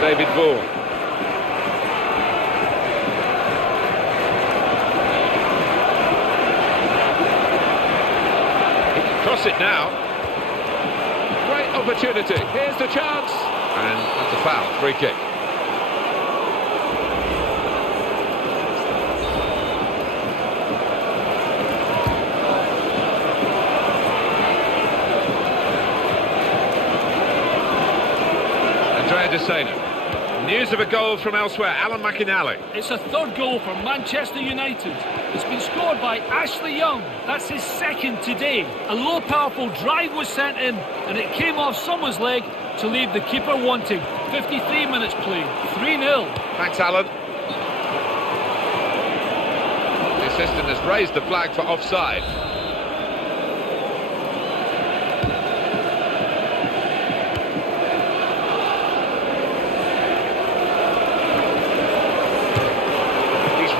David Vaughan. He can cross it now. Great opportunity. Here's the chance. And that's a foul. Free kick. Desena. News of a goal from elsewhere. Alan McInally. It's a third goal for Manchester United. It's been scored by Ashley Young. That's his second today. A low, powerful drive was sent in, and it came off someone's leg to leave the keeper wanting. 53 minutes played. 3-0. Thanks, Alan. The assistant has raised the flag for offside.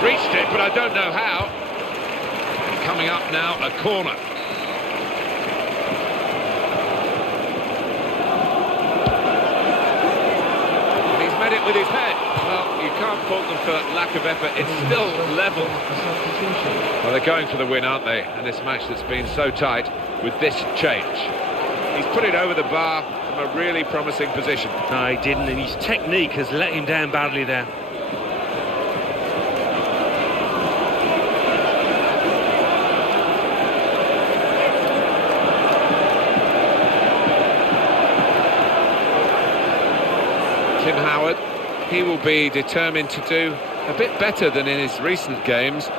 Reached it, but I don't know how. And coming up now, a corner. And he's met it with his head. Well, you can't fault them for lack of effort. It's still level. Well, they're going for the win, aren't they? And this match that's been so tight with this change. He's put it over the bar from a really promising position. No, he didn't, and his technique has let him down badly there. Tim Howard, he will be determined to do a bit better than in his recent games.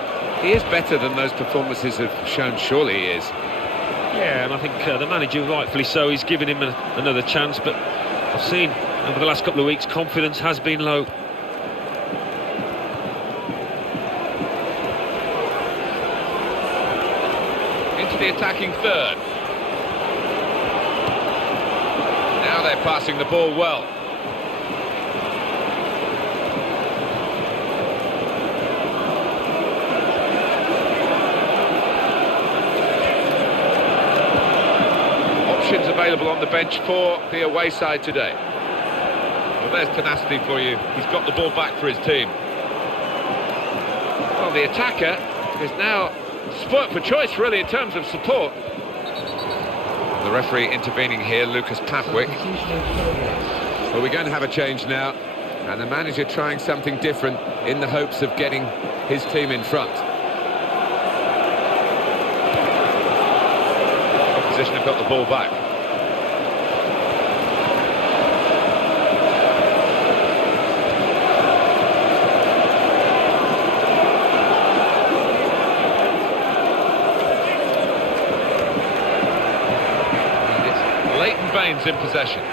He is better than those performances have shown, surely he is. Yeah, and I think the manager, rightfully so, he's given him another chance, but I've seen over the last couple of weeks confidence has been low. Into the attacking third. Now they're passing the ball well. Available on the bench for the away side today. Well, there's tenacity for you. He's got the ball back for his team. Well, the attacker is now spoilt for choice, really, in terms of support. The referee intervening here, Lucas Pavwick. Well, we're going to have a change now, and the manager trying something different in the hopes of getting his team in front. Opposition have got the ball back. In possession.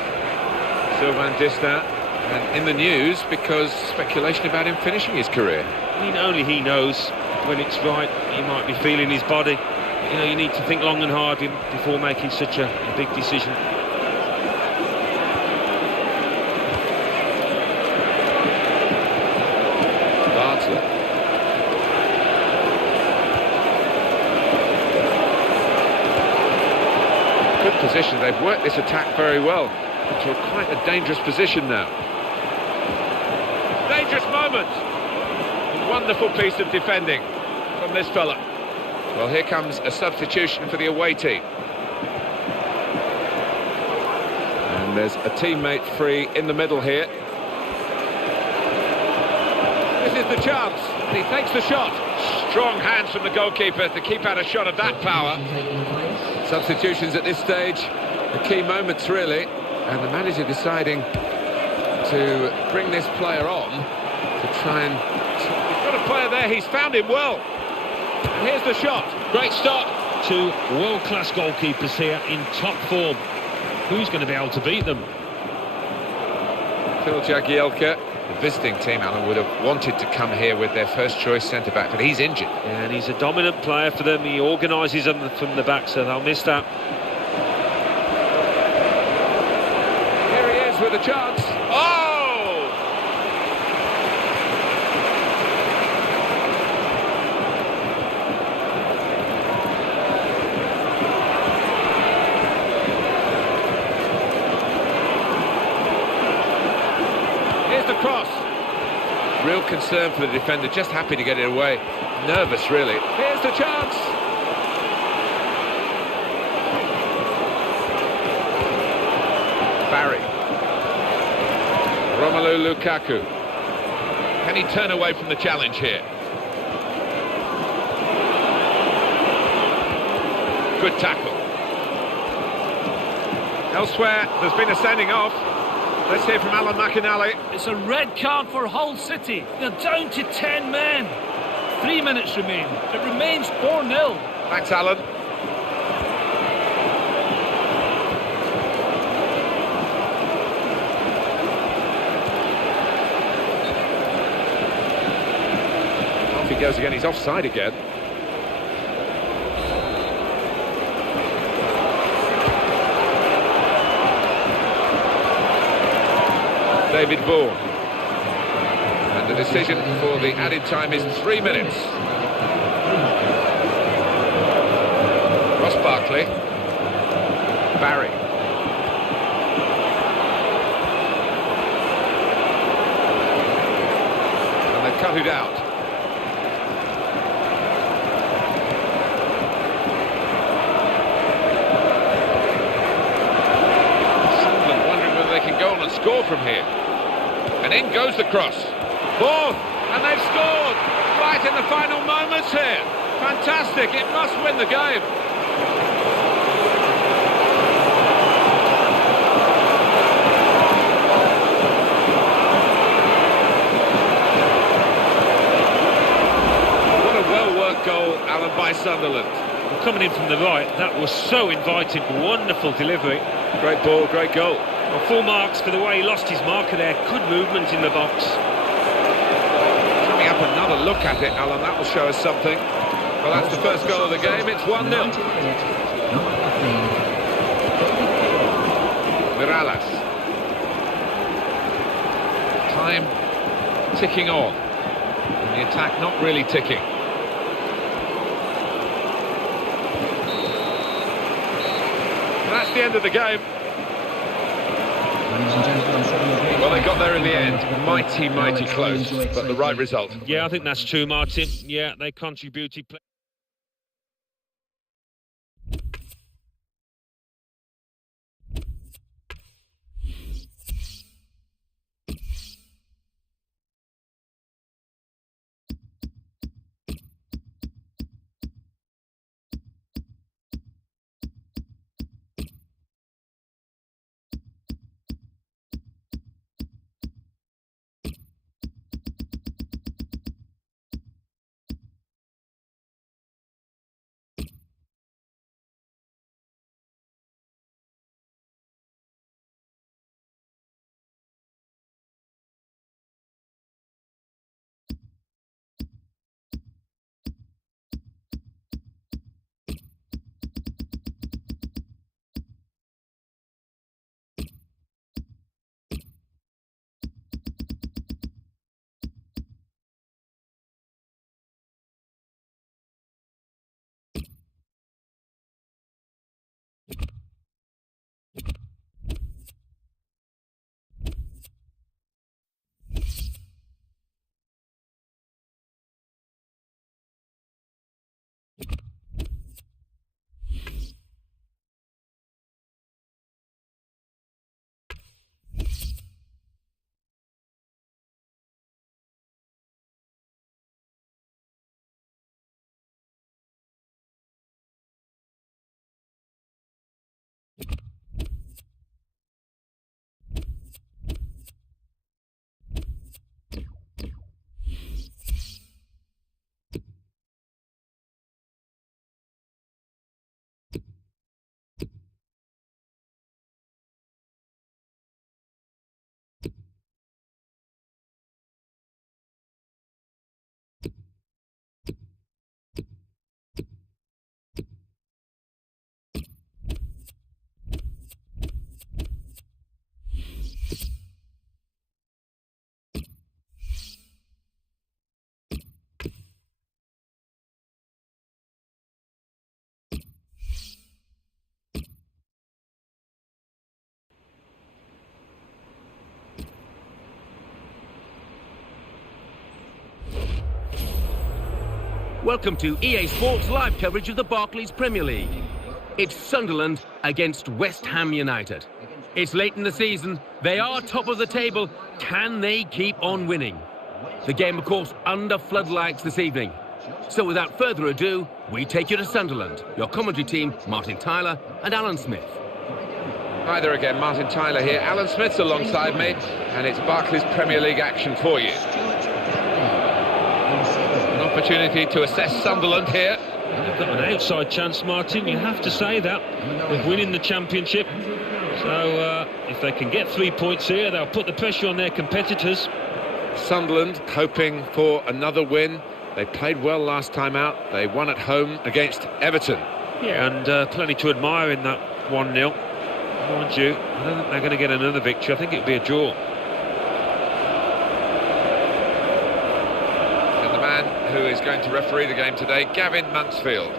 Sylvain Distin, and in the news because speculation about him finishing his career. I mean, only he knows when it's right. He might be feeling his body. You know, you need to think long and hard before making such a big decision. Bardsley. Good position. They've worked this attack very well to quite a dangerous position now. Dangerous moment. Wonderful piece of defending from this fella. Well, here comes a substitution for the away team. And there's a teammate free in the middle here. This is the chance. He takes the shot. Strong hands from the goalkeeper to keep out a shot of that power. Substitutions at this stage, the key moments really, and the manager deciding to bring this player on to try and... He's got a player there, he's found him well. And here's the shot. Great start. Two world-class goalkeepers here in top form. Who's going to be able to beat them? Phil Jagielka. The visiting team, Alan, would have wanted to come here with their first choice centre-back, but he's injured. Yeah, and he's a dominant player for them. He organises them from the back, so they'll miss that. Here he is with a chance. Oh! Cross. Real concern for the defender, just happy to get it away. Nervous, really. Here's the chance. Barry. Romelu Lukaku. Can he turn away from the challenge here? Good tackle. Elsewhere, there's been a sending off. Let's hear from Alan McInally. It's a red card for Hull City. They're down to 10 men. 3 minutes remain. It remains 4-0. Thanks, Alan. Off he goes again. He's offside again. David Vaughan. And the decision for the added time is 3 minutes. Ross Barkley. Barry. And they've cut it out. Sunderland wondering whether they can go on and score from here. And in goes the cross. Vaughan, and they've scored right in the final moments here. Fantastic, it must win the game. What a well-worked goal, Alan, by Sunderland. Coming in from the right, that was so inviting. Wonderful delivery. Great ball, great goal. Well, full marks for the way he lost his marker there. Good movement in the box. Coming up, another look at it, Alan. That will show us something. Well, that's the first goal of the game. It's 1-0. Miralas. Time ticking on. And the attack not really ticking. And that's the end of the game. Well, they got there in the end. Mighty, mighty close, but the right result. Yeah, I think that's true, Martin. Yeah, they contributed. Welcome to EA Sports live coverage of the Barclays Premier League. It's Sunderland against West Ham United. It's late in the season, they are top of the table. Can they keep on winning? The game, of course, under floodlights this evening. So without further ado, we take you to Sunderland. Your commentary team, Martin Tyler and Alan Smith. Hi there again, Martin Tyler here. Alan Smith's alongside me, and it's Barclays Premier League action for you. An opportunity to assess Sunderland here. They've got an outside chance, Martin, you have to say that, of winning the championship. So if they can get 3 points here, they'll put the pressure on their competitors. Sunderland hoping for another win. They played well last time out. They won at home against Everton. Yeah, and plenty to admire in that 1-0. Mind you, I don't think they're going to get another victory. I think it'll be a draw. And the man who is going to referee the game today, Gavin Mansfield.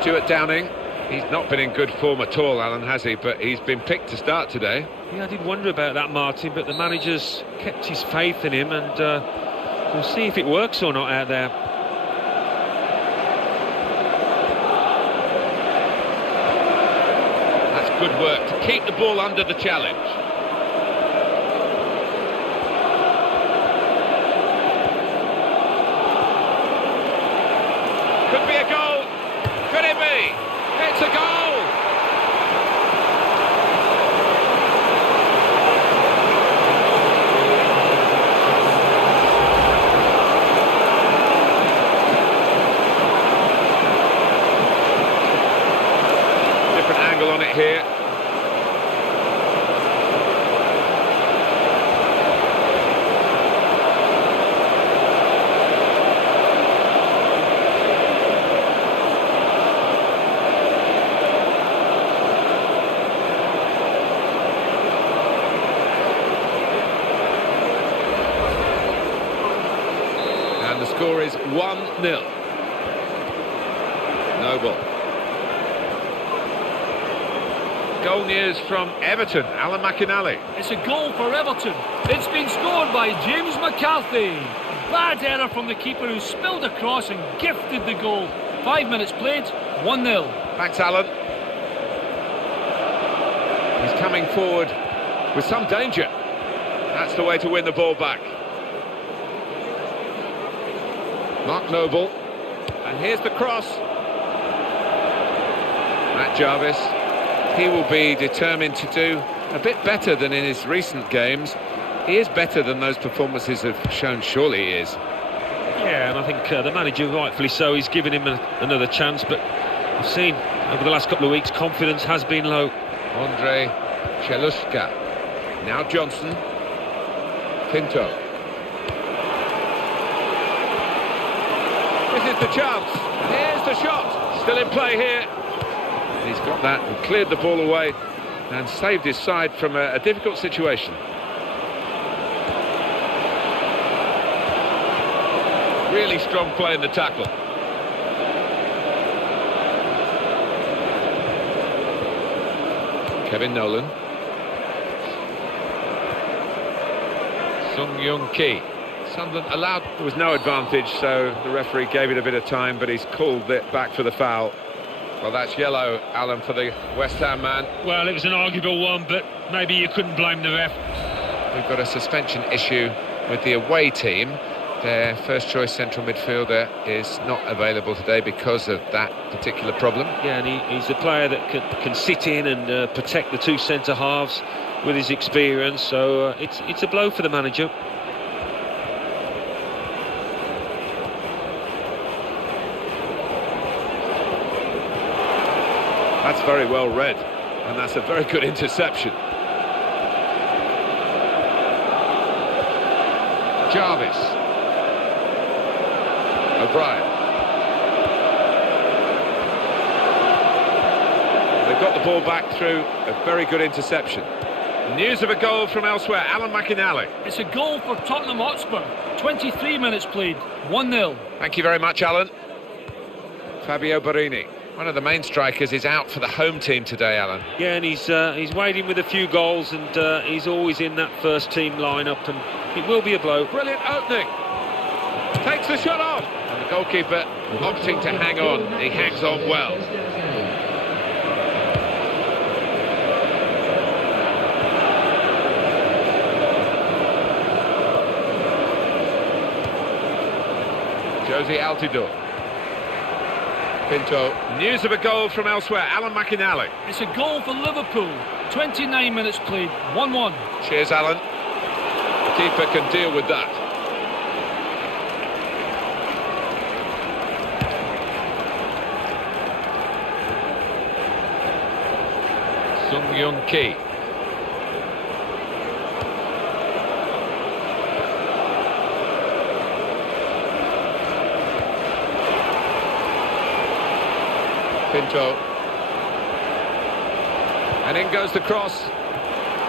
Stuart Downing, he's not been in good form at all, Alan, has he? But he's been picked to start today. Yeah, I did wonder about that, Martin, but the manager's kept his faith in him, and we'll see if it works or not out there. That's good work to keep the ball under the challenge. Could be a goal. Could it be? It's a goal! Different angle on it here. The score is 1-0. Noble. Goal news from Everton, Alan McInally. It's a goal for Everton. It's been scored by James McCarthy. Bad error from the keeper who spilled across and gifted the goal. 5 minutes played, 1-0. Thanks, Alan. He's coming forward with some danger. That's the way to win the ball back. Mark Noble, and here's the cross. Matt Jarvis, he will be determined to do a bit better than in his recent games. He is better than those performances have shown, surely he is. Yeah, and I think the manager, rightfully so, he's given him another chance, but I've seen over the last couple of weeks confidence has been low. Andre Chelushka, now Johnson, Pinto. This is the chance. Here's the shot. Still in play here. He's got that and cleared the ball away and saved his side from a difficult situation. Really strong play in the tackle. Kevin Nolan. Sung Young Ki. Sunderland allowed, there was no advantage, so the referee gave it a bit of time, but he's called it back for the foul. Well, that's yellow, Alan, for the West Ham man. Well, it was an arguable one, but maybe you couldn't blame the ref. We've got a suspension issue with the away team. Their first-choice central midfielder is not available today because of that particular problem. Yeah, and he's a player that can sit in and protect the two centre-halves with his experience, so it's a blow for the manager. That's very well read, and that's a very good interception. Jarvis. O'Brien. They've got the ball back through a very good interception. News of a goal from elsewhere, Alan McInally. It's a goal for Tottenham Hotspur. 23 minutes played, 1-0. Thank you very much, Alan. Fabio Borini, one of the main strikers, is out for the home team today, Alan. Yeah, and he's waiting with a few goals, and he's always in that first team lineup, and it will be a blow. Brilliant opening. Takes the shot off. And the goalkeeper opting to hang on. He hangs on well. Josie Altidore. Pinto. News of a goal from elsewhere, Alan McInally. It's a goal for Liverpool. 29 minutes played, 1-1. Cheers, Alan. The keeper can deal with that. Sung Young Ki. Pinto. And in goes the cross.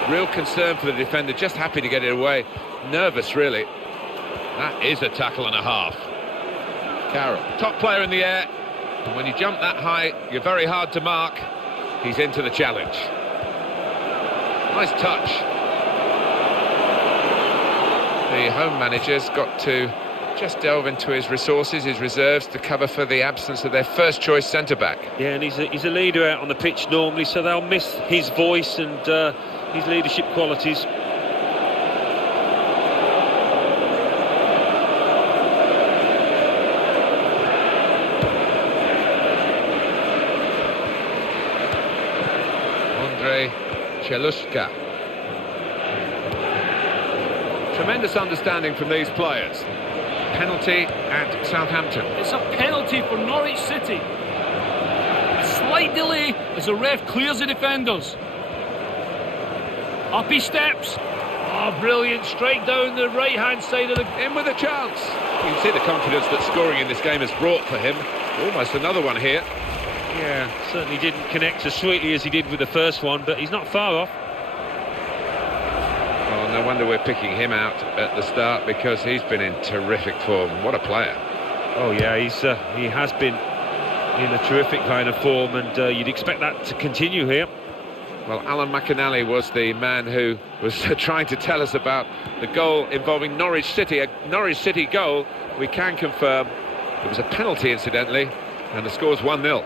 Real concern for the defender, just happy to get it away. Nervous, really. That is a tackle and a half. Carroll, top player in the air. And when you jump that high, you're very hard to mark. He's into the challenge. Nice touch. The home manager's got to just delve into his resources, his reserves, to cover for the absence of their first-choice centre-back. Yeah, and he's a leader out on the pitch normally, so they'll miss his voice and his leadership qualities. Andrei Chelushka. Tremendous understanding from these players. Penalty at Southampton. It's a penalty for Norwich City. A slight delay as the ref clears the defenders. Up he steps. Oh, brilliant. Straight down the right-hand side of the... In with a chance. You can see the confidence that scoring in this game has brought for him. Almost another one here. Yeah, certainly didn't connect as sweetly as he did with the first one, but he's not far off. Oh, no wonder we're picking him out at the start, because he's been in terrific form. What a player. Oh yeah, he has been in a terrific kind of form, and you'd expect that to continue here. Well, Alan McInally was the man who was trying to tell us about the goal involving Norwich City. A Norwich City goal, we can confirm. It was a penalty, incidentally, and the score's 1-0.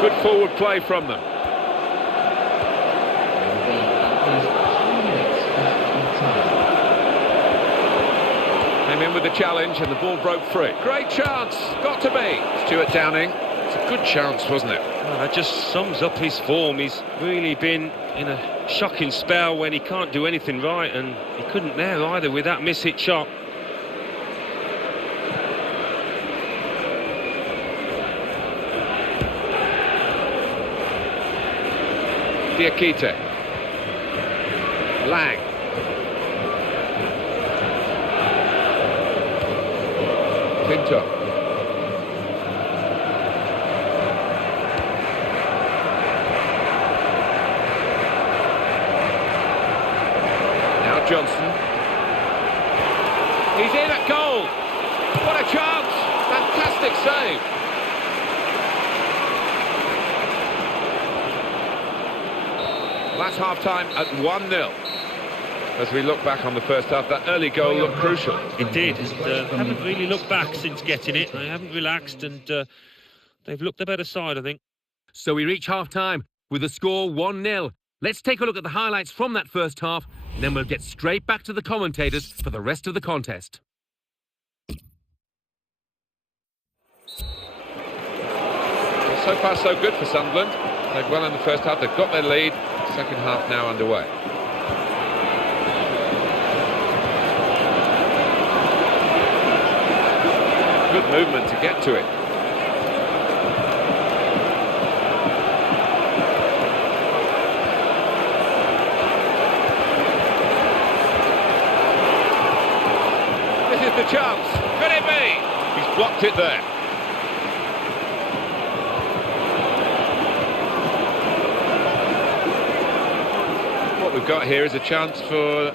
Good forward play from them. Came in with the challenge and the ball broke free. Great chance, got to be. Stuart Downing, it's a good chance, wasn't it? Well, that just sums up his form. He's really been in a shocking spell when he can't do anything right, and he couldn't there either with that miss-hit shot. Diakite. Lang. Pinto. Now Johnson. He's in at goal. What a chance. Fantastic save. That's half-time at 1-0. As we look back on the first half, that early goal looked crucial. It did. Haven't really looked back since getting it. They haven't relaxed, and they've looked the better side, I think. So we reach half-time with the score 1-0. Let's take a look at the highlights from that first half, and then we'll get straight back to the commentators for the rest of the contest. Well, so far so good for Sunderland. Played well in the first half, they've got their lead. Second half now underway. Good movement to get to it. chance. Could it be? He's blocked it there. What we've got here is a chance for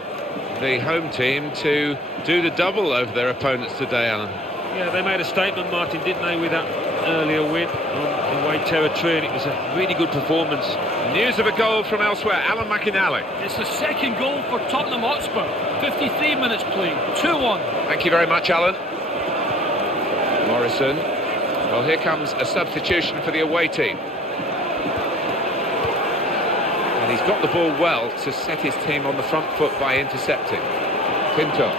the home team to do the double over their opponents today, Alan. Yeah, they made a statement, Martin, didn't they, with that earlier win on away territory, and it was a really good performance. News of a goal from elsewhere, Alan McInally. It's the second goal for Tottenham Hotspur. 53 minutes played, 2-1. Thank you very much, Alan. Morrison. Well, here comes a substitution for the away team. And he's got the ball well to set his team on the front foot by intercepting. Pinto.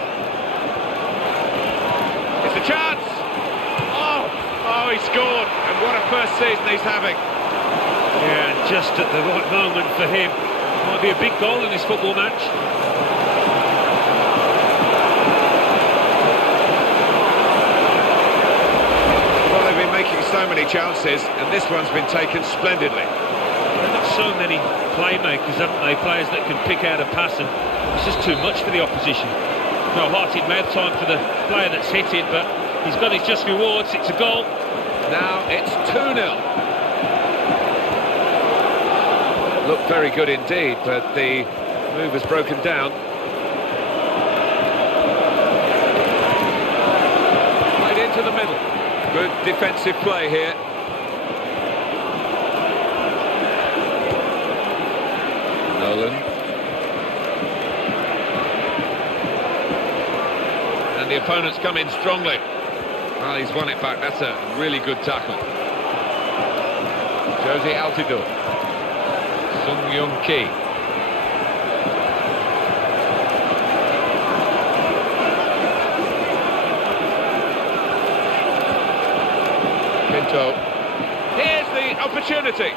It's a chance! Oh, he scored! And what a first season he's having. Yeah, and just at the right moment for him. Might be a big goal in this football match. Well, they've been making so many chances, and this one's been taken splendidly. They've got so many playmakers, haven't they? Players that can pick out a pass, and it's just too much for the opposition. No hearted mouth time for the player that's hit it, but he's got his just rewards. It's a goal. Now it's 2-0. Looked very good indeed, but the move has broken down. Right into the middle. Good defensive play here. Nolan. And the opponents come in strongly. Well, he's won it back. That's a really good tackle. Josie Altidore. Sung Young Ki. Pinto. Here's the opportunity.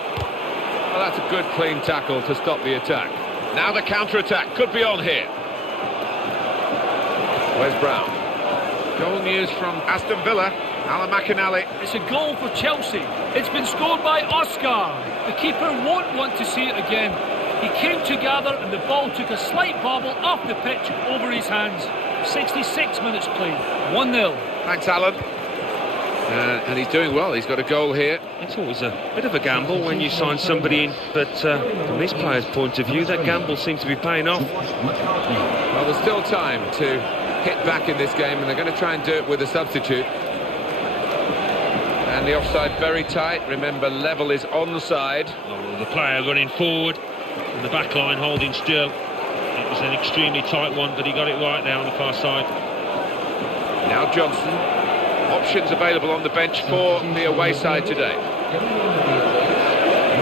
Well, that's a good clean tackle to stop the attack. Now the counter-attack could be on here. Where's Brown? Goal news from Aston Villa. Alan McInally. It's a goal for Chelsea. It's been scored by Oscar. The keeper won't want to see it again. He came together and the ball took a slight bobble off the pitch over his hands. 66 minutes played, 1-0. Thanks, Alan. And he's doing well. He's got a goal here. It's always a bit of a gamble when you sign somebody in, but from this player's point of view, that gamble seems to be paying off. Well, there's still time to hit back in this game, and they're going to try and do it with a substitute. And the offside very tight. Remember, level is onside. Oh, the player running forward and the back line holding still. It was an extremely tight one, but he got it right there on the far side. Now Johnson. Options available on the bench for the away side today.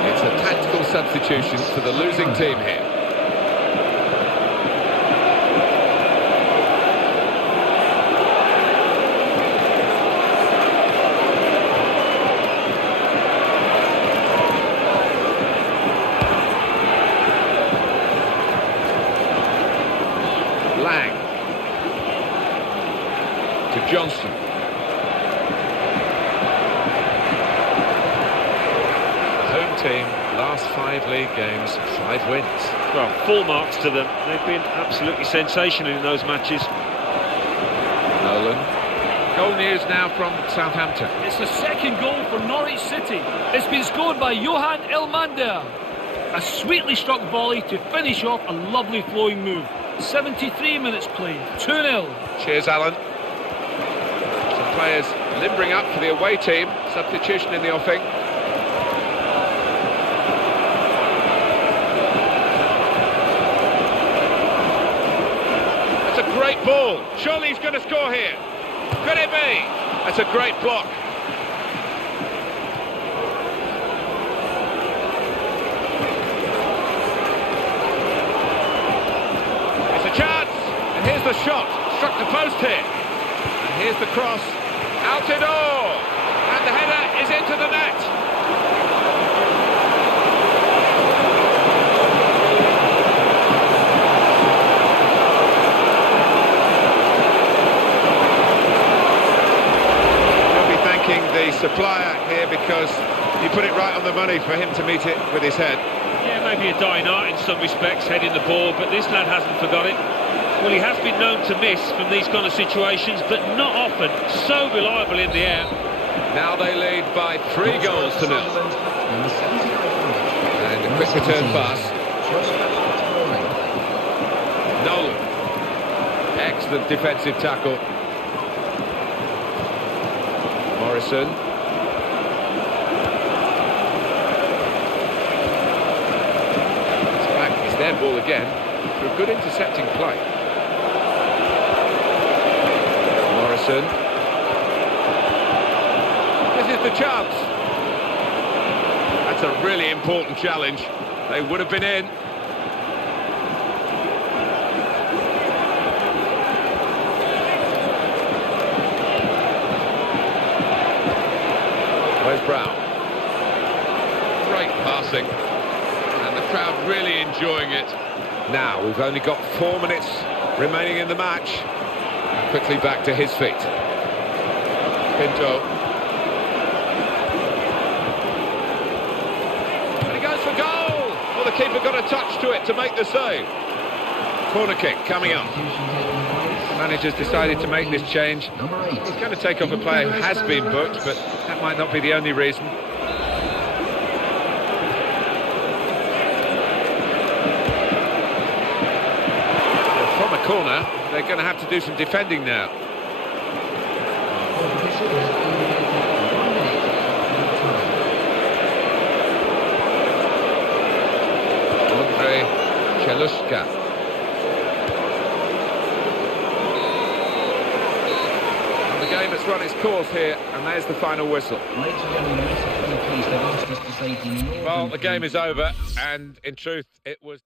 It's a tactical substitution for the losing team here. Lang to Johnson. Team, last 5 league games, 5 wins. Well, full marks to them. They've been absolutely sensational in those matches. Nolan. Goal news now from Southampton. It's the second goal for Norwich City. It's been scored by Johan Elmander. A sweetly struck volley to finish off a lovely flowing move. 73 minutes played, 2-0. Cheers, Alan. Some players limbering up for the away team. Substitution in the offing. Great ball. Surely he's going to score here. Could it be? That's a great block. It's a chance. And here's the shot. Struck the post here. And here's the cross. Altidore. And the header is into the net. The supplier here because he put it right on the money for him to meet it with his head. Yeah, maybe a dying art in some respects, heading the ball, but this lad hasn't forgot it. Well, he has been known to miss from these kind of situations, but not often. So reliable in the air. Now they lead by 3 goals to 0. And a quick return pass. Nolan. Excellent defensive tackle. Morrison. It's back. It's their ball again. Through good intercepting play. Morrison. This is the chance. That's a really important challenge. They would have been in. Where's Brom? Great passing. And the crowd really enjoying it. Now, we've only got 4 minutes remaining in the match. Quickly back to his feet. Pinto. And he goes for goal! Well, the keeper got a touch to it to make the save. Corner kick coming up. The manager's decided to make this change. He's going to take off a player who has been booked, but that might not be the only reason. From a corner, they're going to have to do some defending now. Andre Cheluska. And the game has run its course here, and there's the final whistle. Well, the game is over, and in truth, it was...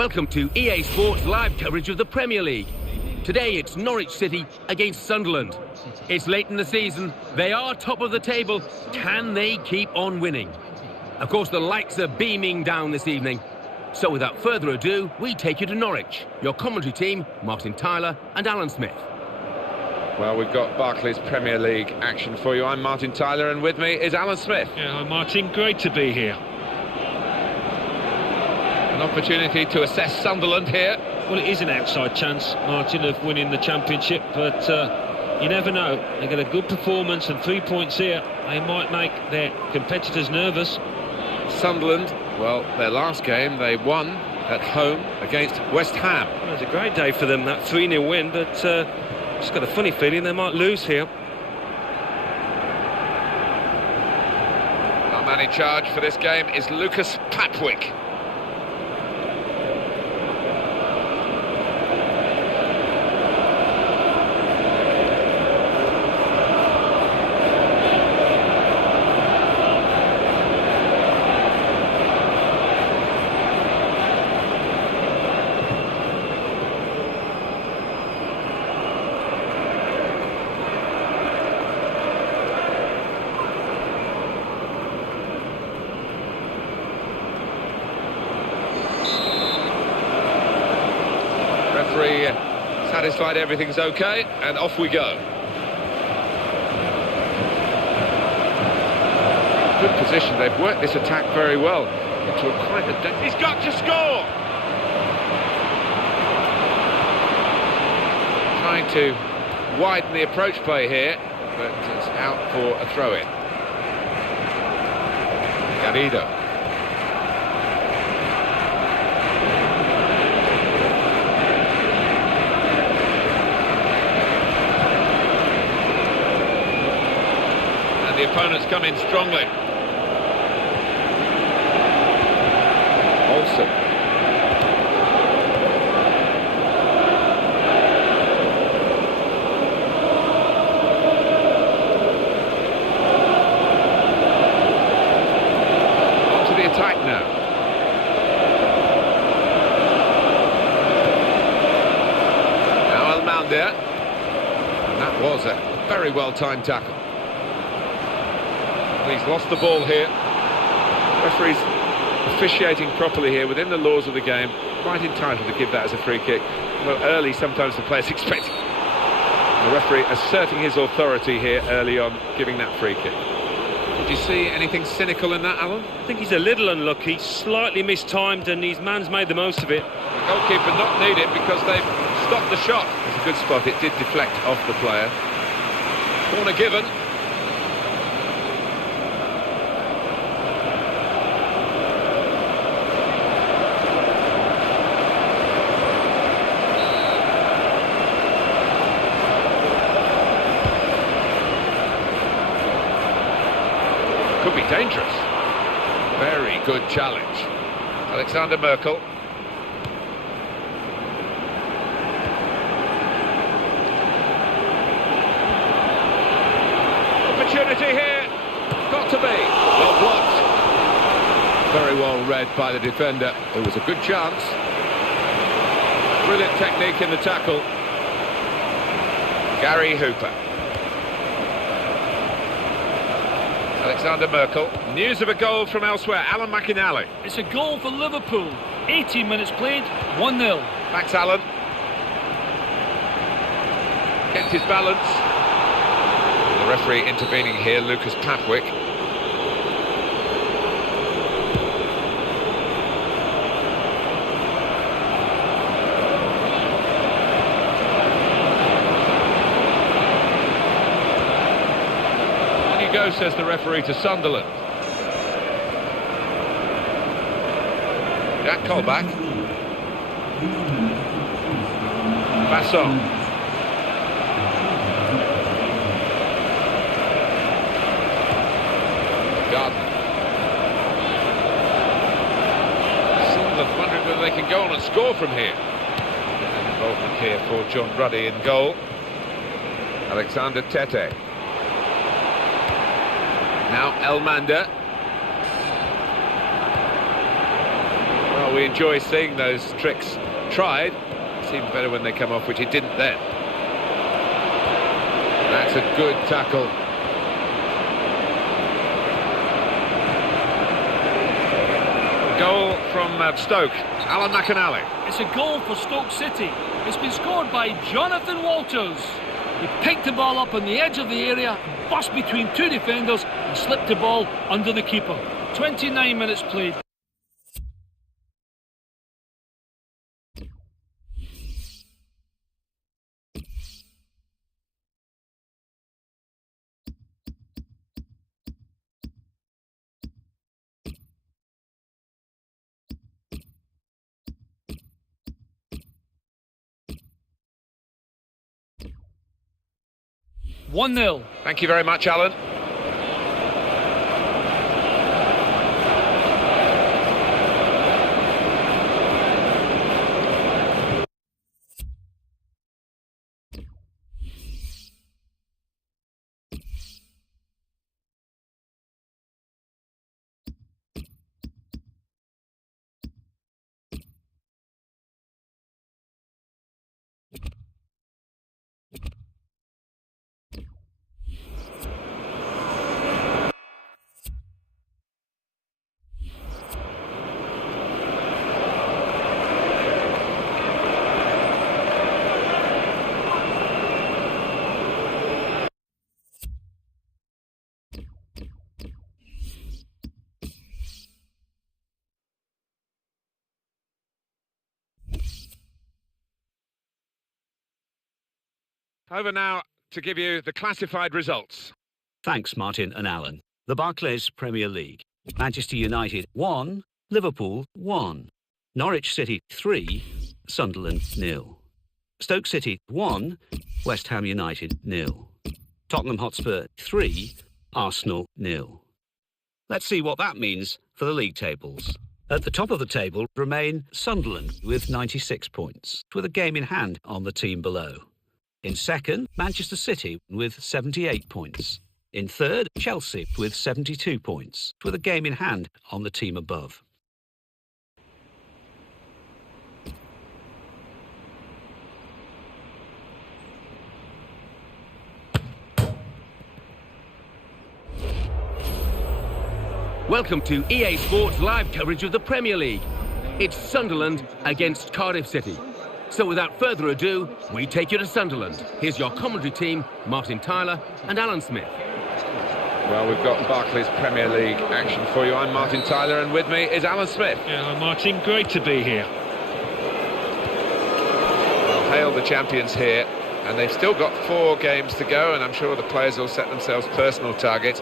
Welcome to EA Sports live coverage of the Premier League. Today it's Norwich City against Sunderland. It's late in the season, they are top of the table. Can they keep on winning? Of course, the lights are beaming down this evening. So without further ado, we take you to Norwich. Your commentary team, Martin Tyler and Alan Smith. Well, we've got Barclays Premier League action for you. I'm Martin Tyler, and with me is Alan Smith. Yeah, hi Martin, great to be here. An opportunity to assess Sunderland here. Well, it is an outside chance, Martin, of winning the championship, but you never know. They get a good performance and 3 points here. They might make their competitors nervous. Sunderland, well, their last game, they won at home against West Ham. Well, it was a great day for them, that 3-0 win, but just got a funny feeling they might lose here. Our man in charge for this game is Lucas Papwick. Referee satisfied everything's okay, and off we go. Good position, they've worked this attack very well. Into a quite a he's got to score! Trying to widen the approach play here, but it's out for a throw-in. Garrido. The opponents come in strongly. Olsen. On to the attack now. Now Almandia. And that was a very well-timed tackle. He's lost the ball here. Referee's officiating properly here within the laws of the game. Quite entitled to give that as a free kick. Well, early sometimes the players expect it. The referee asserting his authority here early on, giving that free kick. Did you see anything cynical in that, Alan? I think he's a little unlucky, slightly mistimed, and his man's made the most of it. The goalkeeper not needed because they've stopped the shot. It's a good spot. It did deflect off the player. Corner given. Could be dangerous. Very good challenge. Alexander Merkel. Opportunity here. Got to be. Well blocked. Very well read by the defender. It was a good chance. Brilliant technique in the tackle. Gary Hooper. Alexander Merkel. News of a goal from elsewhere. Alan McInally. It's a goal for Liverpool. 18 minutes played, 1-0. Thanks, Alan. Kept his balance. The referee intervening here, Lucas Papwick. Go, says the referee to Sunderland. Jack Colback. Basson. Gardner. Sunderland wondering whether they can go on and score from here. Involvement here for John Ruddy in goal. Alexander Tete. Now Elmander. Well, Well, we enjoy seeing those tricks tried. It's even better when they come off, which it didn't then. That's a good tackle. Goal from Stoke, Alan McAnally. It's a goal for Stoke City. It's been scored by Jonathan Walters. He picked the ball up on the edge of the area, bust between two defenders and slipped the ball under the keeper. 29 minutes played. One 0. Thank you very much, Alan. Over now to give you the classified results. Thanks, Martin and Alan. The Barclays Premier League. Manchester United 1, Liverpool 1. Norwich City 3, Sunderland 0. Stoke City 1, West Ham United 0. Tottenham Hotspur 3, Arsenal 0. Let's see what that means for the league tables. At the top of the table remain Sunderland with 96 points, with a game in hand on the team below. In second, Manchester City with 78 points. In third, Chelsea with 72 points, with a game in hand on the team above. Welcome to EA Sports live coverage of the Premier League. It's Sunderland against Cardiff City. So without further ado, we take you to Sunderland. Here's your commentary team, Martin Tyler and Alan Smith. Well, we've got Barclays Premier League action for you. I'm Martin Tyler, and with me is Alan Smith. Yeah, Martin, great to be here. Well, hail the champions here, and they've still got 4 games to go, and I'm sure the players will set themselves personal targets.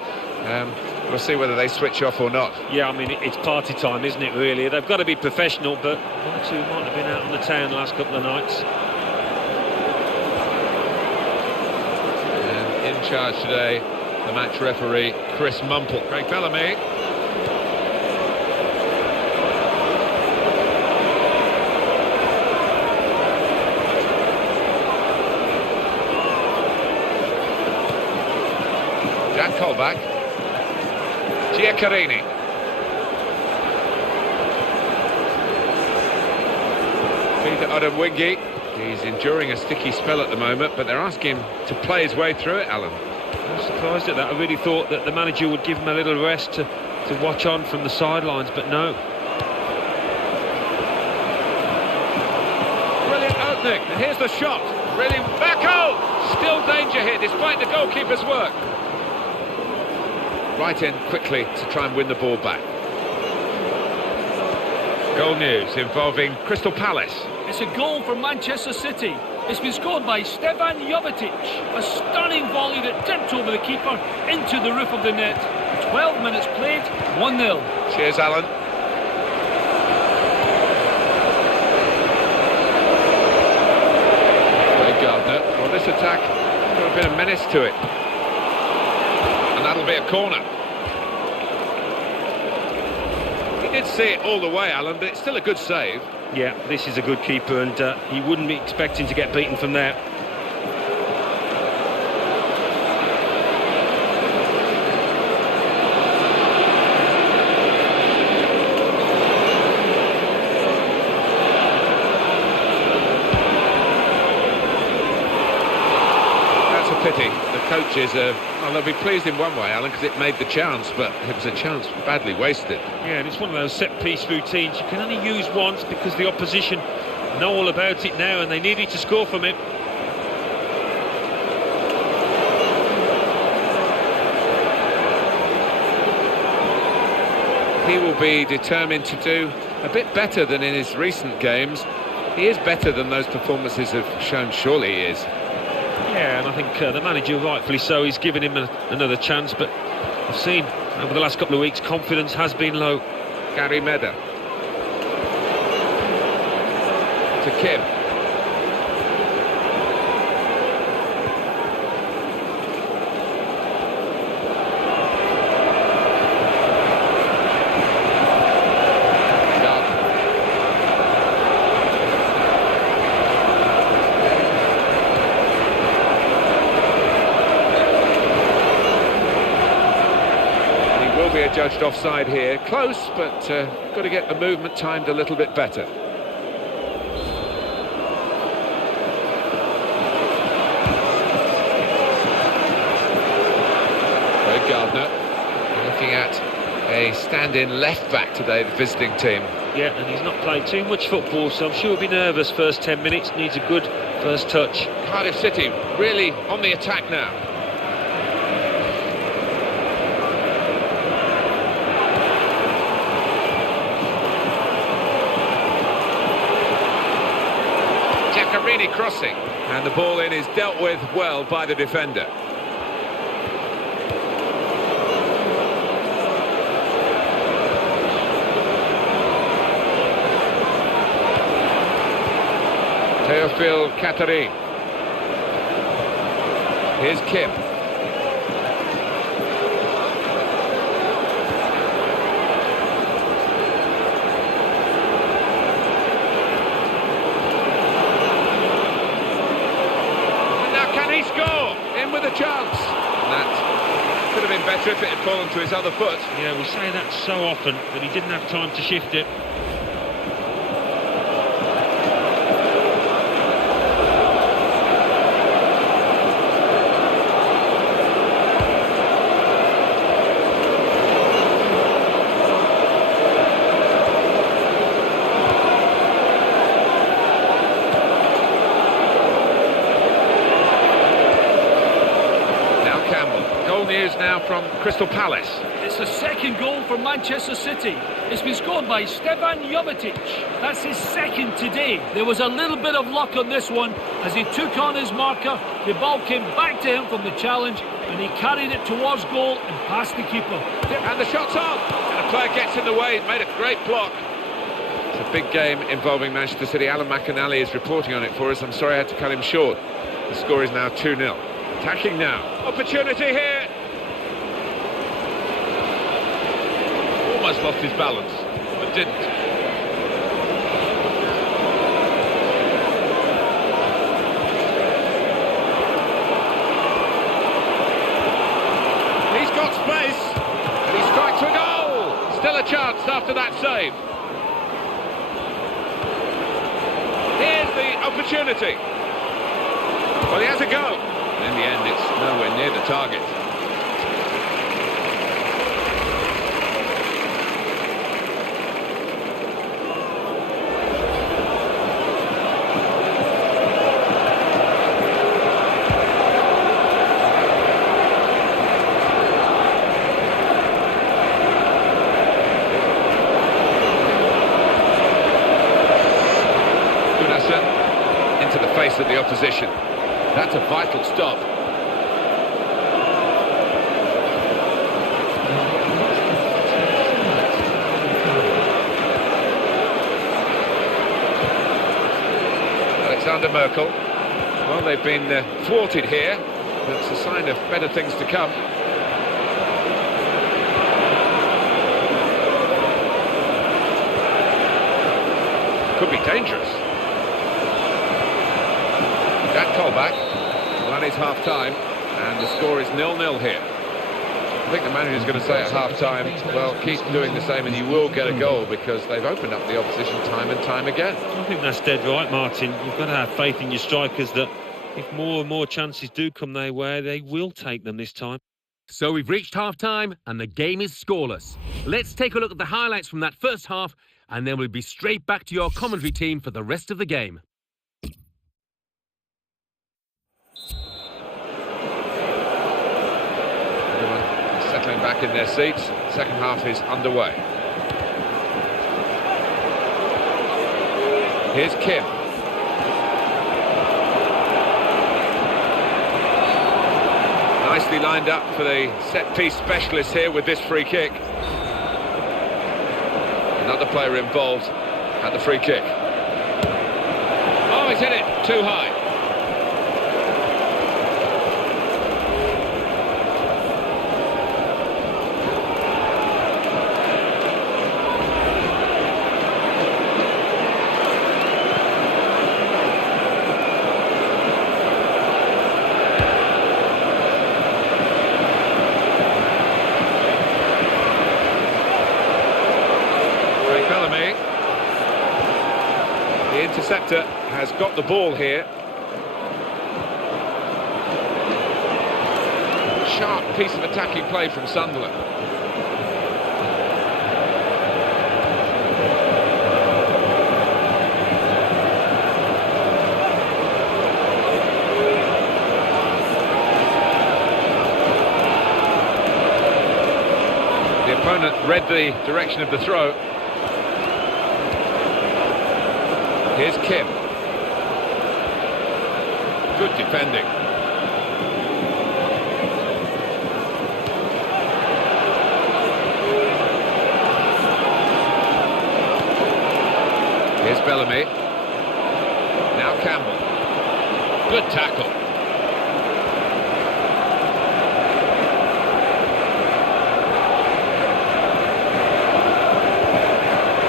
We'll see whether they switch off or not. Yeah, I mean, it's party time, isn't it, really? They've got to be professional, but one or two might have been out on the town the last couple of nights. And in charge today, the match referee, Chris Mumple. Craig Bellamy. Jack Colback. Giaccarini. Peter Odemwingie. He's enduring a sticky spell at the moment, but they're asking him to play his way through it, Alan. I'm surprised at that. I really thought that the manager would give him a little rest to watch on from the sidelines, but no. Brilliant opening, and here's the shot. Really, Bacco! Still danger here, despite the goalkeeper's work. Right in quickly to try and win the ball back. Goal news involving Crystal Palace. It's a goal for Manchester City. It's been scored by Stefan Jovetic. A stunning volley that tipped over the keeper into the roof of the net. 12 minutes played, 1-0. Cheers, Alan. Craig Gardner. Well, this attack got a bit of menace to it. And that'll be a corner. He did see it all the way, Alan, but it's still a good save. Yeah, this is a good keeper, and he wouldn't be expecting to get beaten from there. coaches are, well, they'll be pleased in one way, Alan, because it made the chance, but it was a chance badly wasted. Yeah, and it's one of those set-piece routines you can only use once because the opposition know all about it now and they needed to score from it. He will be determined to do a bit better than in his recent games. He is better than those performances have shown, surely he is. Yeah, and I think the manager, rightfully so, he's given him another chance, but I've seen over the last couple of weeks confidence has been low. Gary Medder. To Kim. Judged offside here, close, but got to get the movement timed a little bit better. Gardner looking at a stand-in left-back today, the visiting team. Yeah, and he's not played too much football, so I'm sure he'll be nervous first 10 minutes, needs a good first touch. Cardiff City really on the attack now. Crossing, and the ball in is dealt with well by the defender. Teofil Katari. Here's Kim. With a chance. And that could have been better if it had fallen to his other foot. Yeah, we say that so often, but he didn't have time to shift it. Now from Crystal Palace. It's the second goal for Manchester City. It's been scored by Stefan Jovetic. That's his second today. There was a little bit of luck on this one. As he took on his marker, the ball came back to him from the challenge and he carried it towards goal and past the keeper. And the shot's on! And the player gets in the way, made a great block. It's a big game involving Manchester City. Alan McAnally is reporting on it for us. I'm sorry I had to cut him short. The score is now 2-0. Attacking now. Opportunity here! Almost lost his balance, but didn't. He's got space, and he strikes a goal! Still a chance after that save. Here's the opportunity. Well, he has a go. In the end, it's nowhere near the target. Into the face of the opposition. That's a vital stop. Alexander Merkel. Well, they've been thwarted here. That's a sign of better things to come. Could be dangerous. That callback. Well, that is half-time, and the score is 0-0 here. I think the manager's going to say at half-time, well, keep doing the same and you will get a goal, because they've opened up the opposition time and time again. I think that's dead right, Martin. You've got to have faith in your strikers that if more and more chances do come their way, they will take them this time. So we've reached half-time and the game is scoreless. Let's take a look at the highlights from that first half and then we'll be straight back to your commentary team for the rest of the game. Everyone settling back in their seats. Second half is underway. Here's Kim. Nicely lined up for the set-piece specialist here with this free kick. Another player involved at the free kick. Oh, he's hit it too high. The interceptor has got the ball here. Sharp piece of attacking play from Sunderland. The opponent read the direction of the throw. Here's Kim. Good defending. Here's Bellamy. Now Campbell. Good tackle.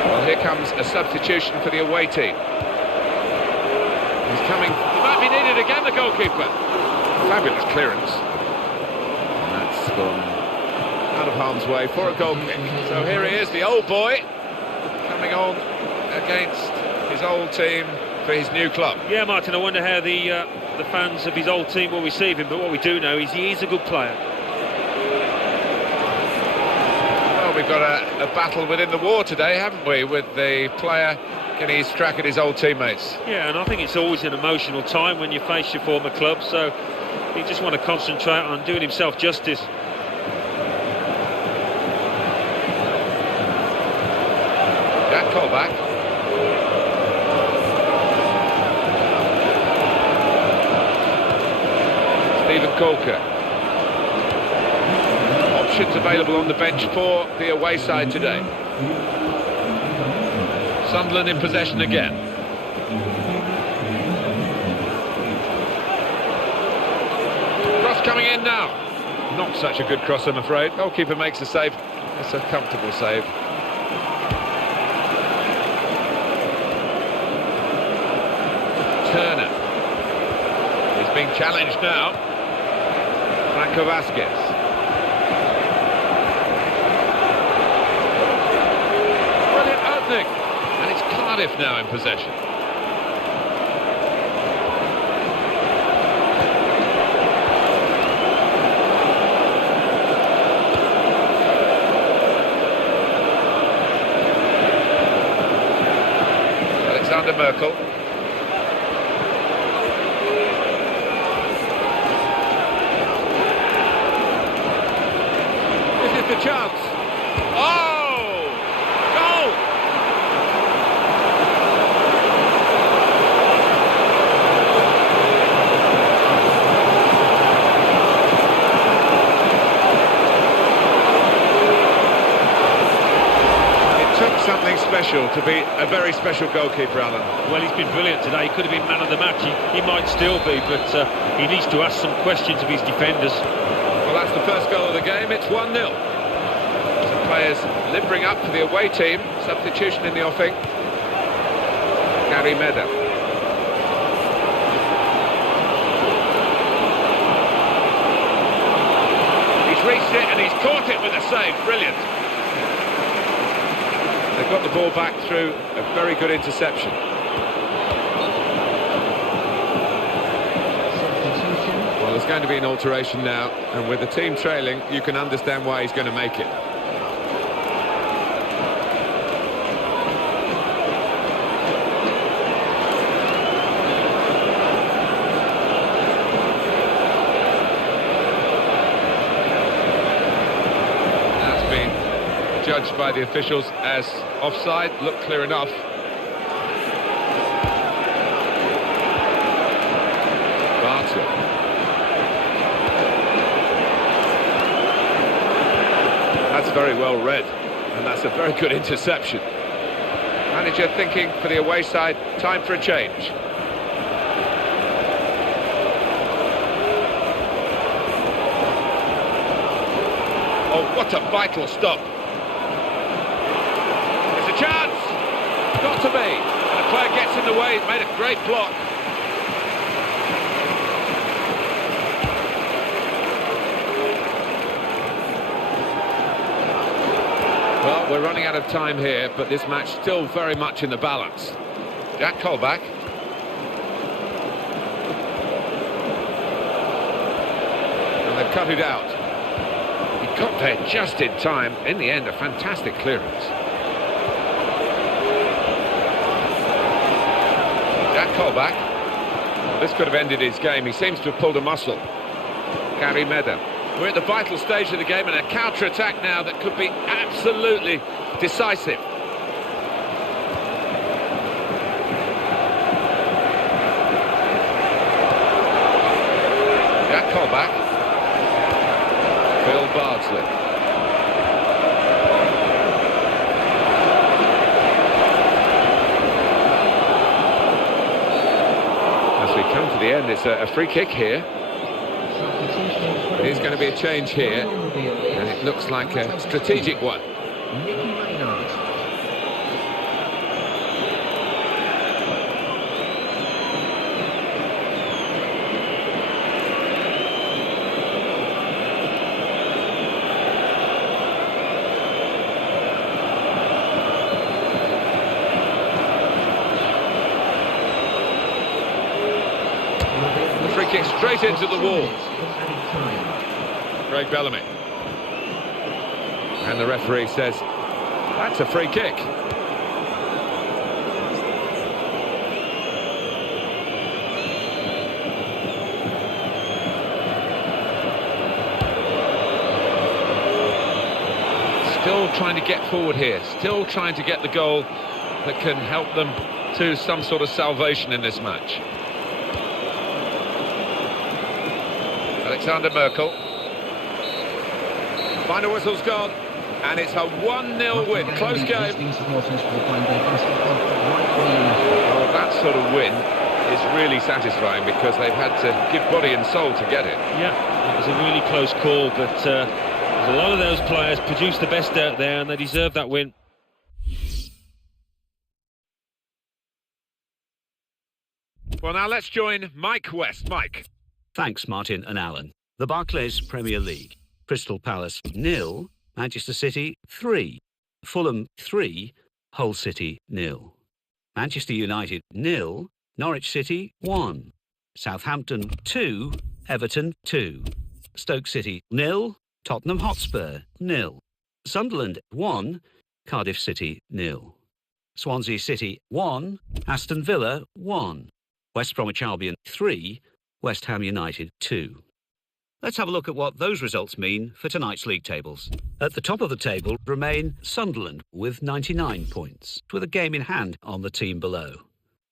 Well, here comes a substitution for the away team. He's coming. He might be needed again, the goalkeeper. Fabulous clearance. And that's gone out of harm's way for a goal kick. So here he is, the old boy, coming on against his old team for his new club. Yeah, Martin, I wonder how the fans of his old team will receive him, but what we do know is he is a good player. Well, we've got a battle within the war today, haven't we, with the player getting his crack at his old teammates. Yeah, and I think it's always an emotional time when you face your former club, so he just want to concentrate on doing himself justice. That callback. Stephen Colker. Options available on the bench for the away side today. Sunderland in possession again. Cross coming in now. Not such a good cross, I'm afraid. Goalkeeper makes the save. It's a comfortable save. Turner. He's being challenged now. Franco Vasquez. Brilliant opening. And it's Cardiff now in possession. Alexander Merkel. This is the chance. Oh! Goal! Something special to be a very special goalkeeper, Alan. Well, he's been brilliant today. He could have been man of the match. He might still be, but he needs to ask some questions of his defenders. Well, that's the first goal of the game. It's 1-0. Some players limbering up for the away team. Substitution in the offing. Gary Medder. He's reached it and he's caught it with a save. Brilliant. They've got the ball back through a very good interception. going to be an alteration now, and with the team trailing, you can understand why he's going to make it. That's been judged by the officials as offside. Looked clear enough. That's very well read, and that's a very good interception. Manager thinking for the away side, time for a change. Oh, what a vital stop. It's a chance. Got to be. And the player gets in the way, made a great block. Well, we're running out of time here, but this match still very much in the balance. Jack Colback. And they've cut it out. He got there just in time. In the end, a fantastic clearance. Jack Colback. This could have ended his game. He seems to have pulled a muscle. Gary Medem. We're at the vital stage of the game, and a counter-attack now that could be absolutely decisive. Jack Colback. Phil Bardsley. As we come to the end, it's a free kick here. There's going to be a change here, and it looks like a strategic one. Free kick straight into the wall. Craig Bellamy. And the referee says, that's a free kick. Still trying to get forward here. Still trying to get the goal that can help them to some sort of salvation in this match. Alexander Merkel. Final whistle's gone, and it's a 1-0 win. Close game. Well, that sort of win is really satisfying because they've had to give body and soul to get it. Yeah, it was a really close call, but a lot of those players produced the best out there, and they deserve that win. Well, now let's join Mike West. Mike. Thanks, Martin and Alan. The Barclays Premier League. Crystal Palace 0, Manchester City 3, Fulham 3, Hull City 0. Manchester United 0, Norwich City 1, Southampton 2, Everton 2, Stoke City 0, Tottenham Hotspur 0, Sunderland 1, Cardiff City 0, Swansea City 1, Aston Villa 1, West Bromwich Albion 3, West Ham United 2. Let's have a look at what those results mean for tonight's league tables. At the top of the table remain Sunderland with 99 points, with a game in hand on the team below.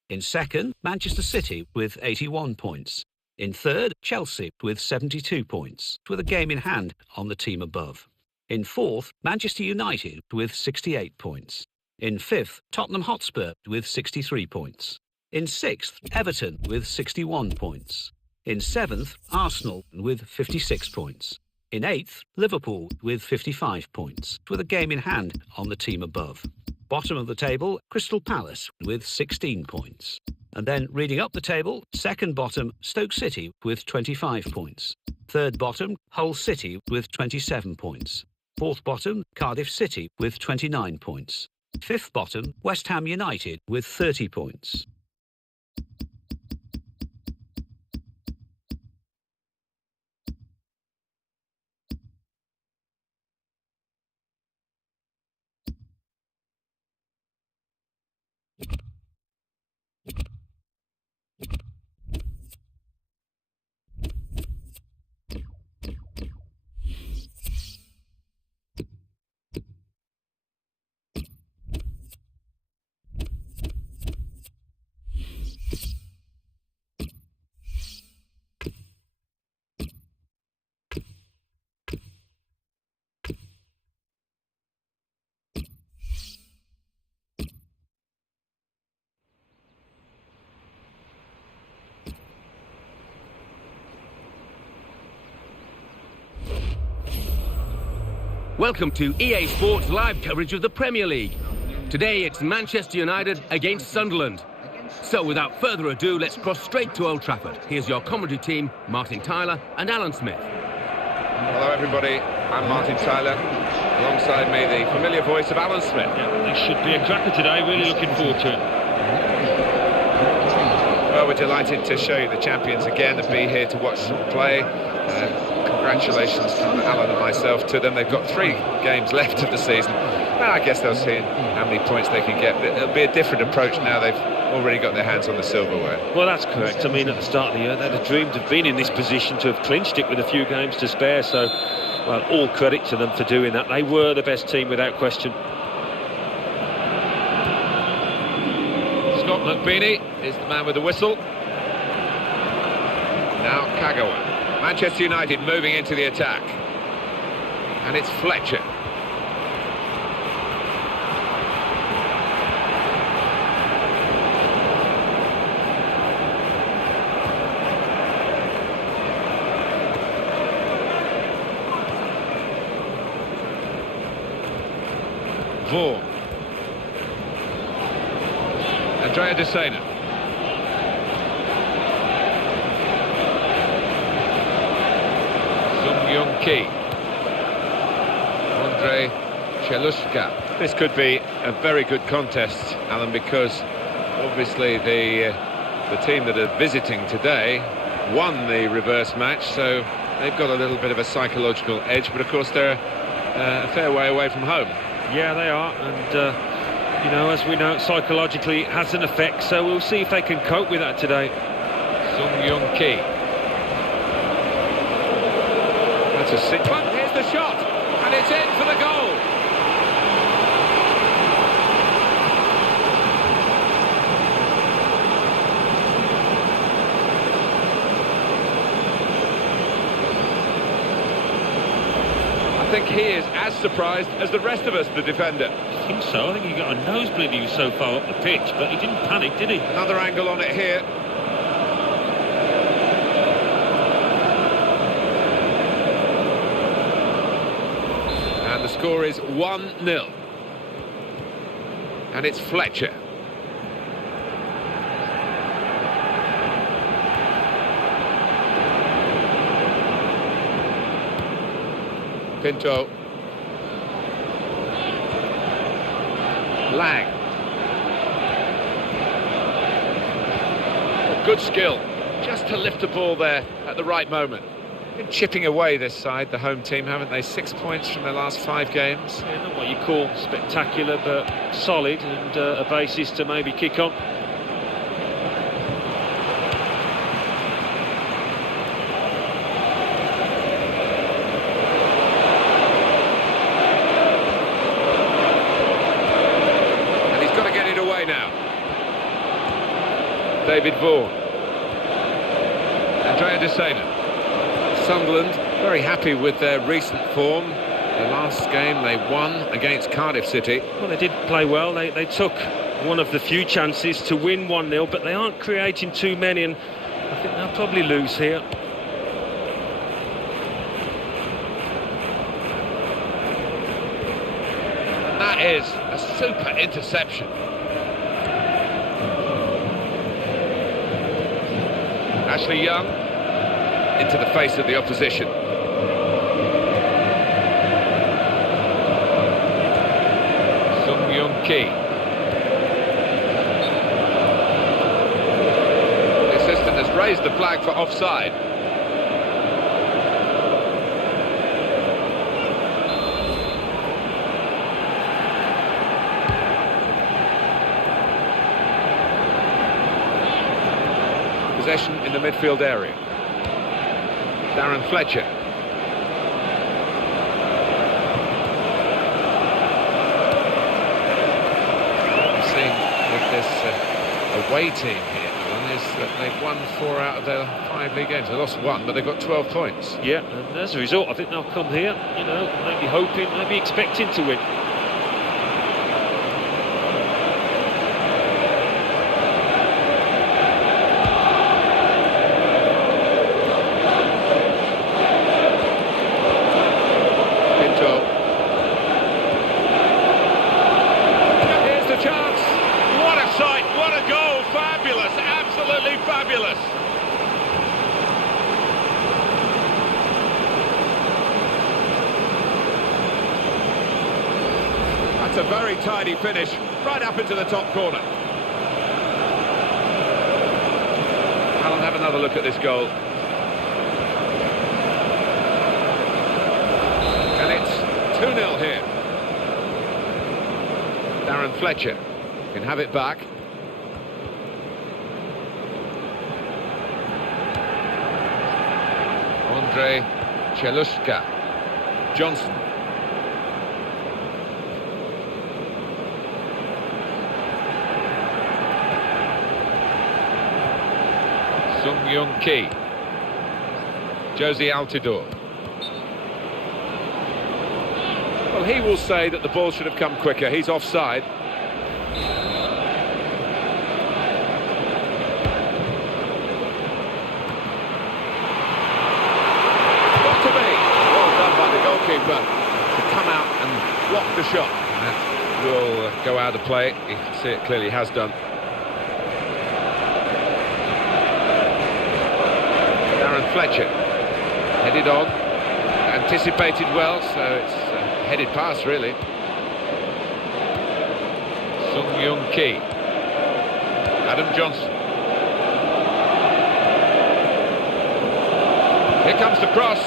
In second, Manchester City with 81 points. In third, Chelsea with 72 points, with a game in hand on the team above. In fourth, Manchester United with 68 points. In fifth, Tottenham Hotspur with 63 points. In sixth, Everton with 61 points. In seventh, Arsenal with 56 points. In eighth, Liverpool with 55 points, with a game in hand on the team above. Bottom of the table, Crystal Palace with 16 points. And then reading up the table, second bottom, Stoke City with 25 points. Third bottom, Hull City with 27 points. Fourth bottom, Cardiff City with 29 points. Fifth bottom, West Ham United with 30 points. Welcome to EA Sports live coverage of the Premier League. Today it's Manchester United against Sunderland. So without further ado, let's cross straight to Old Trafford. Here's your commentary team, Martin Tyler and Alan Smith. Hello everybody, I'm Martin Tyler. Alongside me, the familiar voice of Alan Smith. Yeah, this should be a cracker today, really looking forward to it. Well, we're delighted to show you the champions again and be here to watch them play. Congratulations from Alan and myself to them. They've got 3 games left of the season. Well, I guess they'll see how many points they can get. It'll be a different approach now they've already got their hands on the silverware. Well, that's correct. I mean, at the start of the year, they'd have dreamed of being in this position to have clinched it with a few games to spare. So, well, all credit to them for doing that. They were the best team without question. Scott McBeanie is the man with the whistle. Now Kagawa. Manchester United moving into the attack. And it's Fletcher. Vaughan. Andrea De Sena. Ki. Andre Chelushka. This could be a very good contest, Alan, because obviously the team that are visiting today won the reverse match, so they've got a little bit of a psychological edge, but of course they're a fair way away from home. Yeah, they are, and you know, as we know, psychologically it has an effect, so we'll see if they can cope with that today. Sung Ki. That's a 6. Here's the shot, and it's in for the goal. I think he is as surprised as the rest of us, the defender. I think so. I think he got a nosebleed. He was so far up the pitch, but he didn't panic, did he? Another angle on it here. The score is 1-0. And it's Fletcher. Pinto. Lang. Good skill. Just to lift the ball there at the right moment. Been chipping away this side, the home team, haven't they? 6 points from their last 5 games. Yeah, not what you call spectacular, but solid, and a basis to maybe kick on. And he's got to get it away now. David Vaughan. Andrea De Sena. Sunderland very happy with their recent form. The last game they won against Cardiff City. Well, they did play well. They took one of the few chances to win 1-0, but they aren't creating too many, and I think they'll probably lose here. And that is a super interception. Ashley Young into the face of the opposition. Sung Ki. The assistant has raised the flag for offside. Possession in the midfield area. Darren Fletcher. What we've seen with this away team here, Alan, is that they've won 4 out of their 5 league games. They lost 1, but they've got 12 points. Yeah, and as a result, I think they'll come here, you know, maybe hoping, maybe expecting to win. That's a very tidy finish, right up into the top corner. Alan, have another look at this goal. And it's 2-0 here. Darren Fletcher can have it back. Andre Chelushka. Johnson. Sung Young Ki. Josie Altidore. Well, he will say that the ball should have come quicker. He's offside. Got to be. Well done by the goalkeeper to come out and block the shot. That will go out of play. You can see it clearly has done. Darren Fletcher headed on, anticipated well, so it's headed pass really. Sung Young Ki. Adam Johnson. Here comes the cross.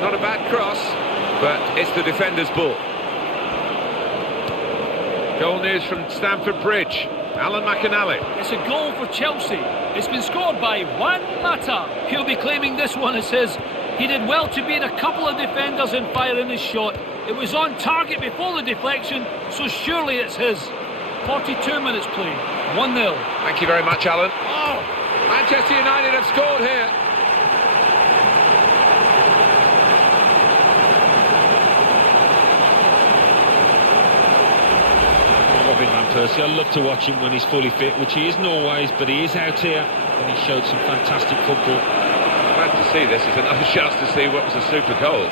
Not a bad cross, but it's the defender's ball. Goal news from Stamford Bridge. Alan McInally. It's a goal for Chelsea. It's been scored by Juan Mata. He'll be claiming this one as his. He did well to beat a couple of defenders in firing his shot. It was on target before the deflection, so surely it's his. 42 minutes played, 1-0. Thank you very much, Alan. Oh, Manchester United have scored here. Robin Van Persie, I love to watch him when he's fully fit, which he isn't always, but he is out here, and he showed some fantastic football. Glad to see this. It's another chance to see what was a super goal.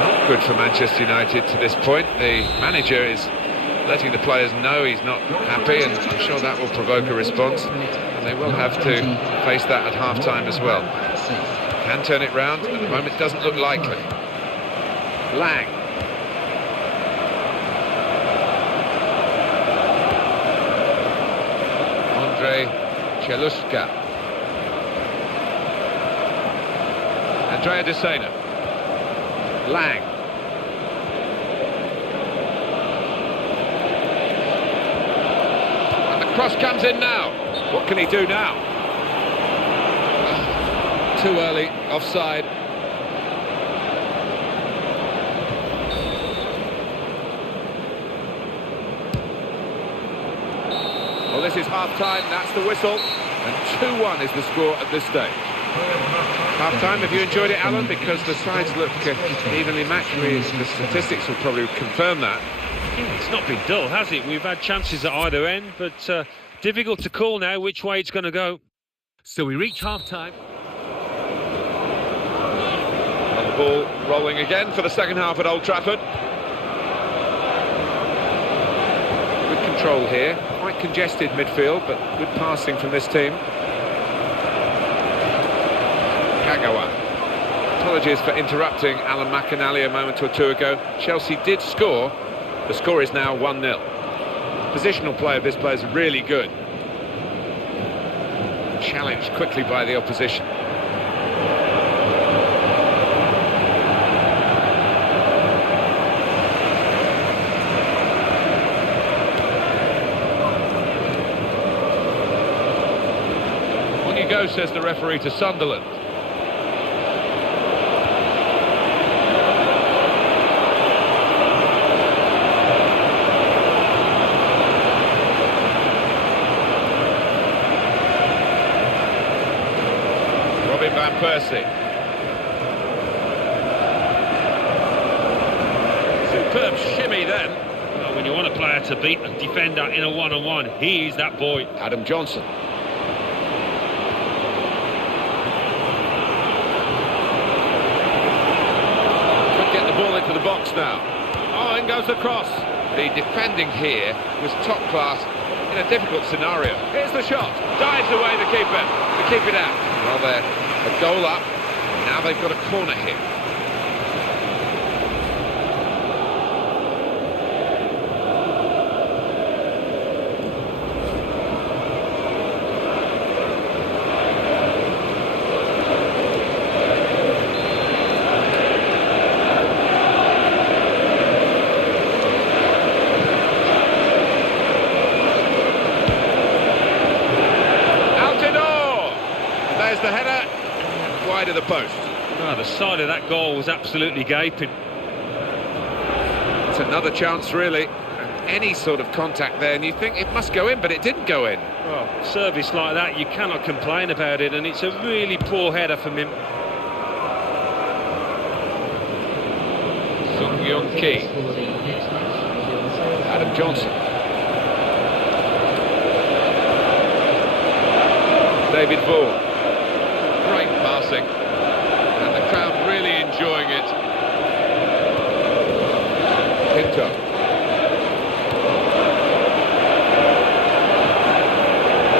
Not good for Manchester United to this point. The manager is letting the players know he's not happy, and I'm sure that will provoke a response. And they will have to face that at half-time as well. Can turn it round. At the moment, it doesn't look likely. Lang. Andre Chelushka. Andrea De Sena. Lang. And the cross comes in now. What can he do now? Too early, offside. Well, this is half-time, that's the whistle. And 2-1 is the score at this stage. Half-time, have you enjoyed it, Alan? Because the sides look evenly matched. The statistics will probably confirm that. It's not been dull, has it? We've had chances at either end, but difficult to call now which way it's going to go. So we reach half-time. And the ball rolling again for the second half at Old Trafford. Good control here. Quite congested midfield, but good passing from this team. Kagawa. Apologies for interrupting Alan McInally a moment or two ago. Chelsea did score. The score is now 1-0. Positional play of this player is really good. Challenged quickly by the opposition. On you go, says the referee to Sunderland. Van Persie. Superb shimmy then. Well, when you want a player to beat a defender in a one-on-one, he is that boy. Adam Johnson. Could get the ball into the box now. Oh, in goes the cross. The defending here was top class in a difficult scenario. Here's the shot. Dives away the keeper to keep it out. Well, there. A goal up, now they've got a corner here. the post. Oh, the side of that goal was absolutely gaping. It's another chance, really. And any sort of contact there, and you think it must go in, but it didn't go in. Well, service like that, you cannot complain about it, and it's a really poor header from him. Ki. Adam Johnson. David Vaughan. Great passing. And the crowd really enjoying it. Pinto.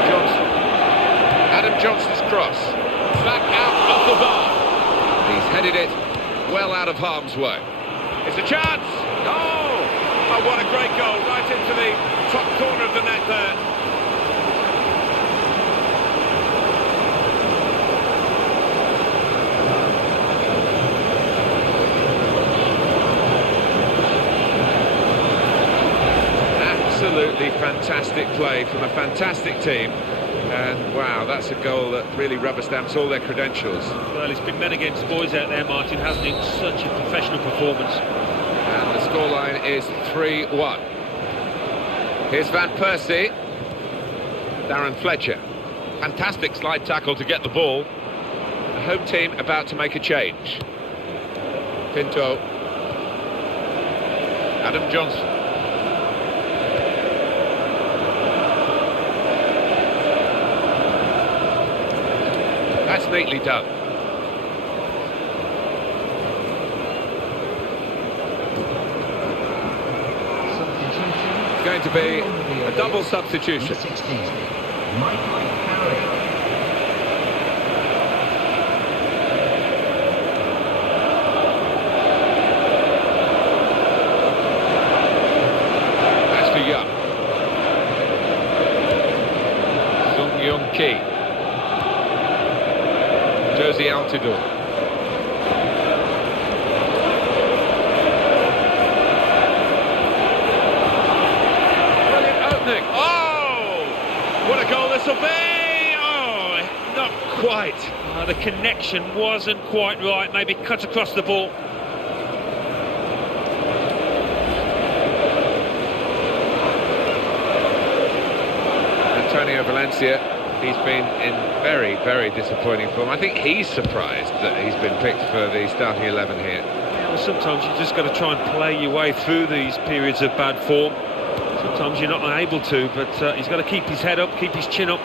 Johnson. Adam Johnson's cross. Back out of the bar. He's headed it well out of harm's way. It's a chance! Oh, what a great goal, right into the top corner of the net there. Absolutely fantastic play from a fantastic team. And wow, that's a goal that really rubber stamps all their credentials. Well, it's been men against boys out there, Martin, hasn't it? Such a professional performance. And the scoreline is 3-1. Here's Van Persie. Darren Fletcher. Fantastic slide tackle to get the ball. The home team about to make a change. Pinto. Adam Johnson. That's neatly done. It's going to be a double substitution. That's for Young. Ki. Josie Altidore. Brilliant opening. Oh! What a goal this will be! Oh, not quite. The connection wasn't quite right, maybe cut across the ball. Antonio Valencia. He's been in very, very disappointing form. I think he's surprised that he's been picked for the starting 11 here. Yeah, well, sometimes you just got to try and play your way through these periods of bad form. Sometimes you're not able to, but he's got to keep his head up, keep his chin up.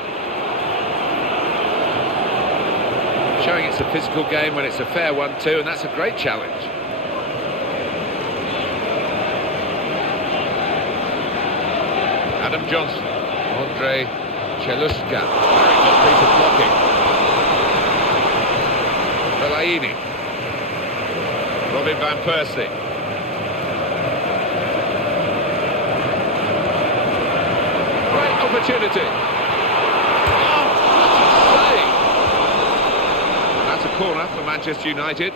Showing it's a physical game when it's a fair one too, and that's a great challenge. Adam Johnson. Andre Chelushka, very good piece of blocking. Fellaini. Robin Van Persie. Great opportunity. Oh, what a save. That's a corner for Manchester United.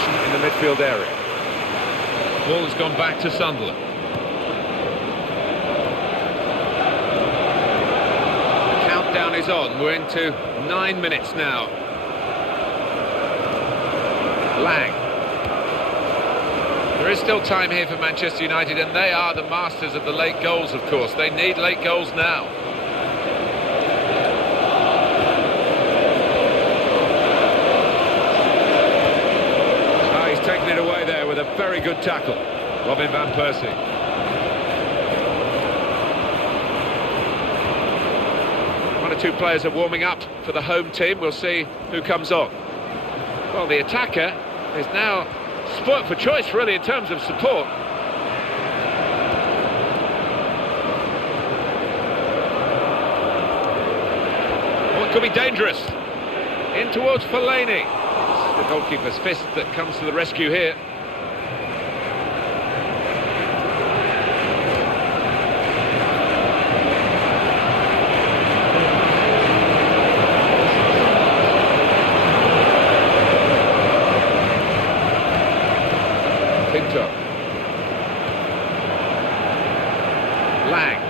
In the midfield area. Ball has gone back to Sunderland. The countdown is on. We're into 9 minutes now. Lang. There is still time here for Manchester United, and they are the masters of the late goals, of course. They need late goals now. Taking it away there with a very good tackle. Robin Van Persie. One or two players are warming up for the home team. We'll see who comes on. Well, the attacker is now spoilt for choice, really, in terms of support. Oh, it could be dangerous. In towards Fellaini. The goalkeeper's fist that comes to the rescue here. Porto. Lang.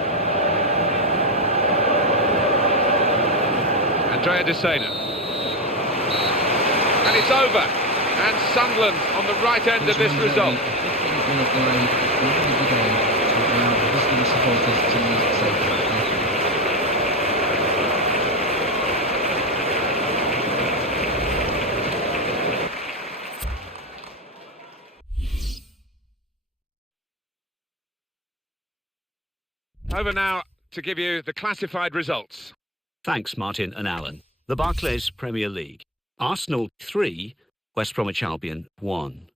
Andrea De Sena. And it's over. And Sunderland on the right end of this result. Over now to give you the classified results. Thanks, Martin and Alan. The Barclays Premier League. Arsenal 3, West Bromwich Albion 1.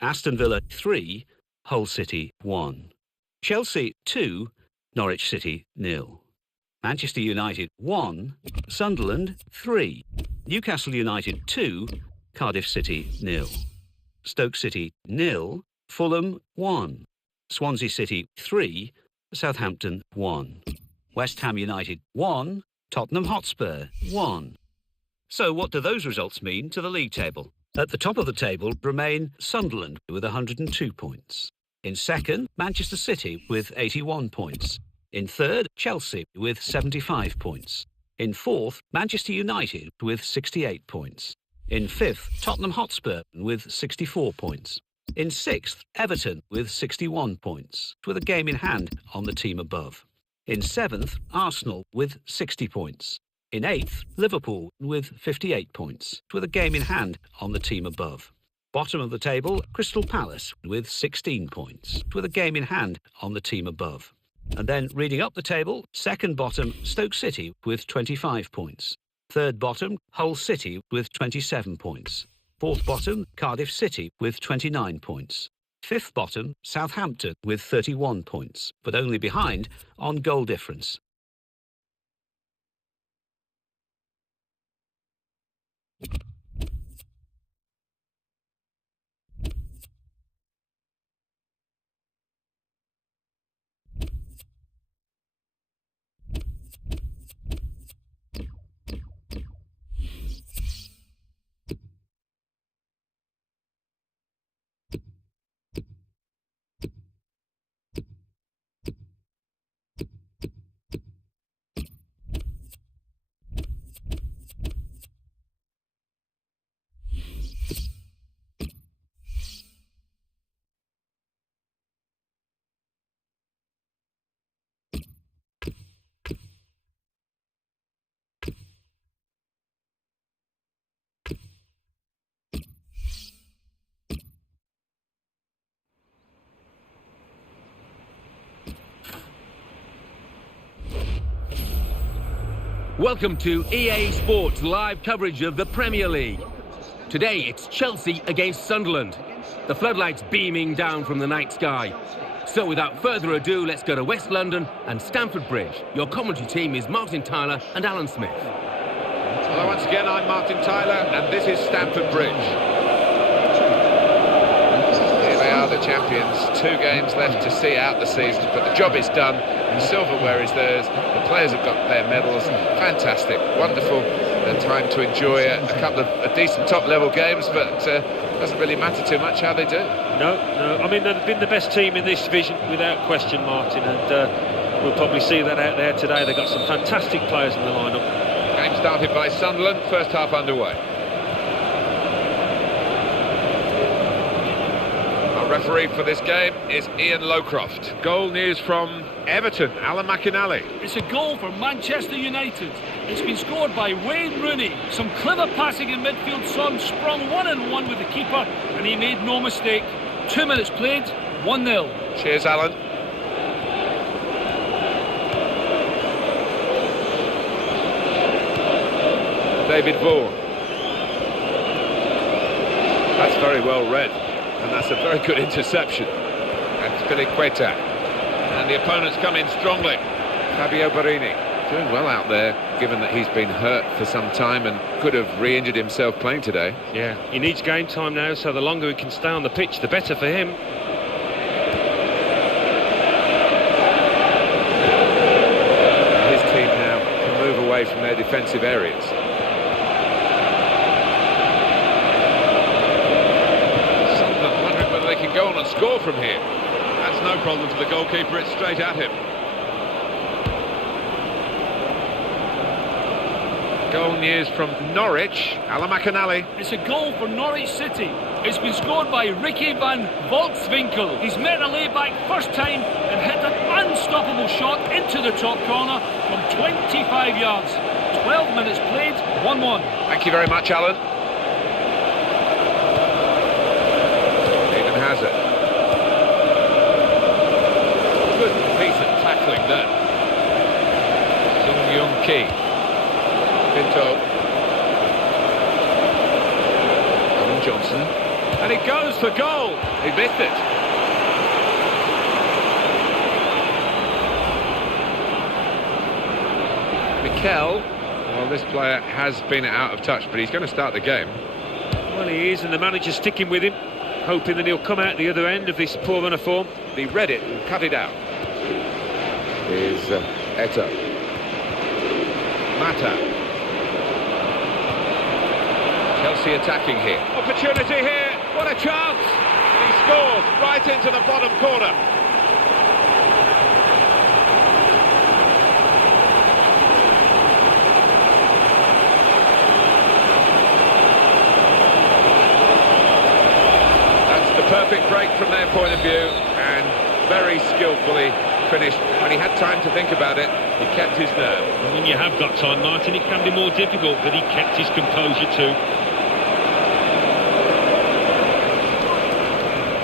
Aston Villa 3, Hull City 1. Chelsea 2, Norwich City 0. Manchester United 1, Sunderland 3. Newcastle United 2, Cardiff City 0. Stoke City 0, Fulham 1. Swansea City 3, Southampton 1. West Ham United 1, Tottenham Hotspur 1. So what do those results mean to the league table? At the top of the table remain Sunderland with 102 points. In second, Manchester City with 81 points. In third, Chelsea with 75 points. In fourth, Manchester United with 68 points. In fifth, Tottenham Hotspur with 64 points. In sixth, Everton with 61 points, with a game in hand on the team above. In seventh, Arsenal with 60 points. In eighth, Liverpool with 58 points, with a game in hand on the team above. Bottom of the table, Crystal Palace with 16 points, with a game in hand on the team above. And then reading up the table, second bottom, Stoke City with 25 points. Third bottom, Hull City with 27 points. Fourth bottom, Cardiff City with 29 points. Fifth bottom, Southampton with 31 points, but only behind on goal difference. Welcome to EA Sports live coverage of the Premier League. Today it's Chelsea against Sunderland. The floodlights beaming down from the night sky. So without further ado, let's go to West London and Stamford Bridge. Your commentary team is Martin Tyler and Alan Smith. Hello once again, I'm Martin Tyler and this is Stamford Bridge. Here they are, the champions. 2 games left to see out the season, but the job is done. The silverware is theirs. The players have got their medals. Fantastic, wonderful time to enjoy a couple of decent top-level games, but doesn't really matter too much how they do. No. I mean, they've been the best team in this division without question, Martin, and we'll probably see that out there today. They've got some fantastic players in the lineup. Game started by Sunderland, first half underway. Our referee for this game is Ian Lowcroft. Goal news from Everton, Alan McInally. It's a goal for Manchester United. It's been scored by Wayne Rooney. Some clever passing in midfield. Son sprung 1-on-1 with the keeper and he made no mistake. 2 minutes played, 1-0. Cheers, Alan. David Vaughan. That's very well read, and that's a very good interception. And Spilicueta. And the opponents come in strongly. Fabio Barini doing well out there, given that he's been hurt for some time and could have re-injured himself playing today. Yeah, he needs game time now, so the longer he can stay on the pitch, the better for him. His team now can move away from their defensive areas. Sunderland wondering whether they can go on and score from here. That's no problem for the goalkeeper, it's straight at him. Goal news from Norwich, Alan McAnally. It's a goal for Norwich City. It's been scored by Ricky van Volkswinkel. He's met a layback first time and hit an unstoppable shot into the top corner from 25 yards. 12 minutes played, 1-1. Thank you very much, Alan. Even has it. Good piece of tackling there. Sung Young Ki. Pinto. Alan Johnson. And he goes for goal. He missed it. Mikel. Well, this player has been out of touch, but he's going to start the game. Well, he is, and the manager's sticking with him, hoping that he'll come out the other end of this poor run of form. He read it and cut it out. Here's Eto. Mata. Chelsea attacking here. Opportunity here. What a chance. He scores right into the bottom corner. That's the perfect break from their point of view, and very skillfully finished. When he had time to think about it, he kept his nerve. When you have got time, Martin, it can be more difficult, but he kept his composure too.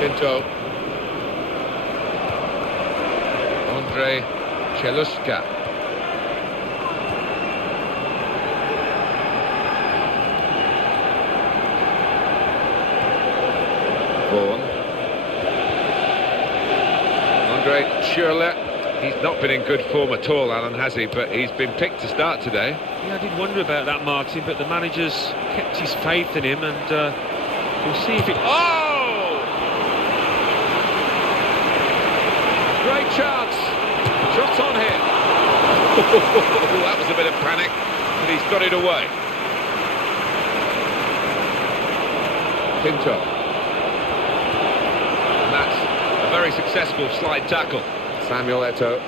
Pinto. Andre Cheluska. Vaughan. Andre Schürrle. He's not been in good form at all, Alan, has he? But he's been picked to start today. Yeah, I did wonder about that, Martin, but the manager's kept his faith in him, and we'll see if it... Oh! Great chance. Shots on here. That was a bit of panic, but he's got it away. Pinto. And that's a very successful slide tackle. Samuel Eto'o.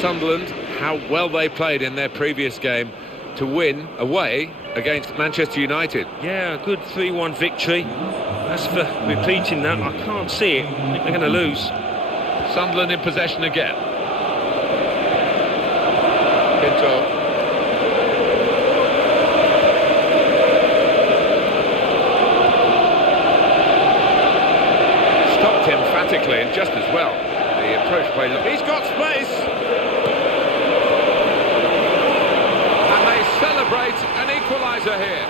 Sunderland, how well they played in their previous game to win away against Manchester United. Yeah, a good 3-1 victory. As for repeating that, I can't see it. I think they're going to lose. Sunderland in possession again. Pinto. Stopped emphatically and just as well. The approach play. He's got space. And they celebrate an equaliser here.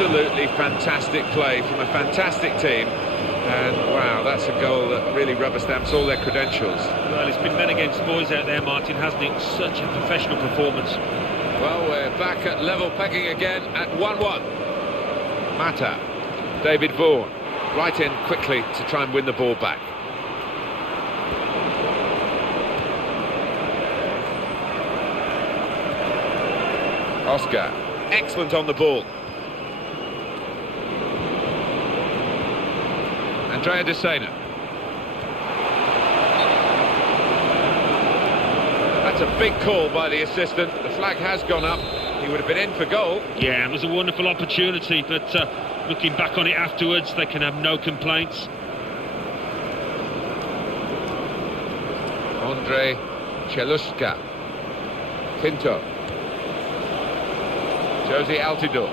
Absolutely fantastic play from a fantastic team, and wow, that's a goal that really rubber stamps all their credentials. Well, it's been men against boys out there, Martin, hasn't it? Such a professional performance. Well, we're back at level pegging again at 1-1. Mata, David Vaughan, right in quickly to try and win the ball back. Oscar, excellent on the ball. Andrea De Sena. That's a big call by the assistant. The flag has gone up. He would have been in for goal. Yeah, it was a wonderful opportunity, but looking back on it afterwards, they can have no complaints. Andre Cheluska. Pinto. Josie Altidore.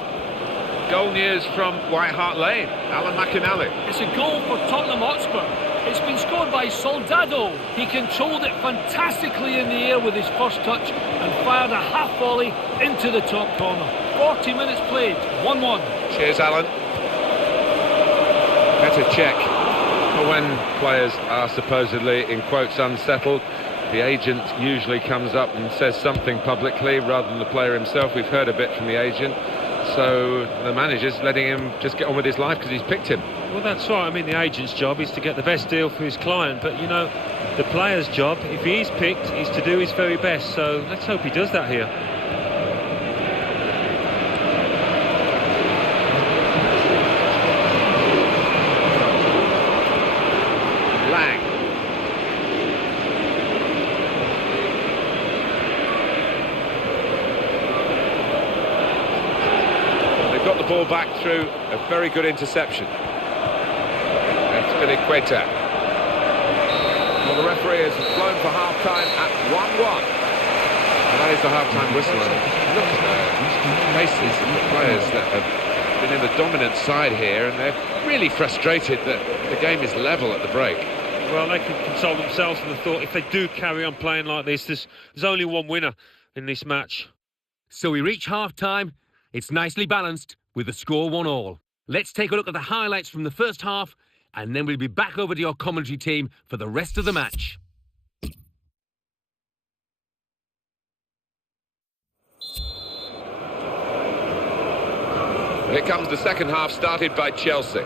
Goal news from White Hart Lane, Alan McAnally. It's a goal for Tottenham Hotspur. It's been scored by Soldado. He controlled it fantastically in the air with his first touch and fired a half volley into the top corner. 40 minutes played, 1-1. Cheers, Alan. Better check. When players are supposedly, in quotes, unsettled, the agent usually comes up and says something publicly rather than the player himself. We've heard a bit from the agent. so the manager's letting him just get on with his life because he's picked him. Well, that's right. I mean, the agent's job is to get the best deal for his client, but, you know, the player's job, if he is picked, is to do his very best. So let's hope he does that here. Ball back through a very good interception. That's Queta. Well, the referee has blown for half-time at 1-1. And that is the half-time whistle. Look at the faces of the players that have been in the dominant side here, and they're really frustrated that the game is level at the break. Well, they can console themselves with the thought if they do carry on playing like this, there's only one winner in this match. So we reach half-time. It's nicely balanced, with the score 1-1. Let's take a look at the highlights from the first half, and then we'll be back over to your commentary team for the rest of the match. Here comes the second half, started by Chelsea.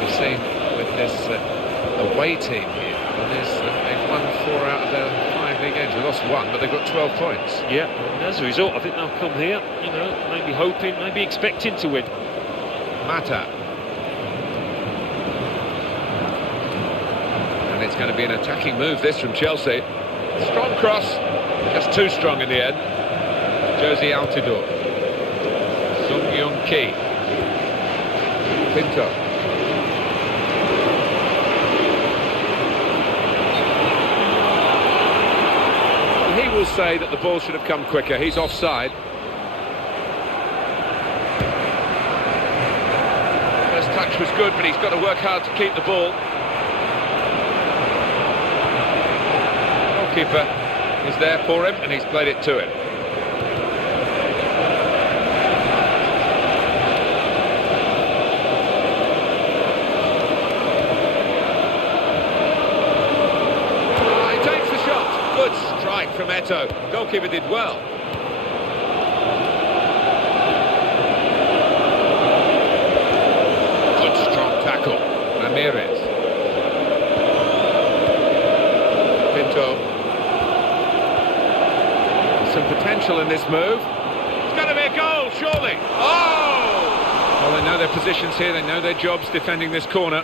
We've seen with this away team here, they've won 4 out of their 5 league games. They lost 1, but they've got 12 points. Yeah, and as a result, I think they'll come here, you know, maybe hoping, maybe expecting to win. Mata. And it's going to be an attacking move, this, from Chelsea. Strong cross, just too strong in the end. Josie Altidore. Sung Young Ki. Pinto. He will say that the ball should have come quicker. He's offside. First touch was good, but he's got to work hard to keep the ball. Goalkeeper is there for him, and he's played it to him. He takes the shot. Good strike from Eto. Goalkeeper did well. Good strong tackle. Ramirez. Pinto. Some potential in this move. It's going to be a goal, surely. Oh! Well, they know their positions here. They know their jobs defending this corner.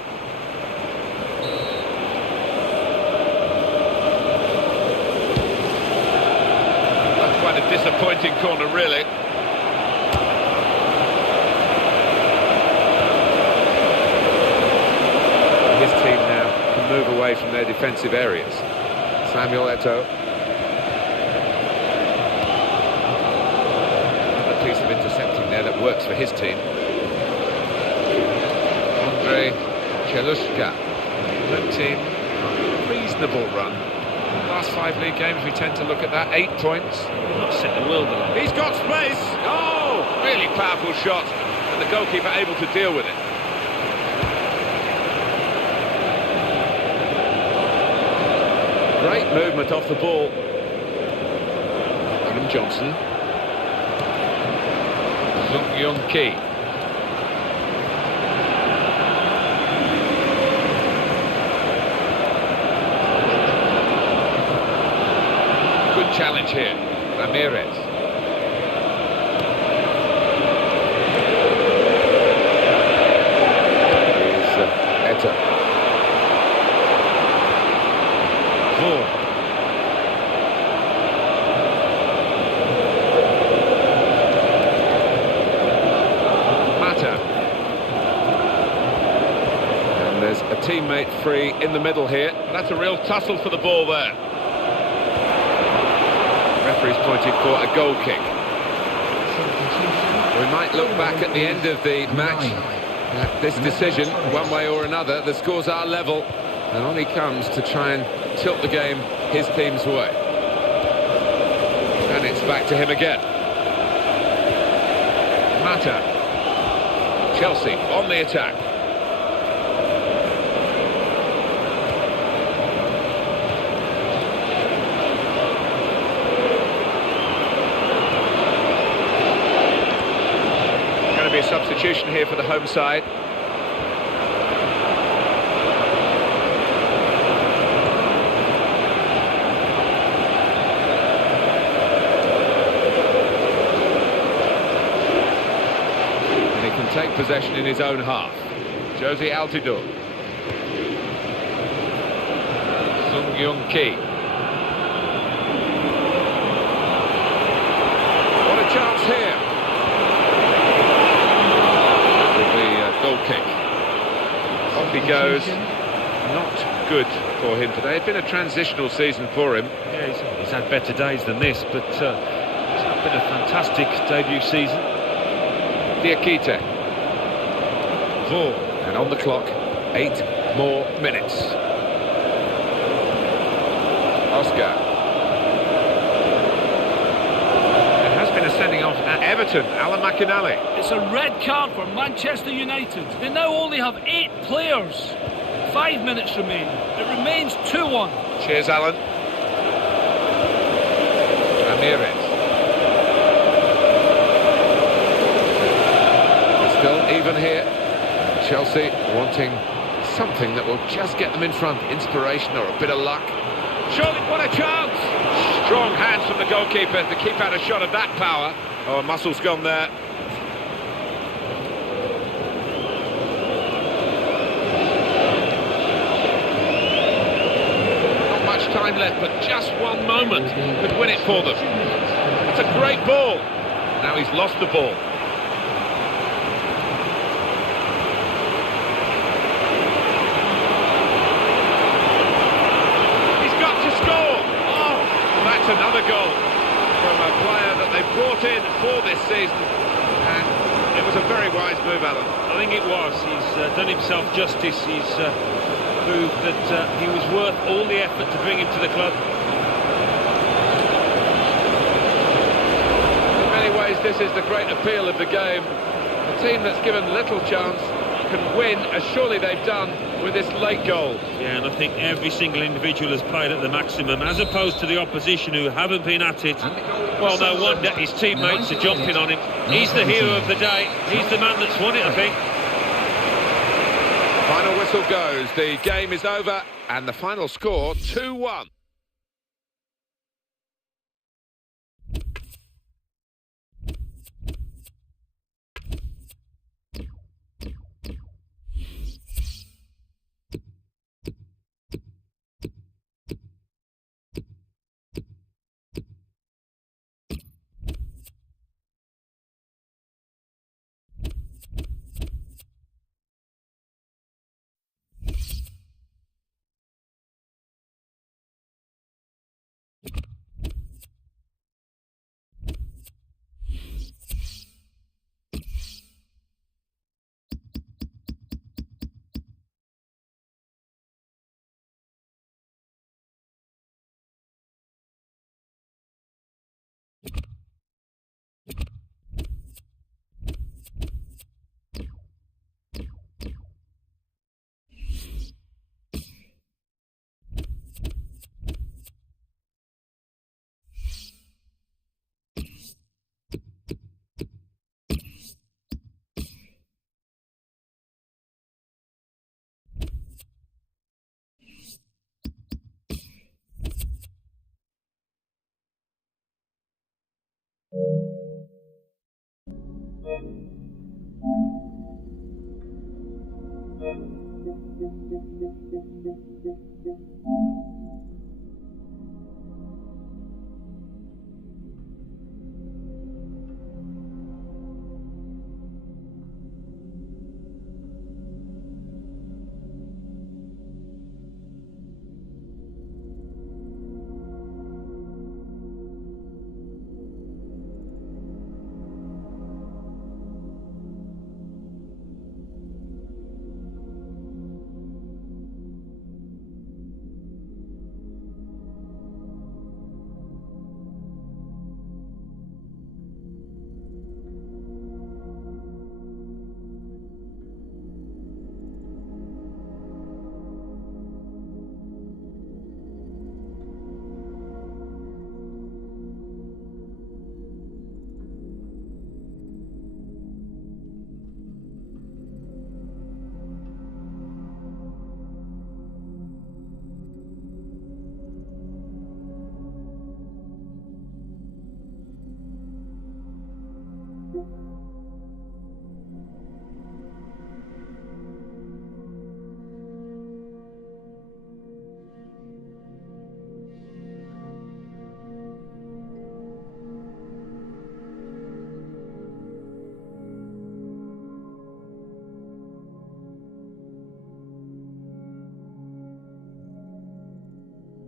That's quite a disappointing corner, really. His team now can move away from their defensive areas. Samuel Eto'o. Piece of intercepting there that works for his team. Andrei Chelushka. Home team, reasonable run. Last 5 league games we tend to look at that. 8 points. Not set the world alight. He's got space. Oh, really powerful shot, and the goalkeeper able to deal with it. Great movement off the ball. Adam Johnson. Sung Young Ki. Good challenge here. Ramirez. Here's Eto'o. Vaughan. There's a teammate free in the middle here. That's a real tussle for the ball there. Referee's pointed for a goal kick. We might look back at the end of the match at this decision, one way or another. The scores are level, and on he comes to try and tilt the game his team's way. And it's back to him again. Mata. Chelsea on the attack. be a substitution here for the home side. And he can take possession in his own half. Josie Altidore. Sung Young Ki. What a chance here. Will be a goal kick. Off he goes. Not good for him today. It's been a transitional season for him. Yeah, he's had better days than this, but it's been a fantastic debut season. Diakite. And on the clock, 8 more minutes. Oscar. It has been a sending off at Everton, Alan McInally. It's a red card for Manchester United. They now only have 8 players. 5 minutes remain. It remains 2-1. Cheers, Alan. Ramirez. It's still even here. Chelsea wanting something that will just get them in front. Inspiration or a bit of luck. Surely, what a chance! Strong hands from the goalkeeper to keep out a shot of that power. Oh, muscle's gone there. Not much time left, but just one moment could win it for them. It's a great ball. Now he's lost the ball. Another goal from a player that they brought in for this season, and it was a very wise move, Alan. I think it was. He's done himself justice. He's proved that he was worth all the effort to bring him to the club. In many ways, this is the great appeal of the game. A team that's given little chance can win, as surely they've done with this late goal. Yeah, and I think every single individual has played at the maximum, as opposed to the opposition who haven't been at it. Well, no wonder his teammates are jumping on him. He's the hero of the day. He's the man that's won it, I think. Final whistle goes. The game is over, and the final score 2-1. Thank you.